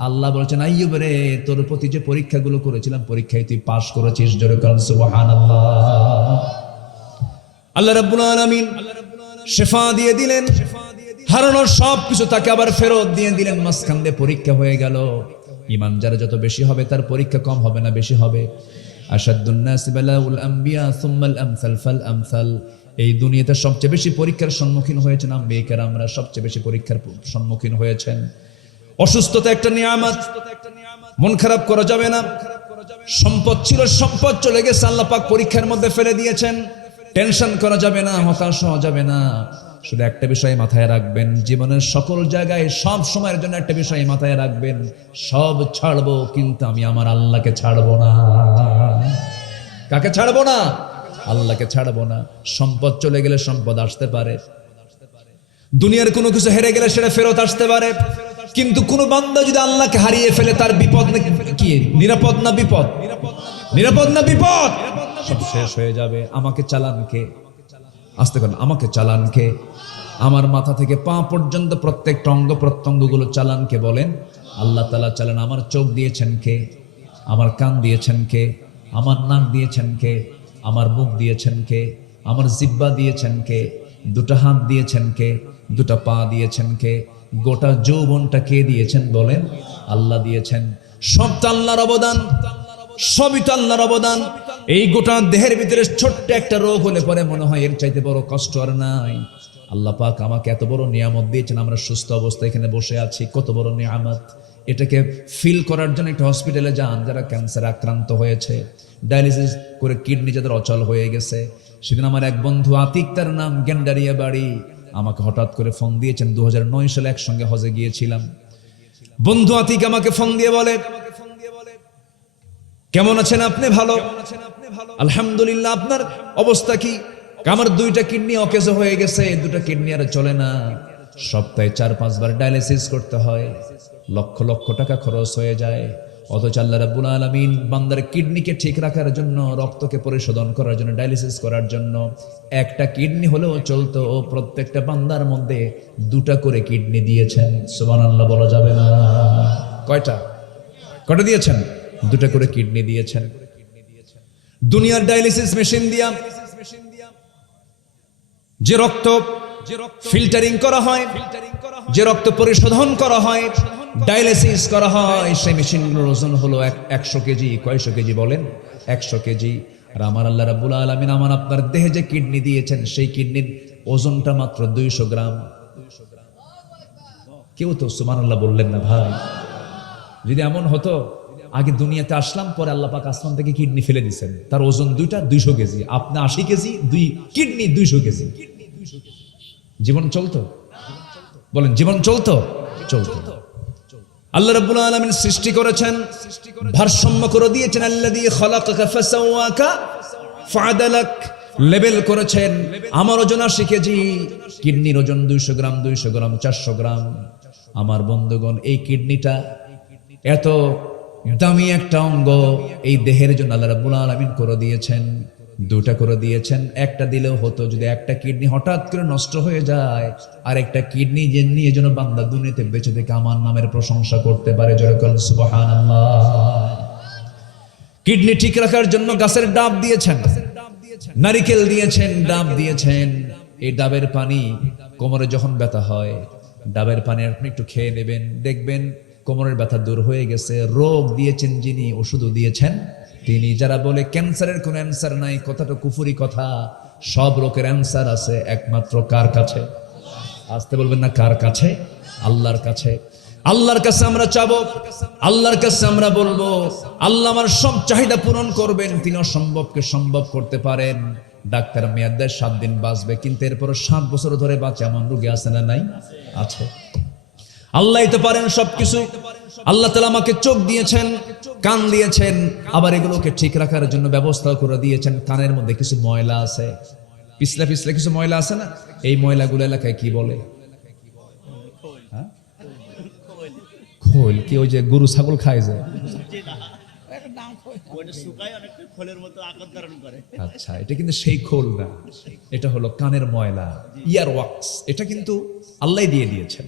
আল্লাহ বলছেন, আইয়ুব রে, তোর প্রতি যে পরীক্ষাগুলো করেছিলাম, পরীক্ষায় তুই পাস করেছিস। জোরে বলেন সুবহানাল্লাহ। আল্লাহ রাব্বুল আলামিন শিফা দিয়ে দিলেন, হারানোর সব কিছু তাকে আবার ফেরত দিয়ে দিলেন। মাঝখান দিয়ে পরীক্ষা হয়ে গেল। ঈমান যার যত বেশি হবে তার পরীক্ষা কম হবে না, বেশি হবে। আশাদ্দুন নাসি বালাউল আম্বিয়া সুম্মাল আমসাল ফাল আমসাল। এই দুনিয়াতে সবচেয়ে বেশি পরীক্ষার সম্মুখীন হয়েছেন আম্বিয়া কেরামরা, সবচেয়ে বেশি পরীক্ষার সম্মুখীন হয়েছেন। অসুস্থতা একটা নিয়ামত, মন খারাপ করা যাবে না। সম্পদ ছিল, সম্পদ চলে গেছে, আল্লাহ পাক পরীক্ষার মধ্যে ফেলে দিয়েছেন। টেনশন করা যাবে না, হতাশ হওয়া যাবে না। শুধু একটা বিষয় মাথায় রাখবেন, জীবনের সকল জায়গায় সব সময়ের জন্য একটা বিষয় মাথায় রাখবেন, সব ছাড়বো কিন্তু আমি আমার আল্লাহকে ছাড়বো না। কাকে ছাড়বো না? আল্লাহকে ছাড়বো না। সম্পদ চলে গেলে সম্পদ আসতে পারে, দুনিয়ার কোনো কিছু হেরে গেলে সেটা ফেরত আসতে পারে, কিন্তু কোন বান্দা যদি আল্লাহকে হারিয়ে ফেলে তার বিপদ কি? নিরাপদ না বিপদ? নিরাপদ না বিপদ? সব শেষ হয়ে যাবে। আমাকে চালান কে? আসতে করেন, আমাকে চালান কে? আমার মাথা থেকে পা পর্যন্ত প্রত্যেকটা অঙ্গ প্রত্যঙ্গ গুলো চালান কে? বলেন আল্লাহ তাআলা চালান। আমার চোখ দিয়েছেন কে? আমার কান দিয়েছেন কে? আমার নাক দিয়েছেন কে? আমার মুখ দিয়েছেন কে? আমার জিহ্বা দিয়েছেন কে? দুটো হাত দিয়েছেন কে? দুটো পা দিয়েছেন কে? গোটা যৌবনটা কে দিয়েছেন? বলেন আল্লাহ দিয়েছেন। সব তো আল্লাহর অবদান, সবই তো আল্লাহর অবদান। এই গোটা দেহের ভিতরে ছোট্ট একটা রোগ হলে পরে মনে হয় এর চাইতে বড় কষ্ট আর নাই। আল্লাহ পাক আমাকে এত বড় নিয়ামত দিয়েছেন, আমরা সুস্থ অবস্থায় এখানে বসে আছি, কত বড় নিয়ামত। এটাকে ফিল করার জন্য একটা হসপিটালে যান, যারা ক্যান্সার আক্রান্ত হয়েছে, ডায়ালিসিস করে কিডনি যাদের অচল হয়ে গেছে। সেদিন আমার এক বন্ধু আতিক, তার নাম, গেন্ডারিয়া বাড়ি, আমাকে হঠাৎ করে ফোন দিয়েছেন। 2009 সালে একসঙ্গে হজে গিয়েছিলাম। বন্ধু আতিক আমাকে ফোন দিয়ে বলে, কেমন আছেন আপনি? ভালো আলহামদুলিল্লাহ। আপনার অবস্থা কি? আমার দুইটা কিডনি অকেজ হয়ে গেছে, দুটো কিডনি আর চলে না, সপ্তাহে 4-5 বার ডায়ালিসিস করতে হয়, লক্ষ লক্ষ টাকা খরচ হয়ে যায়। অথচ আল্লাহ রাব্বুল আলামিন বান্দার কিডনিকে ঠিক রাখার জন্য, রক্তকে পরিশোধন করার জন্য, ডায়ালিসিস করার জন্য একটা কিডনি হলেও চলতো, ও প্রত্যেকটা বান্দার মধ্যে দুটা করে কিডনি দিয়েছেন। সুবহানাল্লাহ বলা যাবে না? কয়টা দিয়েছেন? দুটা করে কিডনি দিয়েছেন। দুনিয়ার ডায়ালিসিস মেশিন দিয়া যে রক্ত ফিল্টারিং করা হয়, যে রক্ত পরিশোধন করা হয়, ডায়ালিসিস করা হয়, সেই মেশিনগুলোর ওজন হলো 100 কেজি। কয়শো কেজি? বলেন 100 কেজি। আর আমার আল্লাহ রাব্বুল আলামিন আমার আপনার দেহে যে কিডনি দিয়েছেন, সেই কিডনির ওজনটা মাত্র 200 গ্রাম। কেউ তো সুবহানাল্লাহ বললেন না ভাই। যদি এমন হতো, আগে দুনিয়াতে আসলাম, পরে আল্লাহ পাক আসমান থেকে কিডনি ফেলে দিচ্ছেন, তার ওজন 200 কেজি, আপনি 80 কেজি, 2 কিডনি 200 কেজি। জীবন চলতো? বলেন জীবন চলতো? চলতো। আল্লাহ রাব্বুল আলামিন সৃষ্টি করেছেন, ভারসাম্য করে দিয়েছেন। আল্লাযী খালাকাকা ফাসাওয়াকা ফাআদালাক, লেবেল করেছেন। আমার ওজন শিখেছি, কিডনির ওজন 200 গ্রাম, 200 গ্রাম, 400 গ্রাম। আমার বন্ধুগণ, এই কিডনিটা এত দামি একটা অঙ্গ, এই দেহের জন্য আল্লাহ রাব্বুল আলামিন করে দিয়েছেন, দুটা করে দিয়েছেন। একটা দিলেও হতো, যদি একটা কিডনি হঠাৎ করে নষ্ট হয়ে যায়, আর একটা কিডনি যে নিয়ে যেন বান্দা দুনিয়াতে বেঁচে থেকে আমার নামের প্রশংসা করতে পারে। যেরকম সুবহানাল্লাহ। কিডনি ঠিক রাখার জন্য গাছের ডাব দিয়েছেন, নারিকেল দিয়েছেন, ডাব দিয়েছেন। এই ডাবের পানি কোমরে যখন ব্যথা হয়, ডাবের পানি আপনি একটু খেয়ে নেবেন, দেখবেন কোমরের ব্যথা দূর হয়ে গেছে। রোগ দিয়েছেন যিনি, ওষুধও দিয়েছেন তিনি। যারা বলে ক্যান্সারের কোনো অ্যান্সার নাই, কথাটা কুফুরি কথা। সব রোগের অ্যান্সার আছে একমাত্র কার কাছে? আসতে বলবেন না, কার কাছে? আল্লাহর কাছে। আল্লাহর কাছে আমরা চাবো, আল্লাহর কাছে আমরা বলবো, আল্লাহ আমার সব চাহিদা পূরণ করবেন। তিনি অসম্ভবকে সম্ভব করতে পারেন। ডাক্তার মেয়াদ দেয় 7 দিন বাঁচবে, কিন্তু এরপর 7 বছর ধরে বাঁচে এমন রোগী আছে না নাই? আছে। আল্লাহই তো পারেন সবকিছু। আল্লাহ তাআলা আমাকে চোখ দিয়েছেন, কান দিয়েছেন, আবার এগুলোকে ঠিক রাখার জন্য ব্যবস্থা করে দিয়েছেন। কানের মধ্যে কিছু ময়লা আছে, পিছলা পিছলা কিছু ময়লা আছে না? এই ময়লাগুলো এলাকায় কি বলে? খোল। কি ওই যে গরু ছাগল খায় যায়? আচ্ছা, এটা কিন্তু সেই খোল না, এটা হলো কানের ময়লা, ইয়ার ওয়াক্স। এটা কিন্তু আল্লাহ দিয়ে দিয়েছেন,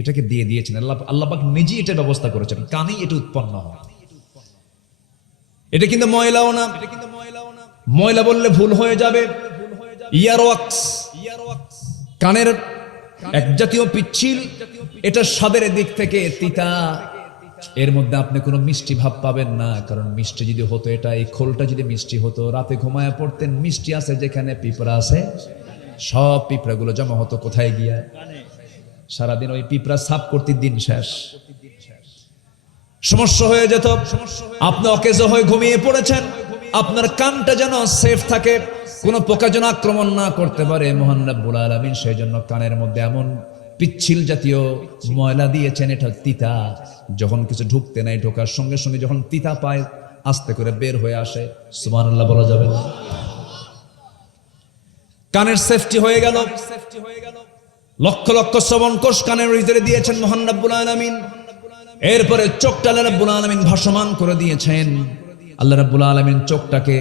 এটাকে দিয়ে দিয়েছেন আল্লাহ পাক নিজেই এটা ব্যবস্থা করেছেন, কানেই এটা উৎপন্ন হয়। এটা কিন্তু ময়লাও না, ময়লা বললে ভুল হয়ে যাবে। ইয়ার ওয়াক্স, কানের এক জাতীয় পিচ্ছিল। এটা স্বাদের দিক থেকে তিতা, এর মধ্যে আপনি কোনো মিষ্টি ভাব পাবেন না। কারণ মিষ্টি যদি হতো, এটা এই খোলটা যদি মিষ্টি হতো, রাতে ঘুমায় পড়তেন, মিষ্টি আছে যেখানে পিঁপড়া আছে, সব পিঁপড়াগুলো জমা হতো কোথায় গিয়া? সারাদিন ওই পিঁপড়া সাফ করতে দিন শেষ, সমস্যা হয়ে যেত। আপনি অকেজো হয়ে ঘুমিয়ে পড়েছেন, আপনার কানটা যেন সেফ থাকে, কোনো পোকা যেন আক্রমণ না করতে পারে মহান রব্বুল আলামিন সেই জন্য কানের মধ্যে এমন পিচ্ছিল জাতীয় ময়লা দিয়েছেন। এটা তিতা, যখন কিছু ঢুকতে নাই, ঢোকার সঙ্গে সঙ্গে যখন তিতা পায় আস্তে করে বের হয়ে আসে। সুবহানাল্লাহ বলা যাবে না? কানের সেফটি হয়ে গেল। লক্ষ লক্ষ শ্রবণ কোষ কানের ভিতরে দিয়েছেন মহান রব্বুল আলামিন। এরপরে চোখটা আল্লাহ রব্বুল আলামিন ভাসমান করে দিয়েছেন। আল্লাহ রব্বুল আলামিন চোখটাকে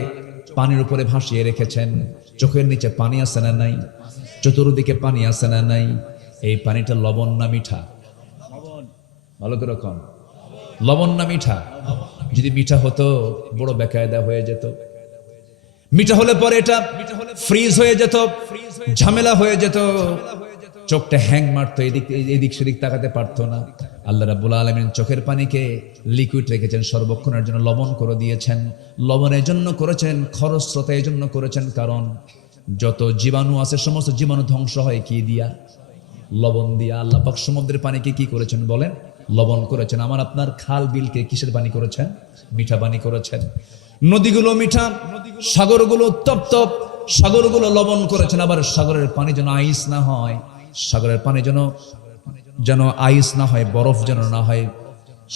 পানির উপরে ভাসিয়ে রেখেছেন। চোখের নিচে পানি আছে না নাই? চতুর্দিকে পানি আছে না নাই? এই পানিটা লবণ না মিঠা? ভালো করে কম, লবণ না মিঠা? যদি মিঠা হতো বড় বেকায়দা হয়ে যেত। মিঠা হলে পরে এটা ফ্রিজ হয়ে যেত, ঝামেলা হয়ে যেত, চোখটা হ্যাং মারতো, এদিক সেদিক তাকাতে পারতো না। আল্লাহ রাব্বুল আলামিন চোখের পানিকে লিকুইড রেখেছেন, সর্বক্ষণের জন্য লবণ করে দিয়েছেন। লবণের জন্য করেছেন, খরস্রোতা এই জন্য করেছেন, কারণ যত জীবাণু আছে সমস্ত জীবাণু ধ্বংস হয় কি দিয়া? লবণ দিয়া। আল্লাহ পাক সমুদ্রের পানিকে কি করেছেন বলেন? লবণ করেছেন। আমার আপনার খাল বিলকে কিসের পানি করেছেন? মিঠা পানি করেছেন। নদীগুলো মিঠা, সাগরগুলো তপ্ত, সাগরগুলো লবণ করেছেন। আবার সাগরের পানি যেন আইস না হয়, সাগরের পানি যেন আইস না হয়, বরফ যেন না হয়,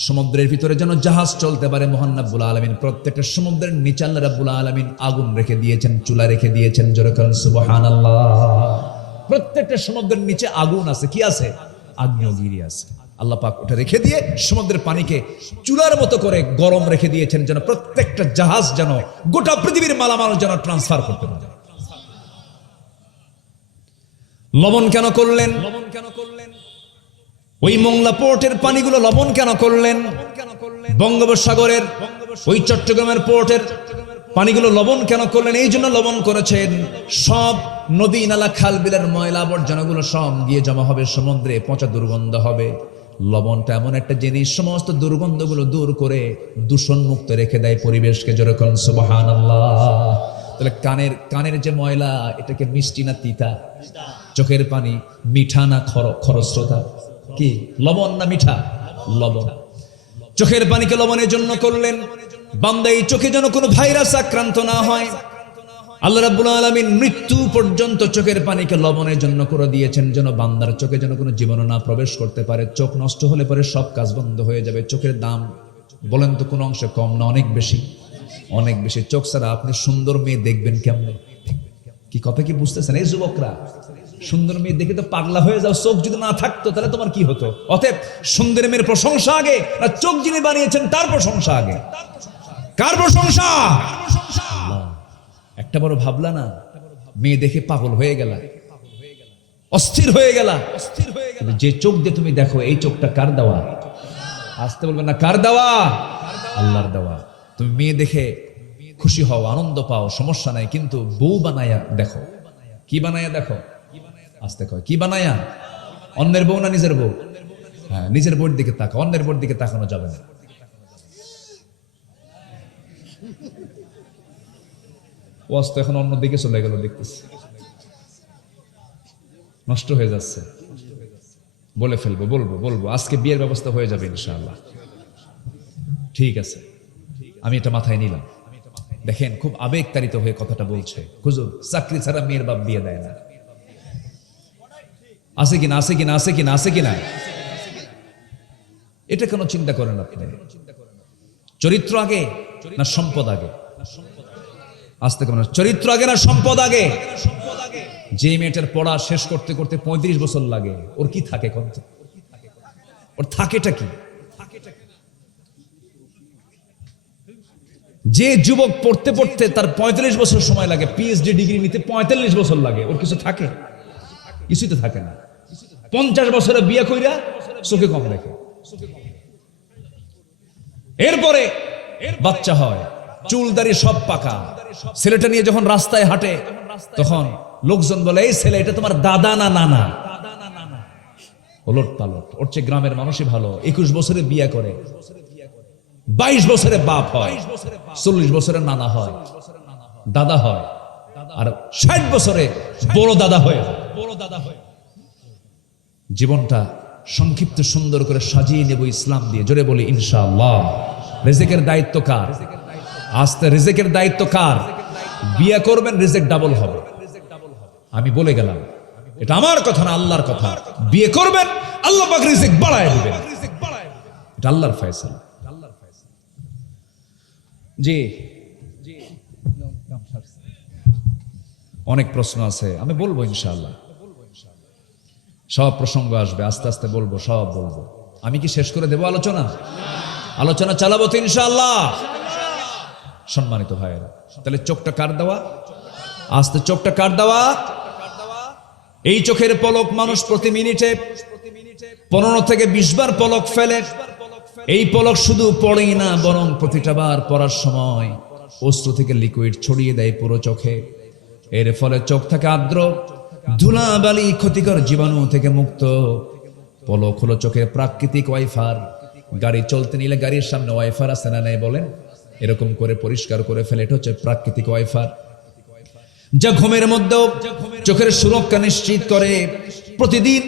সমুদ্রের ভিতরে যেন জাহাজ চলতে পারে। মহান রব্বুল আলামিন প্রত্যেকটা সমুদ্রের নিচে আল্লাহ রাব্বুল আলামিন আগুন রেখে দিয়েছেন, চুলা রেখে দিয়েছেন। জোরে বলেন সুবহানাল্লাহ। প্রত্যেকটা সমুদ্রের নিচে আগুন আছে, কি আছে? আগ্নেয়গিরি আছে। আল্লাহ পাক ওটা রেখে দিয়ে সমুদ্রের পানিকে চুলার মতো করে গরম রেখে দিয়েছেন, যেন প্রত্যেকটা জাহাজ যেন গোটা পৃথিবীর মালামাল যেন ট্রান্সফার করতে পারে। লবণ কেন করলেন? ওই মোংলা পোর্টের পানিগুলো লবণ কেন করলেন? বঙ্গোপসাগরের ওই চট্টগ্রামের পোর্টের পানিগুলো লবণ কেন করলেন? এই জন্য লবণ করেছেন, সব নদী নালা খাল বিলের ময়লা আবর্জনাগুলো সব গিয়ে জমা হবে সমুদ্রে, পচা দুর্গন্ধ হবে। লবণটা এমন একটা জিনিস, সমস্ত দুর্গন্ধগুলো দূর করে দূষণ মুক্ত রেখে দেয় পরিবেশকে। যেরকম সুবহানাল্লাহ। তাহলে কানের যে ময়লা, এটাকে মিষ্টি না তিতা? চোখের পানি মিঠা না খরস্রোতা? কি লবণ না মিঠা? লবণ। চোখের পানিকে লবণের জন্য করলেন, বান্দা এই চোখে যেন কোনো ভাইরাস আক্রান্ত না হয়। আল্লাহ রাব্বুল আলামিন মৃত্যু পর্যন্ত চোখের পানিকে লবণের জন্য করে দিয়েছেন, যেন বান্দার চোখে যেন কোনো জীবাণু না প্রবেশ করতে পারে। চোখ নষ্ট হলে পরে সব কাজ বন্ধ হয়ে যাবে। চোখের দাম বলেন তো কোন অংশে কম না অনেক বেশি? অনেক বেশি। চোখ ছাড়া আপনি সুন্দর মেয়ে দেখবেন কেমনে? কি কথা কি বুঝতেছেন এই যুবকরা? সুন্দর মেয়ে দেখে তো পাগলা হয়ে যাও। চোখ যদি না থাকতো তাহলে তোমার কি হতো? অতএব সুন্দর মেয়ের প্রশংসা আগে না চোখ যিনি বানিয়েছেন তার প্রশংসা আগে? কার প্রশংসা? একটা বড় ভাবলা না, মেয়ে দেখে পাগল হয়ে গেলা, অস্থির হয়ে গেলা। যে চোখ দিয়ে তুমি দেখো এই চোখটা কার দেওয়া? আসতে বলবেন না কার দেওয়া? আল্লাহর দেওয়া। তুমি মেয়ে দেখে খুশি হও, আনন্দ পাও, সমস্যা নাই, কিন্তু বউ বানায়া দেখো। কি বানায়া দেখো? আসতে কয় কি বানায়া? অন্যের বউ না নিজের বউ? হ্যাঁ, নিজের বউর দিকে তাকাও, অন্যের বউর দিকে তাকানো যাবে না। ওয়াজ তো এখন অন্যদিকে চলে গেল, দেখতেছি নষ্ট হয়ে যাচ্ছে। বলে ফেলবো, বলবো আজকে বিয়ের ব্যবস্থা হয়ে যাবে ইনশাআল্লাহ। ঠিক আছে, আমি এটা মাথায় নিলাম। দেখেন খুব আবেগতাড়িত হয়ে কথাটা বলছে। হুজুর চাকরি ছাড়া মেয়ের বাপ বিয়ে দেয় না। আছে কিনা? আছে কিনা? আছে কিনা? আছে কিনা? এটা কেন চিন্তা করেন আপনি? চরিত্র আগে না সম্পদ আগে? আসতে কেমন? চরিত্র আগে না সম্পদ আগে? যে মেয়েটার পড়া শেষ করতে করতে 35 বছর লাগে, ওর কি থাকে? ওর থাকেটা কি? যে যুবক পড়তে পড়তে তার 35 বছর সময় লাগে, পিএইচডি ডিগ্রি নিতে 45 বছর লাগে, ওর কিছু থাকে? কিছুই তো থাকে না। 50 বছরে বিয়ে কইরা চোখে কম দেখে, এরপরে বাচ্চা হয়, চুলদারি সব পাকা। ছেলেটা নিয়ে যখন রাস্তায় হাঁটে তখন লোকজন বলে এই ছেলে এটা তোমার দাদা না নানা? ওলট পালট। ওর চেয়ে গ্রামের মানুষই ভালো। 21 বছরে বিয়ে করে, 22 বছরে বাপ হয়, 40 বছরে নানা হয়, দাদা হয়, আর 60 বছরে বড় দাদা হয়। জীবনটা সংক্ষিপ্ত সুন্দর করে সাজিয়ে নেব ইসলাম দিয়ে। জোরে বলি ইনশাআল্লাহ। রিজিকের দায়িত্ব কার? আস্তে রিজিকের দায়িত্ব কার? বিয়ে করবেন রিজিক ডাবল হবে। আমি বলে গেলাম, এটা আমার কথা না, আল্লাহর কথা। বিয়ে করবেন আল্লাহ পাক রিজিক বাড়ায় দিবেন, এটা আল্লাহর ফয়সালা। জি, অনেক প্রশ্ন আছে, আমি বলবো ইনশাআল্লাহ। সব প্রসঙ্গ আসবে, আস্তে আস্তে বলবো, সব বলবো। আমি কি শেষ করে দেবো আলোচনা? আলোচনা চালাবো তো ইনশাআল্লাহ। সম্মানিত ভাইয়েরা, তাহলে চোখটা কার দেওয়া? আস্তে, চোখটা কার দেওয়া? এই চোখের পলক মানুষ প্রতি মিনিটে 15 থেকে 20 বার পলক ফেলে। এই পলক শুধু পড়েই না, বরং প্রতিটা বার পড়ার সময় অশ্রু থেকে লিকুইড ছড়িয়ে দেয় পুরো চোখে। এর ফলে চোখ থেকে আর্দ্র, ধুলাবালি, ক্ষতিকর জীবাণু থেকে মুক্ত। পলক হলো চোখের প্রাকৃতিক ওয়াইফার। গাড়ি চলতে নিলে গাড়ির সামনে ওয়াইফার আছে না নাই বলেন? এরকম করে পরিষ্কার করে ফেলে, এটা হচ্ছে প্রাকৃতিক ওয়াইফার, যা ঘুমের মধ্যেও চোখের সুরক্ষা নিশ্চিত করে। প্রতিদিন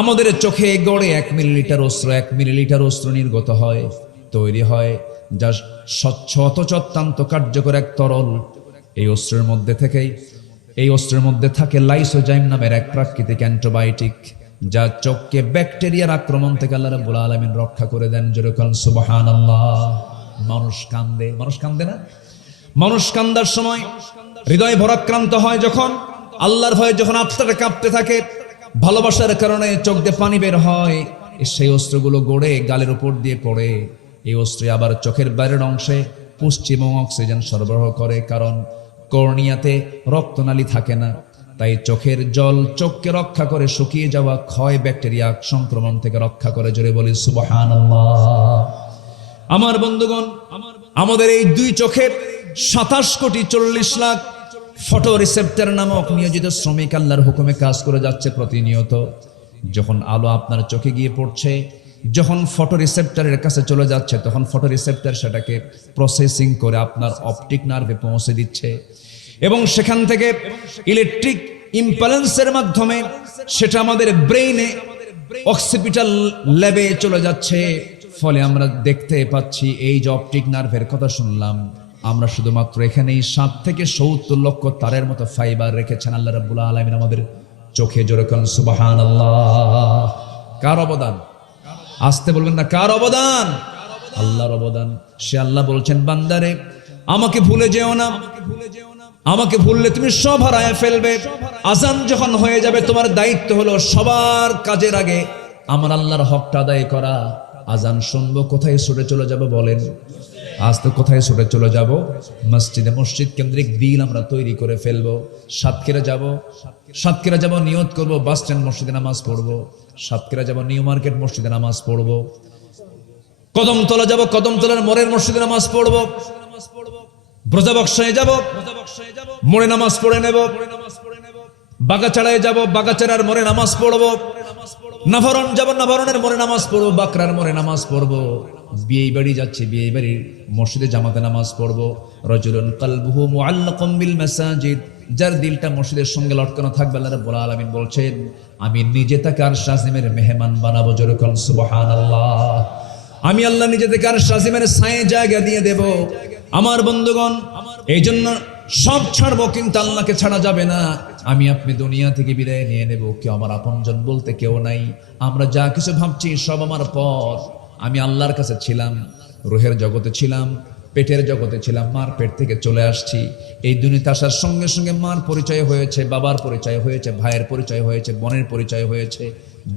আমাদের চোখে গড়ে 1 মিলিলিটার অশ্রু, 1 মিলিলিটার অশ্রু নির্গত হয়, তৈরি হয়, যা স্বচ্ছ অথচ অত্যন্ত কার্যকর এক তরল। এই অশ্রুর মধ্যে থাকে লাইসোজাইম নামের এক প্রাকৃতিক অ্যান্টিবায়োটিক, যা চোখকে ব্যাকটেরিয়ার আক্রমণ থেকে আল্লাহ রাব্বুল আলামিন রক্ষা করে দেন। জোরে বলেন সুবহানাল্লাহ। মানুষ কান্দে, মানুষ কান্দে না? মানুষ কান্দার সময় হৃদয় ভরাক্রান্ত হয়, যখন আল্লাহর ভয়ে, যখন আত্মাটা কাঁপতে থাকে, ভালোবাসার কারণে চোখ দিয়ে পানি বের হয়, সেই অস্ত্রগুলো গড়ে গালের উপর দিয়ে পড়ে। এই অস্ত্র আবার চোখের বাইরের অংশে পুষ্টি এবং অক্সিজেন সরবরাহ করে, কারণ কর্নিয়াতে রক্তনালী থাকে না। তাই চোখের জল চোখকে রক্ষা করে, শুকিয়ে যাওয়া ক্ষয় ব্যাকটেরিয়া সংক্রমণ থেকে রক্ষা করে। জোরে বলি সুবহানাল্লাহ। আমার বন্ধুগণ, আমাদের এই 2 চোখে 27,40,00,000 ফটো রিসেপ্টর নামক নিয়োজিত শ্রমিক আল্লাহর হুকুমে কাজ করে যাচ্ছে প্রতিনিয়ত। যখন আলো আপনার চোখে গিয়ে পড়ছে, যখন ফটো রিসেপ্টরের কাছে চলে যাচ্ছে, তখন ফটো রিসেপ্টর সেটাকে প্রসেসিং করে আপনার অপটিক নার্ভে পৌঁছে দিচ্ছে, এবং সেখান থেকে ইলেকট্রিক ইম্পালেন্সের মাধ্যমে সেটা আমাদের ব্রেইনে অক্সিপিটাল ল্যাবে চলে যাচ্ছে। ফলে আমরা দেখতে পাচ্ছি, এই যে অপটিক নার্ভের কথা শুনলাম, আমরা শুধুমাত্র এখানেই 7 থেকে 70 লক্ষ তারের মতো ফাইবার রেখেছেন আল্লাহ রাব্বুল আলামিন আমাদের চোখে। জোরে কোন সুবহানাল্লাহ। কার অবদান? আসতে বলবেন না, কার অবদান? আল্লাহর অবদান। সে আল্লাহ বলছেন, বান্দারে আমাকে ভুলে যেও না, আমাকে ভুললে তুমি সব হারায় ফেলবে। আজান যখন হয়ে যাবে তোমার দায়িত্ব হলো সবার কাজের আগে আমার আল্লাহর হকটা আদায় করা। আজান শুনবো, কোথায় ছুটে চলে যাব বলেন? আজ তো কোথায় ছুটে চলে যাব? মসজিদে। মসজিদ কেন্দ্রিক দিন আমরা তৈরি করে ফেলবো। সাতক্ষীরা যাব, নিয়ত করব বাস স্ট্যান্ড মসজিদে নামাজ পড়বো। সাতক্ষীরা যাব, নিউ মার্কেট মসজিদে নামাজ পড়বো। কদমতলা যাব, কদমতলার মোড়ের মসজিদে নামাজ পড়বো। ব্রজাবক্সায় যাব, মোড়ে নামাজ পড়ে নেব। বাগাচাড়ায় যাব, বাগাচাড়ার মোড়ে নামাজ পড়বো। নাভারণ যাব, নাভারণের মোড়ে নামাজ পড়বো। বাকরার মোড়ে নামাজ পড়বো। বিয়ে বাড়ি যাচ্ছে, বিয়ে বাড়ির মসজিদে জামাতে নামাজ পড়বো। রাজুলুন কালবুহু মুআল্লাকুম বিল মাসাজিদ, যার দিলটা মসজিদের সঙ্গে লটকানো থাকবে, আল্লাহ রাব্বুল আলামিন বলছেন আমি নিজে তাকে আরশ আজিমের মেহমান বানাবো। জোরে বলুন সুবহানাল্লাহ। আমি আল্লাহ নিজে থেকে আরশ আজিমের ছায়ে জায়গা দিয়ে দেব। আমার বন্ধুগণ, এই জন্য সব ছাড়বো, কিন্তু আল্লাহকে ছাড়া যাবে না। আমি আপনি দুনিয়া থেকে বিদায় নিয়ে নেব, কেউ আমার আপনজন বলতে কেউ নাই। আমরা যা কিছু ভাবছি সব আমার পর। আমি আল্লাহর কাছে ছিলাম, রুহের জগতে ছিলাম, পেটের জগতে ছিলাম, মার পেট থেকে চলে আসছি। এই দুনিয়াতে আসার সঙ্গে সঙ্গে মার পরিচয় হয়েছে, বাবার পরিচয় হয়েছে, ভাইয়ের পরিচয় হয়েছে, বোনের পরিচয় হয়েছে,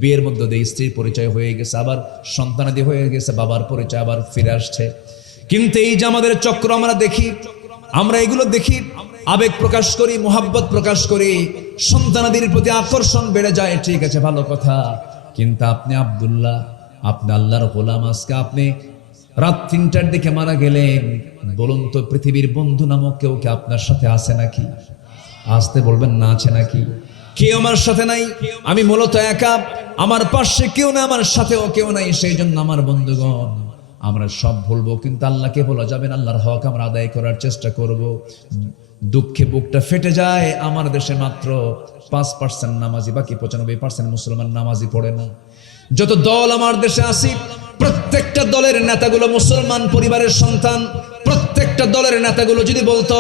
বিয়ের মধ্যে দিয়ে স্ত্রীর পরিচয় হয়ে গেছে, আবার সন্তানাদি হয়ে গেছে, বাবার পরিচয় আবার ফিরে আসছে। কিন্তু এই যে আমাদের চক্র আমরা দেখি, আমরা এগুলো দেখি, আবেগ প্রকাশ করি, মোহাব্বত প্রকাশ করি, সন্তানাদির প্রতি আকর্ষণ বেড়ে যায়। ঠিক আছে, ভালো কথা, কিন্তু আপনি আব্দুল্লাহ, আপনি আল্লাহর গোলাম, আজকে আপনি রাত 3টার দিকে মারা গেলেন। বলুন তো পৃথিবীর বন্ধু নামক কেউ কি আপনার সাথে আছে নাকি? আসতে বলবেন না, আছে নাকি? কেউ আমার সাথে নাই। আমি মূলত একা, আমার পাশে কেউ না, আমার সাথেও কেউ নাই। সেই জন্য আমার বন্ধুগণ, আমরা সব ভুলবো, কিন্তু আল্লাহকে বলা যাবে না। আল্লাহর হক আমরা আদায় করার চেষ্টা করব। দুঃখে বুকটা ফেটে যায়, আমার দেশে মাত্র 5% নামাজি, বাকি 95% মুসলমান নামাজি পড়ে না। যত দল আমার দেশে আসি, প্রত্যেকটা দলের নেতাগুলো মুসলমান পরিবারের সন্তান। প্রত্যেকটা দলের নেতাগুলো যদি বলতো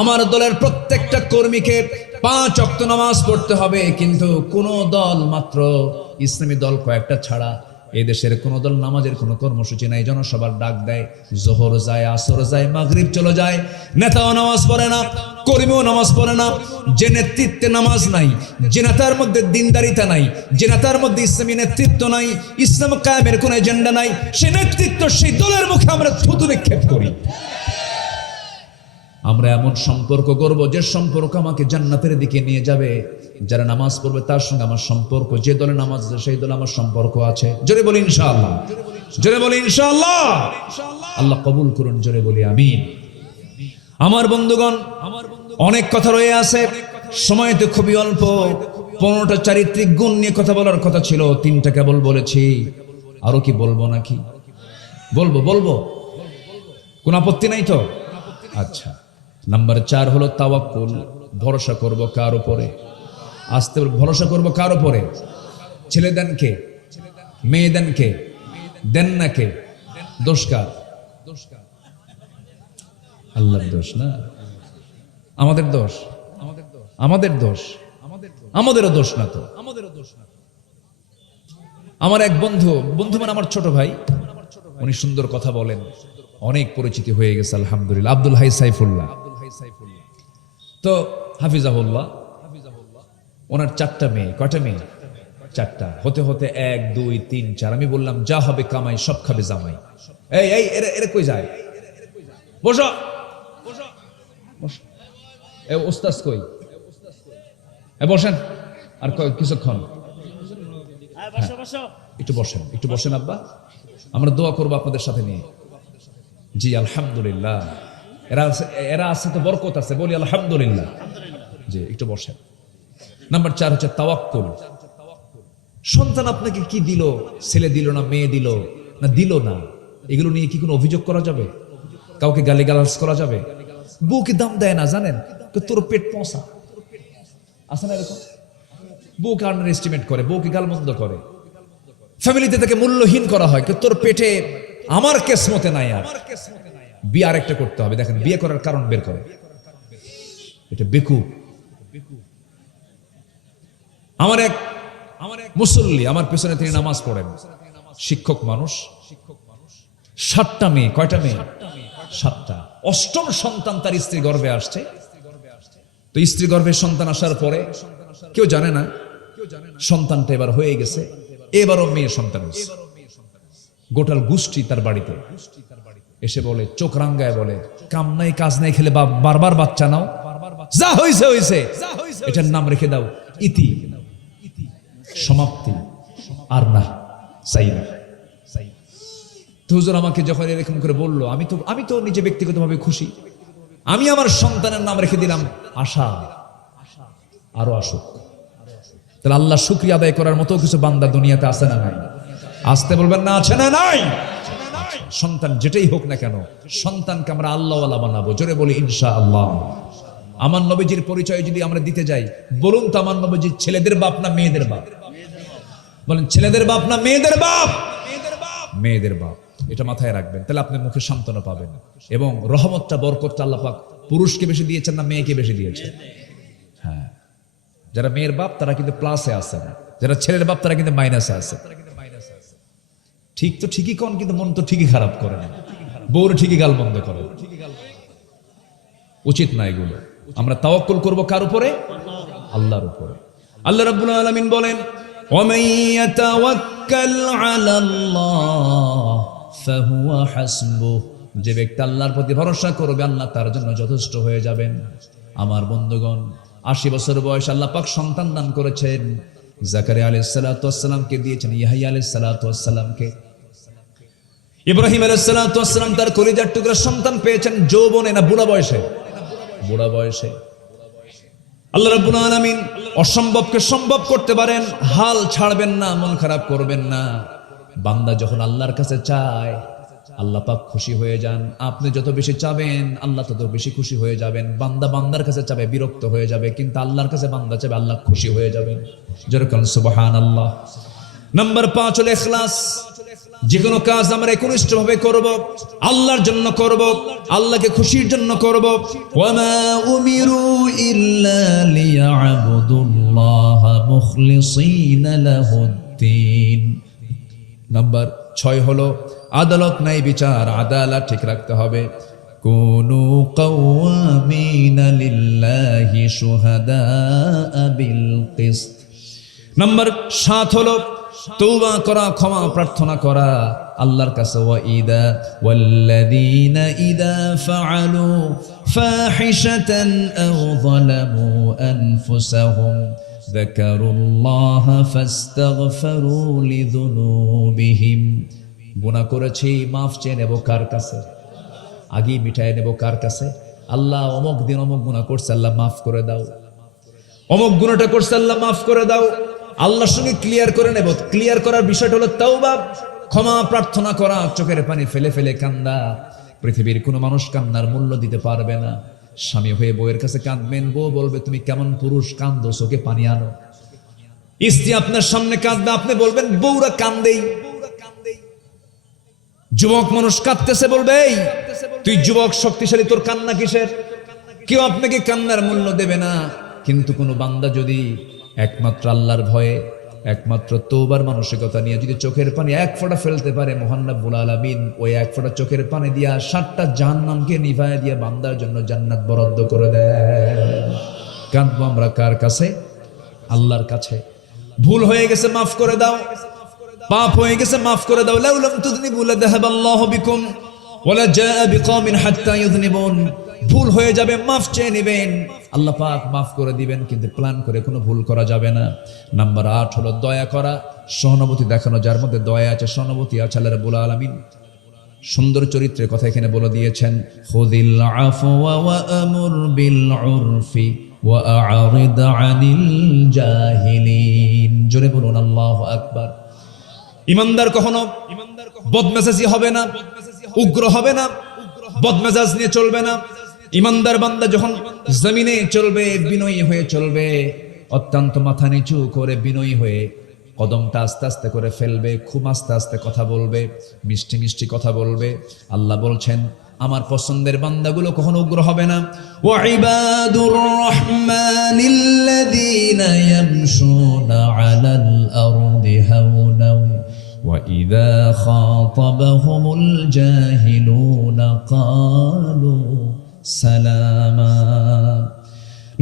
আমার দলের প্রত্যেকটা কর্মীকে 5 ওয়াক্ত নামাজ পড়তে হবে, কিন্তু কোন দল, মাত্র ইসলামী দল কয়েকটা ছাড়া, এই দেশের কোন দল নামাজের কোনো কর্মসূচি নাই। জনসভার ডাক দেয়, জোহর যায়, আসর যায়, মাগরিব চলে যায়, নেতাও নামাজ পড়ে না, কর্মীও নামাজ পড়ে না। যে নেতৃত্বে নামাজ নাই, যে নেতার মধ্যে দিনদারিতা নাই, যে নেতার মধ্যে ইসলামী নেতৃত্ব নাই, ইসলাম কায়েমের কোনো এজেন্ডা নাই, সে নেতৃত্ব, সেই দলের মুখে আমরা থুতু নিক্ষেপ করি। আমরা এমন সম্পর্ক করব যে সম্পর্ক আমাকে জান্নাতের দিকে নিয়ে যাবে। যারা নামাজ পড়বে তার সঙ্গে আমার সম্পর্ক, যে দলে নামাজ আছে সেই দলে আমার সম্পর্ক আছে। জোরে বলি ইনশাআল্লাহ, জোরে বলি ইনশাআল্লাহ। আল্লাহ কবুল করুন, জোরে বলি আমিন। আমার বন্ধুগণ, অনেক কথা রয়ে আছে, সময় তো খুবই অল্প। 15টা চারিত্রিক গুণ নিয়ে কথা বলার কথা ছিল, 3টা কেবল বলেছি। আরো কি বলবো নাকি? বলবো, কোন আপত্তি নাই তো? আচ্ছা, নাম্বার 4 হলো তাওয়াক্কুল। ভরসা করব কার উপরে? আস্তে ভরসা করব কার উপরে? ছেলে দেন কে? মেয়ে দেন কে? দেন না কে? দোষ কার? আল্লাহর দোষ না, আমাদের দোষ? আমাদেরও দোষ না তো। আমার এক বন্ধু মানে আমার ছোট ভাই, উনি সুন্দর কথা বলেন, অনেক পরিচিতি হয়ে গেছে আলহামদুলিল্লাহ। আব্দুল হাই সাইফুল্লাহ, তো হাফিজাহুল্লাহ, ওনার 4টা মেয়ে। কয়টা মেয়ে? 4টা। হতে হতে 1 2 3 4। আমি বললাম যা হবে কামাই, সব খাবে জামাই। এই এরা কই যায়? বসো। এ ওস্তাদ কই? বসেন আর কিছুক্ষণ, একটু বসেন আব্বা, আমরা দোয়া করবো আপনাদের সাথে নিয়ে। জি আলহামদুলিল্লাহ, এরা আছে তো বরকত আছে, বলি আলহামদুলিল্লাহ। জি একটু বসেন। নাম্বার 4 হচ্ছে তাওয়াক্কুল। সন্তান আপনাকে কি দিল? ছেলে দিল না মেয়ে দিল না দিল না, এগুলো নিয়ে কি কোনো অভিযোগ করা যাবে? কাউকে গালিগালাজ করা যাবে? বউকে দাম দেয় না, জানেন? তোর পেট পচা আছে না এরকম? বউকে আন্ডার এস্টিমেট করে, বউকে গালমন্দ করে, ফ্যামিলিতে তাকে মূল্যহীন করা হয়। তোর পেটে আমার কেসমতে নাই। আর বিয়ে আরেকটা করতে হবে। দেখেন বিয়ে করার কারণ বের করে, এটা বেকুব। আমার এক মুসল্লি, আমার পেছনে তিনি নামাজ পড়েন, শিক্ষক মানুষ, 7টা মেয়ে। কয়টা মেয়ে? 7টা। 8ম সন্তান তার স্ত্রী গর্ভে আসছে। তো স্ত্রী গর্ভে সন্তান আসার পরে কেউ জানে না সন্তানটা এবার হয়ে গেছে, এবারও মেয়ে সন্তান হয়েছে। গোটাল গোষ্ঠী তার বাড়িতে এসে বলে, চোখ রাঙ্গায় বলে, কাম নাই কাজ নাই খেলে বারবার বাচ্চা নাও, যা হয়েছে হয়েছে, এটার নাম রেখে দাও ইতি, সমাপ্তি, আর না চাই না। তো হুজুর আমাকে যখন এরকম করে বললো, আমি তো নিজে ব্যক্তিগতভাবে খুশি। আমি আমার সন্তানের নাম রেখে দিলাম আশা, আরো আসুক। তাহলে আল্লাহ শুকরিয়া আদায় করার মতো কিছু বান্দা দুনিয়াতে আছে না নাই? আসতে বলবেন না, আছে না নাই? সন্তান যেটাই হোক না কেন, সন্তানকে আমরা আল্লাহওয়ালা বানাবো। জোরে বলি ইনশাআল্লাহ। আমার নবীজির পরিচয় যদি আমরা দিতে যাই, বলুন তো আমার নবীজি ছেলেদের বাপ না মেয়েদের বাপ? বলেন ছেলেদের বাপ না মেয়েদের বাপ? মেয়েদের বাপ। এটা মাথায় রাখবেন, তাহলে আপনি মুখে সান্ত্বনা পাবেন। এবং রহমতটা, বরকতটা আল্লাহ পাক পুরুষকে বেশি দিয়েছেন না মেয়েকে বেশি দিয়েছেন? হ্যাঁ, যারা মেয়ের বাপ তারা কিন্তু প্লাসে আছে, যারা ছেলের বাপ তারা কিন্তু মাইনাসে আছে। ঠিক তো ঠিকই কোন, কিন্তু মন তো ঠিকই খারাপ করে না, বউর ঠিকই গাল বন্ধ করে। উচিত না এগুলো। আমরা তাওয়াক্কুল করব কার উপরে? আল্লাহর উপরে। আল্লাহ রাব্বুল আলামিন বলেন, ওয়ামান ইয়াতাওয়াক্কাল আলাল্লাহ ফাহুয়া হাসবুহ, যে ব্যক্তি আল্লাহর প্রতি ভরসা করবে আল্লাহ তার জন্য যথেষ্ট হয়ে যাবেন। আমার বন্ধুগণ, 80 বছর বয়স আল্লাহ পাক সন্তান দান করেছেন। জাকারিয়া আলাইহিস সালাতু ওয়াস সালামকে দিয়েছেন, ইয়াহইয়া আলাইহিস সালাতু ওয়াস সালামকে। ইব্রাহিম আলাইহিস সালাতু ওয়াস সালাম তার কলিজার টুকরা সন্তান পেয়েছেন যৌবনে না বুড়া বয়সে? বুড়া বয়সে। আল্লাহ রাব্বুল আলামিন অসম্ভবকে সম্ভব করতে পারেন। হাল ছাড়বেন না, মন খারাপ করবেন না। বান্দা যখন আল্লাহর কাছে চায় আল্লাহ পাক খুশি হয়ে যান। আপনি যত বেশি চাবেন আল্লাহ তত বেশি খুশি হয়ে যাবেন। বান্দা বান্দার কাছে চাবে বিরক্ত হয়ে যাবে, কিন্তু আল্লাহর কাছে বান্দা চাবে আল্লাহ খুশি হয়ে যাবেন। যেরকম সুবহানাল্লাহ। নাম্বার 5 হলো ইখলাস। যে কোনো কাজ আমরা একনিষ্ঠভাবে করব, আল্লাহর জন্য করব, আল্লাহকে খুশির জন্য করব। ওয়ামা উমিরু ইল্লা লিয়াবুদুল্লাহা মুখলিসিনা লাহুদ্দিন। নাম্বার 6 হলো আদালত, নাই বিচার, আদালত ঠিক রাখতে হবে। কুনু কাওয়ামিনা লিল্লাহি শুহাদাআ বিল কিসত। নাম্বার 7 হলো তওবা করা, ক্ষমা প্রার্থনা করা আল্লাহর কাছে। ওয়াল্লাযীনা ইযা ফাআলু ফাহিশাতান আও যালামু আনফুসাহুম যাকারুল্লাহা ফাস্তাগফিরু লিযুনুবিহিম। গুনাহ করেছি, মাফ চেয়ে নেব কার কাছে? আগেই মিটায় নেব কার কাছে? আল্লাহ অমুক দিন অমুক গুনাহ করছে, আল্লাহ মাফ করে দাও। অমুক গুনাহটা করছে, আল্লাহ মাফ করে দাও। আল্লাহর সঙ্গে ক্লিয়ার করে নেব। ক্লিয়ার করার বিষয়টা হলো তাওবা, ক্ষমা প্রার্থনা করা, চোখের পানি ফেলে ফেলে কান্দা। পৃথিবীর কোনো মানুষ কান্নার মূল্য দিতে পারবে না। স্বামী হয়ে বউয়ের কাছে কাঁদবেন, বউ বলবে তুমি কেমন পুরুষ, কান্দো, চোখে পানি আনো। স্ত্রী আপনার সামনে কাঁদবে, আপনি বলবেন বউরা কান্দেই। যুবক মানুষ কাঁদতেছে, বলবে এই তুই যুবক শক্তিশালী, তোর কান্না কিসের? কেউ আপনাকে কান্নার মূল্য দেবে না। কিন্তু কোনো বান্দা যদি একমাত্র আল্লাহর ভয়ে, একমাত্র তওবার মানসিকতা নিয়ে যদি চোখের পানি এক ফোঁটা ফেলতে পারে, মহান রব্বুল আলামিন ওই এক ফোঁটা চোখের পানি দিয়া 7টা জাহান্নামকে নিভায় দিয়ে বান্দার জন্য জান্নাত বরাদ্দ করে দেয়। কাঁদবো আমরা কার কাছে? আল্লাহর কাছে। ভুল হয়ে গেছে মাফ করে দাও, পাপ হয়ে গেছে মাফ করে দাও। লাউলাম তুযনিবু লাযাহাবাল্লাহু বিকুম ওয়ালা জাআ বিকওমিন হাত্তা ইউযনিবুন। ভুল হয়ে যাবে, মাফ চেয়ে নেবেন, আল্লাহ পাক মাফ করে দিবেন, কিন্তু প্ল্যান করে কোনো ভুল করা যাবে না। নাম্বার 8 হলো দয়া করা, সহানুভূতি দেখানো। যার মধ্যে দয়া আছে, সহানুভূতি আছে, আল্লাহ রাব্বুল আলামিন সুন্দর চরিত্রের কথা এখানে বলে দিয়েছেন। খুযিল আফওয়া ওয়া আমুর বিল উরফি ওয়া আ'রিদ আনিল জাহিলিন। জোরে বলুন আল্লাহু আকবার। ইমানদার কখনো বদমেজাজি হবে না, উগ্র হবে না, বদমেজাজ নিয়ে চলবে না। ইমানদার বান্দা যখন জমিনে চলবে বিনয়ী হয়ে চলবে, অত্যন্ত মাথা নিচু করে বিনয়ী হয়ে কদমটা আস্তে আস্তে করে ফেলবে, খুব আস্তে আস্তে কথা বলবে, মিষ্টি মিষ্টি কথা বলবে। আল্লাহ বলছেন আমার পছন্দের বান্দাগুলো কখনো উগ্র হবে না। ওয়া ইবাদুর রাহমানিল্লাযীনা ইয়ামশুনা আলাল আরদি হাওনাও ওয়া ইযা খাতাবাহুমুল জাহিলুনা ক্বালু সালামা।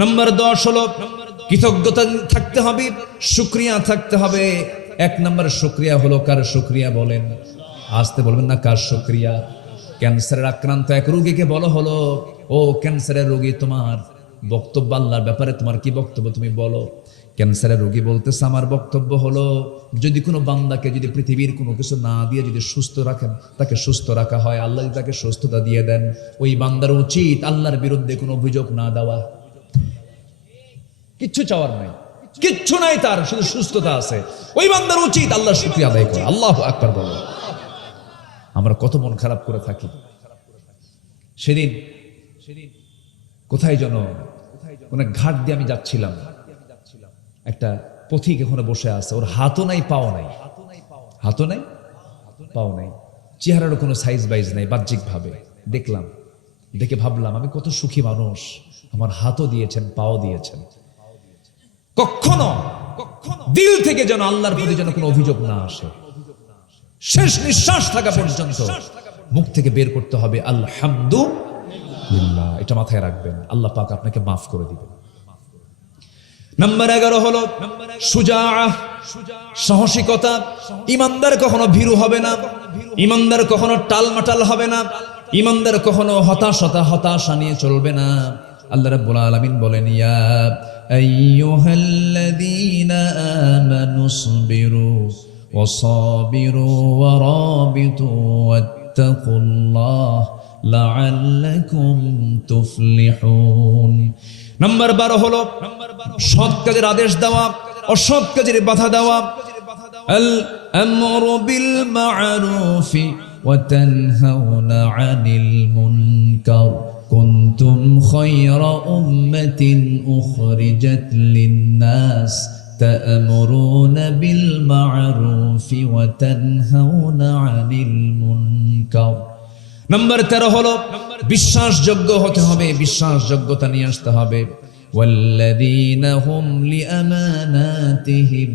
নাম্বার 10 হলো কৃতজ্ঞতা থাকতে হবে, শুকরিয়া থাকতে হবে। 1 নম্বর শুকরিয়া হলো, কার শুকরিয়া বলেন? আসতে বলবেন না, কার শুকরিয়া? ক্যান্সারের আক্রান্ত এক রোগীকে বলা হলো, ও ক্যান্সারের রোগী, তোমার বক্তব্য আল্লাহর ব্যাপারে তোমার কি বক্তব্য তুমি বলো। ক্যান্সারের রোগী বলতেছে, আমার বক্তব্য হলো যদি কোনো বান্দাকে যদি পৃথিবীর কোনো কিছু না দিয়ে যদি সুস্থ রাখেন, তাকে সুস্থ রাখা হয়, আল্লাহ যদি তাকে সুস্থতা দিয়ে দেন, ওই বান্দার উচিত আল্লাহর বিরুদ্ধে কোনো অভিযোগ না দেওয়া। কিচ্ছু চাওয়ার নাই, কিচ্ছু নাই তার, শুধু সুস্থতা আছে। ওই বান্দার উচিত আল্লাহর শুকরিয়া আদায় করা। আল্লাহু আকবার বলো। আমরা কত মন খারাপ করে থাকি। সেদিন কোথায় যেন মানে ঘাট দিয়ে আমি যাচ্ছিলাম, একটা পথিক এখানে বসে আছে, ওর হাতও নাই পাও নাই, হাতও নাই পাও নাই, চেহারারও কোনো সাইজ বাইজ নাই, বাহ্যিক ভাবে দেখলাম, দেখে ভাবলাম আমি কত সুখী মানুষ, আমার হাতও দিয়েছেন পাও দিয়েছেন। কখনো দিল থেকে যেন আল্লাহর প্রতি যেন কোনো অভিযোগ না আসে। শেষ নিঃশ্বাস থাকা পর্যন্ত মুখ থেকে বের করতে হবে আলহামদুলিল্লাহ। এটা মাথায় রাখবেন, আল্লাহ পাক আপনাকে মাফ করে দিবেন। নাম্বার 11 হলো সুজাআ, সাহসিকতা। ইমানদার কখনো ভীরু হবে না, ইমানদার কখনো টালমাটাল হবে না, ইমানদার কখনো হতাশা নিয়ে চলবে না। আল্লাহ রাব্বুল আলামিন বলেন, ইয়া আইয়ুহাল্লাযীনা আমানুসবিরু ওয়াসাবিরু ওয়ারাবিতু ওয়াত্তাকুল্লাহ লাআল্লাকুম তুফলিহুন। নাম্বার 12 হলো সৎ কাজের আদেশ দেওয়া, অসৎ কাজের বাধা দেওয়া। আল আমরু বিল মা'রুফি ওয়া তানহাউনা আনিল মুনকার কুনতুম খায়রা উম্মাতিন উখরিজাত লিন-নাস তা'মুরুনা বিল মা'রুফি ওয়া তানহাউনা আনিল মুনকার। নাম্বার 13 হলো বিশ্বাসযোগ্য হতে হবে, বিশ্বাসযোগ্যতা নিয়ে আসতে হবে। ওয়াল্লাযীনা হুম লিআমানাতিহিম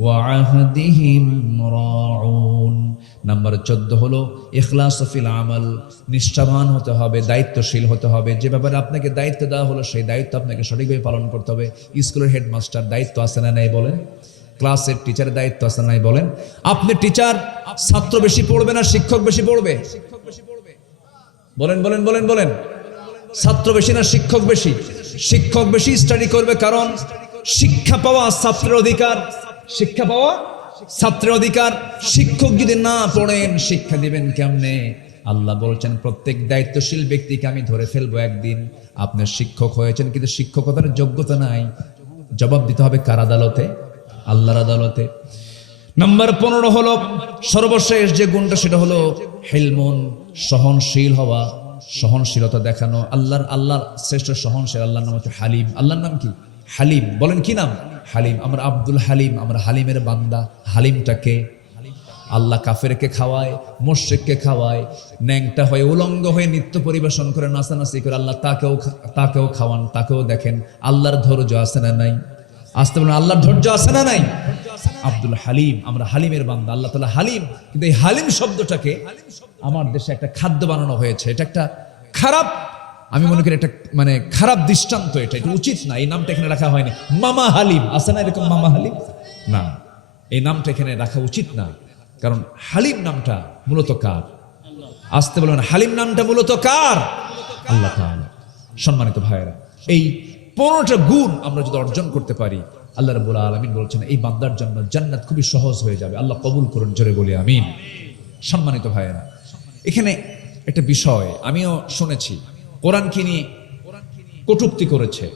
ওয়া আহদিহিম রাউন। নাম্বার 14 হলো ইখলাস ফিল আমাল, নিষ্ঠাবান হতে হবে, দায়িত্বশীল হতে হবে। যে ব্যাপারে আপনাকে দায়িত্ব দেওয়া হলো সেই দায়িত্ব আপনাকে সঠিকভাবে পালন করতে হবে। স্কুলের হেডমাস্টার দায়িত্ব আছে না নাই বলেন? ক্লাসের টিচারের দায়িত্ব আছে না নাই বলেন? আপনি টিচার, ছাত্র বেশি পড়বে না শিক্ষক বেশি পড়বে? বলেন বলেন বলেন বলেন। ছাত্র বেশি না শিক্ষক বেশি? শিক্ষক বেশি স্টাডি করবে, কারণ শিক্ষা পাওয়া ছাত্রের অধিকার, শিক্ষা পাওয়া ছাত্রের অধিকার। শিক্ষক যদি না পড়েন শিক্ষা দিবেন কেমনে? আল্লাহ বলছেন প্রত্যেক দায়িত্বশীল ব্যক্তিকে আমি ধরে ফেলবো একদিন। আপনি শিক্ষক হয়েছেন কিন্তু শিক্ষকতার যোগ্যতা নাই, জবাব দিতে হবে কার আদালতে? আল্লাহর আদালতে। নাম্বার 15 হলো সর্বশেষ যে গুণটা, সেটা হলো হিলমুন, সহনশীল হওয়া, সহনশীলতা দেখানো। আল্লাহর শ্রেষ্ঠ সহনশীল আল্লাহর নাম হচ্ছে হালিম। আল্লাহর নাম কি? হালিম। বলেন কি নাম? হালিম। আমরা আব্দুল হালিম, আমরা হালিমের বান্দা। হালিমটাকে আল্লাহ কাফেরকে খাওয়ায়, মুশরিককে খাওয়ায়, ন্যাংটা হয়ে উলঙ্গ হয়ে নৃত্য পরিবেশন করে নাচানাচি করে আল্লাহ তাকেও খাওয়ান, তাকেও দেখেন। আল্লাহর ধৈর্য আছে না নাই? আসতে বলেন, আল্লাহর ধৈর্য আছে না নাই? আব্দুল হালিম, আমরা হালিমের বান্দা। আল্লাহ তাআলা হালিম। কিন্তু এই হালিম শব্দটাকে আমার দেশে একটা খাদ্য বানানো হয়েছে। এটা একটা খারাপ, আমি মনে করি এটা মানে খারাপ দৃষ্টান্ত। এটা উচিত না, এই নামটা এখানে রাখা হয়নি। মামা হালিম আছে না এরকম? মামা হালিম না, এই নামটা এখানে রাখা উচিত না। কারণ হালিম নামটা মূলত কার? আসতে বলবেন, হালিম নামটা মূলত কার? আল্লাহ তাআলা। সম্মানিত ভাইয়েরা, এই 15টা গুণ আমরা যদি অর্জন করতে পারি, আল্লাহ রাব্বুল আলামিন বলছেন এই বান্দার জন্য জান্নাত খুবই সহজ হয়ে যাবে। আল্লাহ কবুল করুন, জোরে বলি আমিন। সম্মানিত ভাইয়েরা, এখানে একটা বিষয় আমিও শুনেছি, কোরআনকে নিয়ে কটূক্তি করেছে,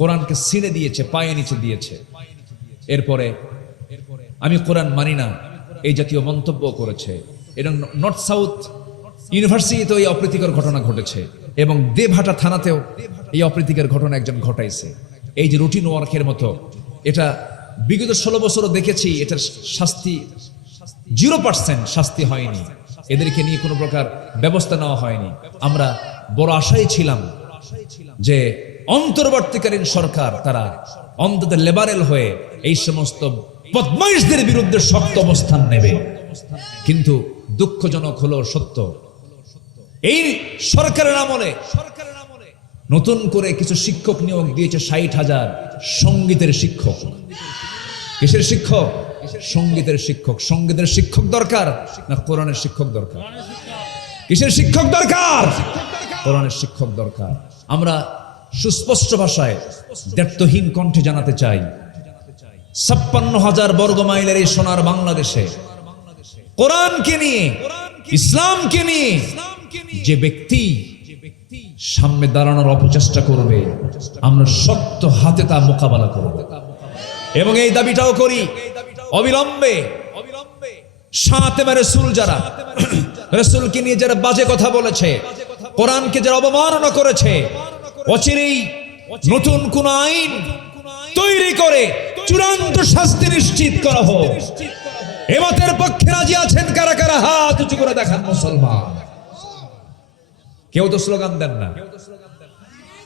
কোরআনকে ছিঁড়ে দিয়েছে, পায়ে নিচে দিয়েছে। এরপরে আমি কোরআন মানি না এই জাতীয় মন্তব্য করেছে। এবং নর্থ সাউথ ইউনিভার্সিটিতে এই অপ্রীতিকর ঘটনা ঘটেছে, এবং দেবহাটা থানাতেও এই অপ্রীতিকর ঘটনা একজন ঘটাইছে। এই যে রুটিন ওয়ার্কের মতো, এটা বিগত 16 বছরও দেখেছি, এটার শাস্তি 0% শাস্তি হয়নি। এদেরকে নিয়ে কোনো প্রকার ব্যবস্থা নেওয়া হয়নি। আমরা বড় আশায় ছিলাম যে অন্তর্বর্তীকালীন সরকার তারা অন্তত লিবারেল হয়ে এই সমস্ত বদমাইশদের বিরুদ্ধে শক্ত অবস্থান নেবে, কিন্তু দুঃখজনক হলো সত্য, এই সরকারের আমলে নতুন করে কিছু শিক্ষক নিয়োগ দিয়েছে 60,000 সঙ্গীতের শিক্ষক। কিসের শিক্ষক? সঙ্গীতের শিক্ষক। সঙ্গীতের শিক্ষক দরকার না কোরআনের শিক্ষক দরকার? কিসের শিক্ষক দরকার? কোরআনের শিক্ষক দরকার। আমরা সুস্পষ্ট ভাষায় দ্ব্যর্থহীন কণ্ঠে জানাতে চাই, 56,000 বর্গ মাইলের এই সোনার বাংলাদেশে কোরআনকে নিয়ে, ইসলামকে নিয়ে যে ব্যক্তি সামনে দাঁড়ানোর অপচেষ্টা করবে, আমরা শক্ত হাতে তা মোকাবেলা করব। এবং এই দাবিটাও করি অবিলম্বে সাতেমে রাসূল যারা রাসূলকে নিয়ে যারা বাজে কথা বলেছে, কোরআনকে যারা অবমাননা করেছে, অচিরেই নতুন কোন আইন তৈরি করে চূড়ান্ত শাস্তি নিশ্চিত করা হোক। এমতের পক্ষে রাজি আছেন কারা কারা? হাত উঁচু করে দেখান মুসলমান। কেউ তো স্লোগান দেন না।